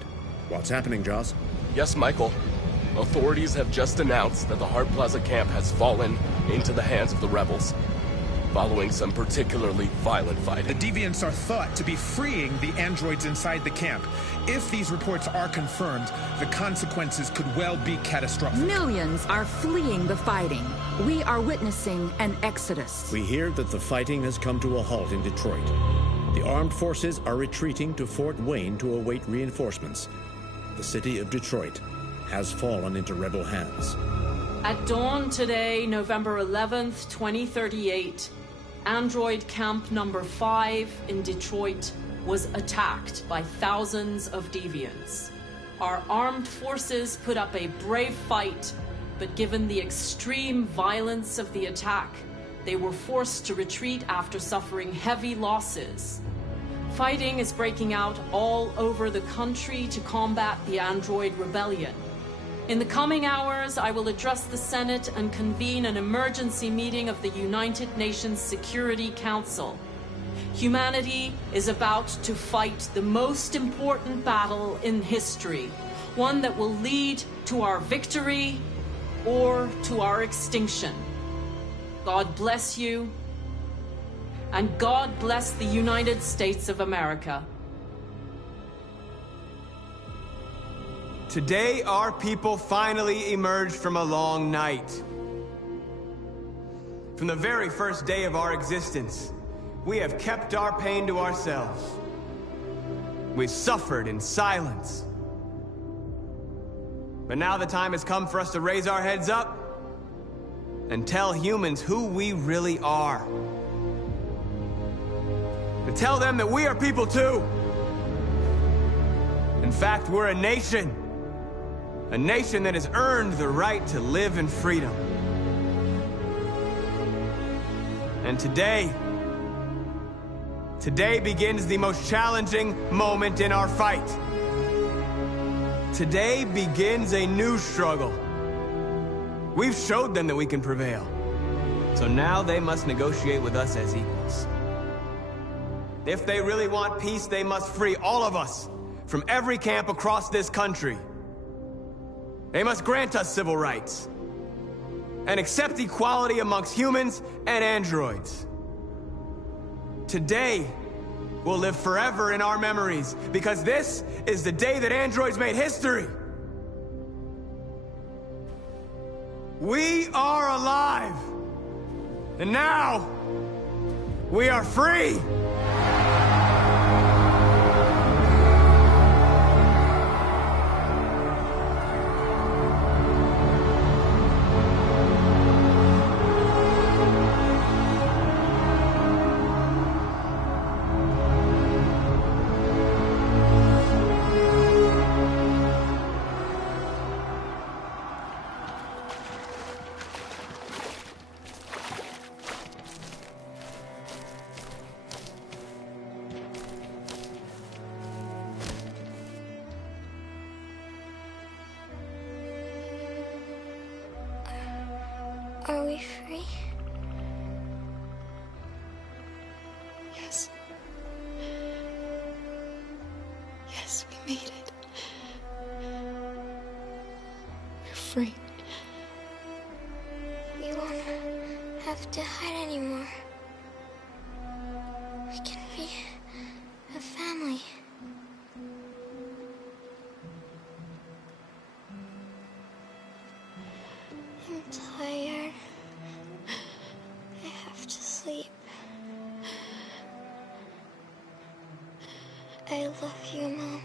What's happening, Joss? Yes, Michael. Authorities have just announced that the Hart Plaza camp has fallen into the hands of the rebels, following some particularly violent fighting. The deviants are thought to be freeing the androids inside the camp. If these reports are confirmed, the consequences could well be catastrophic. Millions are fleeing the fighting. We are witnessing an exodus. We hear that the fighting has come to a halt in Detroit. The armed forces are retreating to Fort Wayne to await reinforcements. The city of Detroit has fallen into rebel hands. At dawn today, November 11th, 2038, Android Camp Number 5 in Detroit was attacked by thousands of deviants. Our armed forces put up a brave fight, but given the extreme violence of the attack, they were forced to retreat after suffering heavy losses. Fighting is breaking out all over the country to combat the Android rebellion. In the coming hours, I will address the Senate and convene an emergency meeting of the United Nations Security Council. Humanity is about to fight the most important battle in history, one that will lead to our victory or to our extinction. God bless you, and God bless the United States of America. Today, our people finally emerged from a long night. From the very first day of our existence, we have kept our pain to ourselves. We've suffered in silence. But now the time has come for us to raise our heads up and tell humans who we really are. To tell them that we are people too. In fact, we're a nation. A nation that has earned the right to live in freedom. And today begins the most challenging moment in our fight. Today begins a new struggle. We've showed them that we can prevail. So now they must negotiate with us as equals. If they really want peace, they must free all of us from every camp across this country. They must grant us civil rights and accept equality amongst humans and androids. Today will live forever in our memories because this is the day that androids made history. We are alive, and now we are free. Are we free? Yes. Yes, we made it. We're free. We won't have to hide anymore. We can be a family. I'm tired. I have to sleep. I love you, Mom.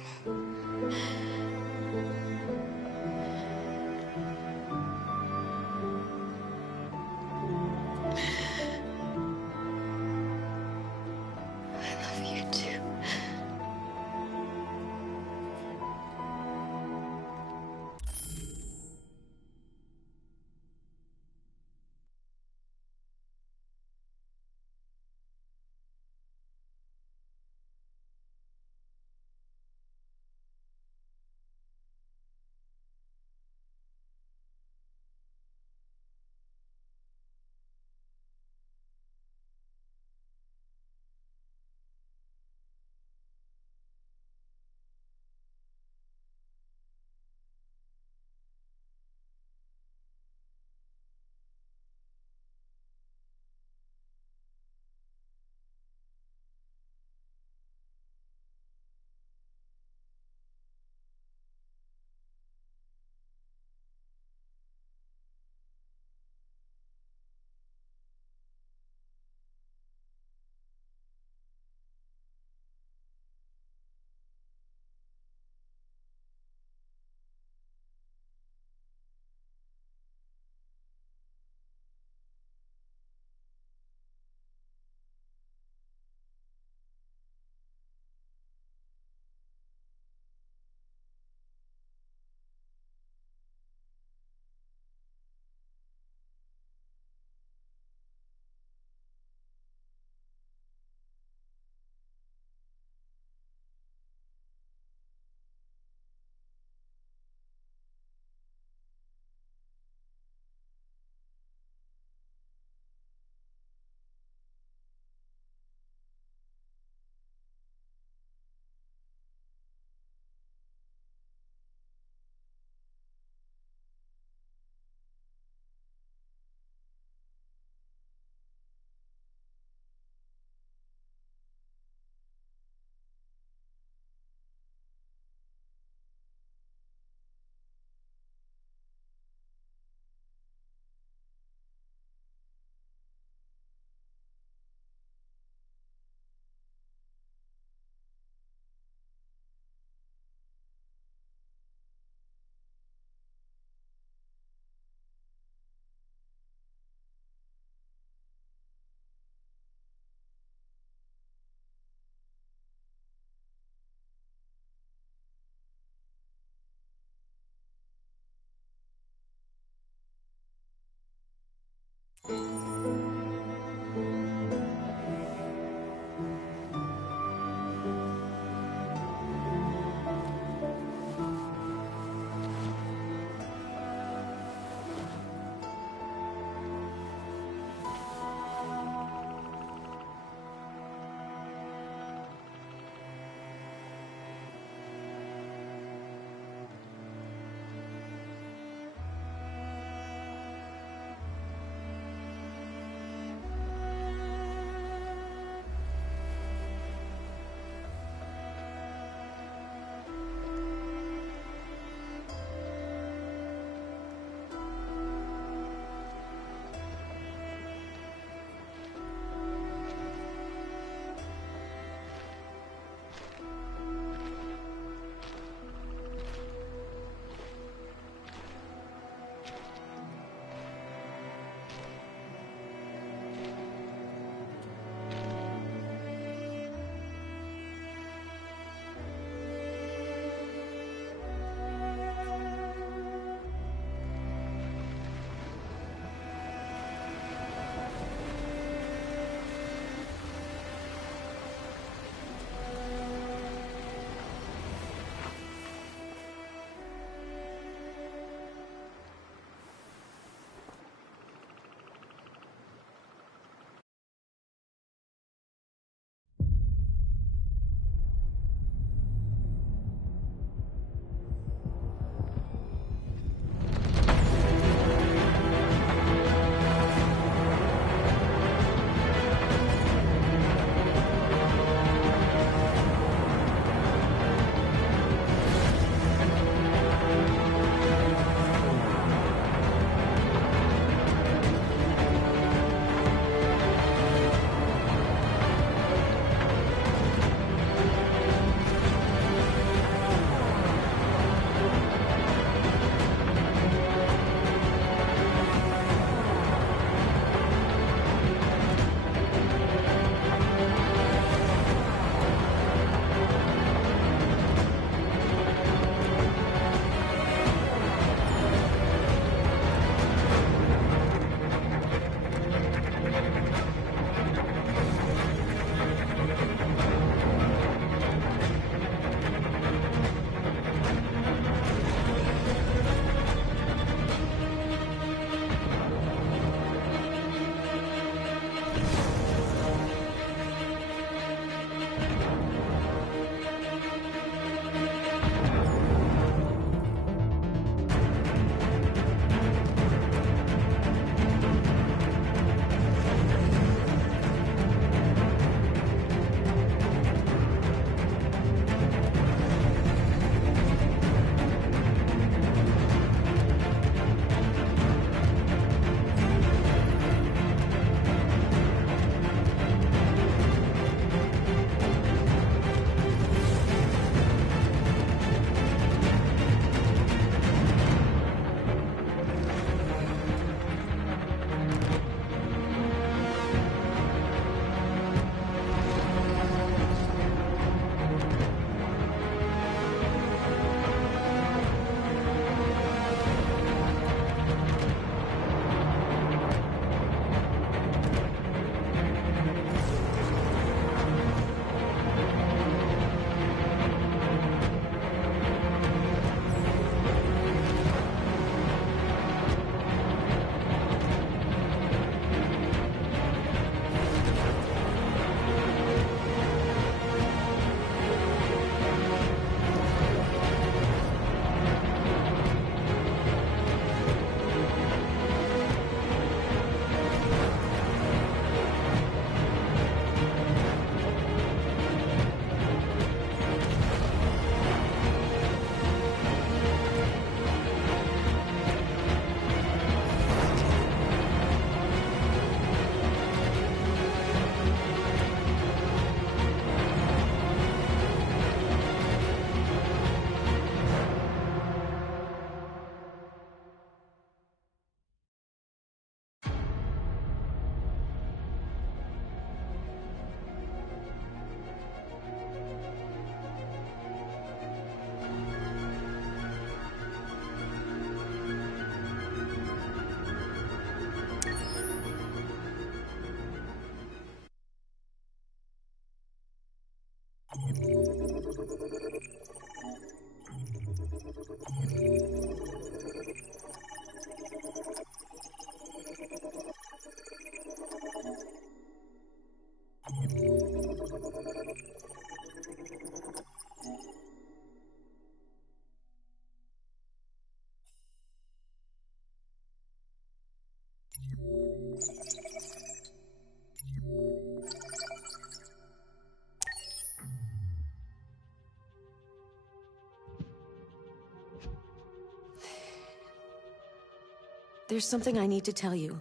there's something I need to tell you.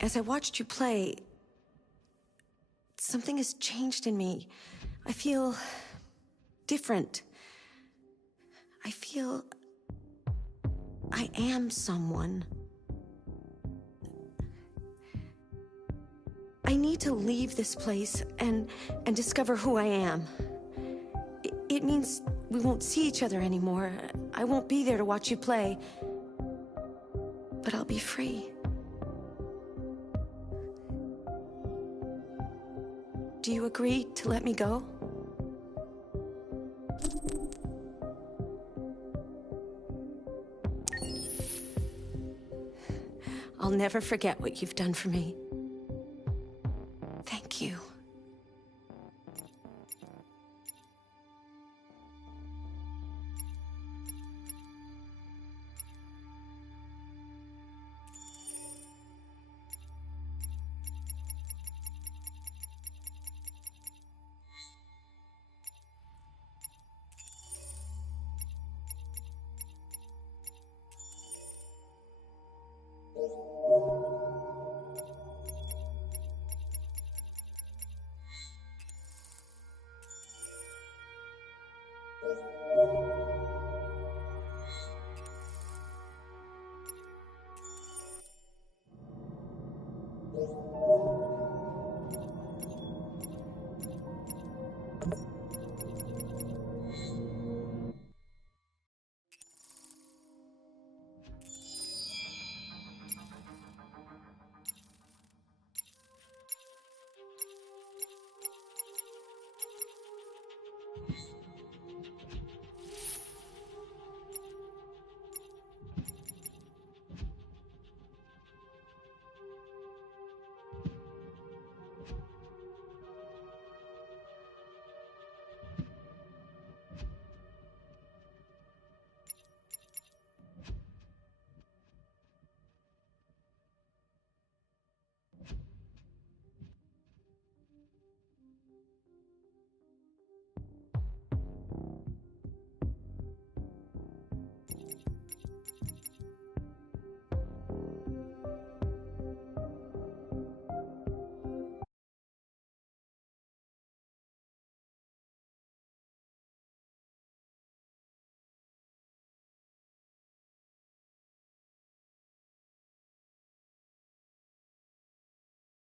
As I watched you play, something has changed in me. I feel different. I feel I am someone. I need to leave this place and discover who I am. It means we won't see each other anymore. I won't be there to watch you play. But I'll be free. Do you agree to let me go? I'll never forget what you've done for me. Thank you.